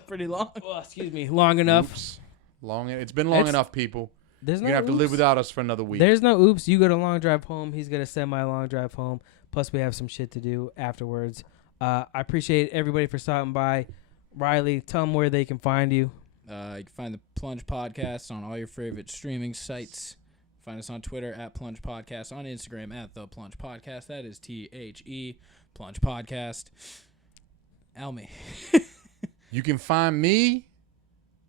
Pretty long. long enough. Oops. It's been long enough, people. There's You're no going to have to live oops. without us for another week. There's no oops. You go to long drive home. He's going to send my long drive home. Plus, we have some shit to do afterwards. I appreciate everybody for stopping by. Riley, tell them where they can find you. You can find the Plunge Podcast on all your favorite streaming sites. Find us on Twitter at Plunge Podcast, on Instagram at The Plunge Podcast. That is THE Plunge Podcast. Alme. You can find me,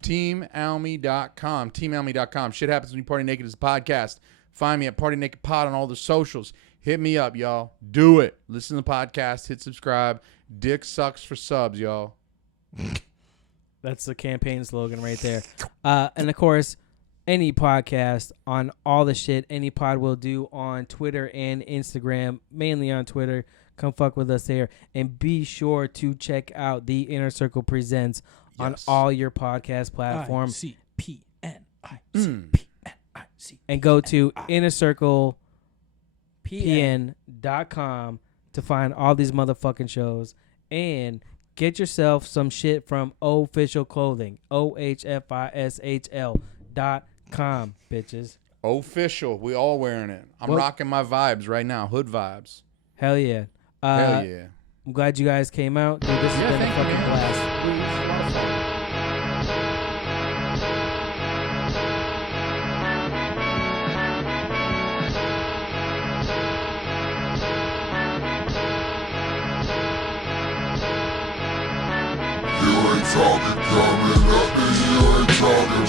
teamalme.com. Teamalme.com. Shit Happens When You Party Naked is a podcast. Find me at Party Naked Pod on all the socials. Hit me up, y'all. Do it. Listen to the podcast. Hit subscribe. Dick sucks for subs, y'all. That's the campaign slogan right there. And of course, any podcast on all the shit any pod will do on Twitter and Instagram, mainly on Twitter. Come fuck with us there. And be sure to check out the Inner Circle Presents on all your podcast platforms. ICPNICPNIC. And go to InnerCirclePN.com to find all these motherfucking shows. And get yourself some shit from Official Clothing. OHFISHL.com, bitches. Official. We all wearing it. I'm rocking my vibes right now. Hood vibes. Hell yeah. Hell yeah. I'm glad you guys came out. Dude, this has been a fucking blast. You ain't talking, coming up and you ain't talking,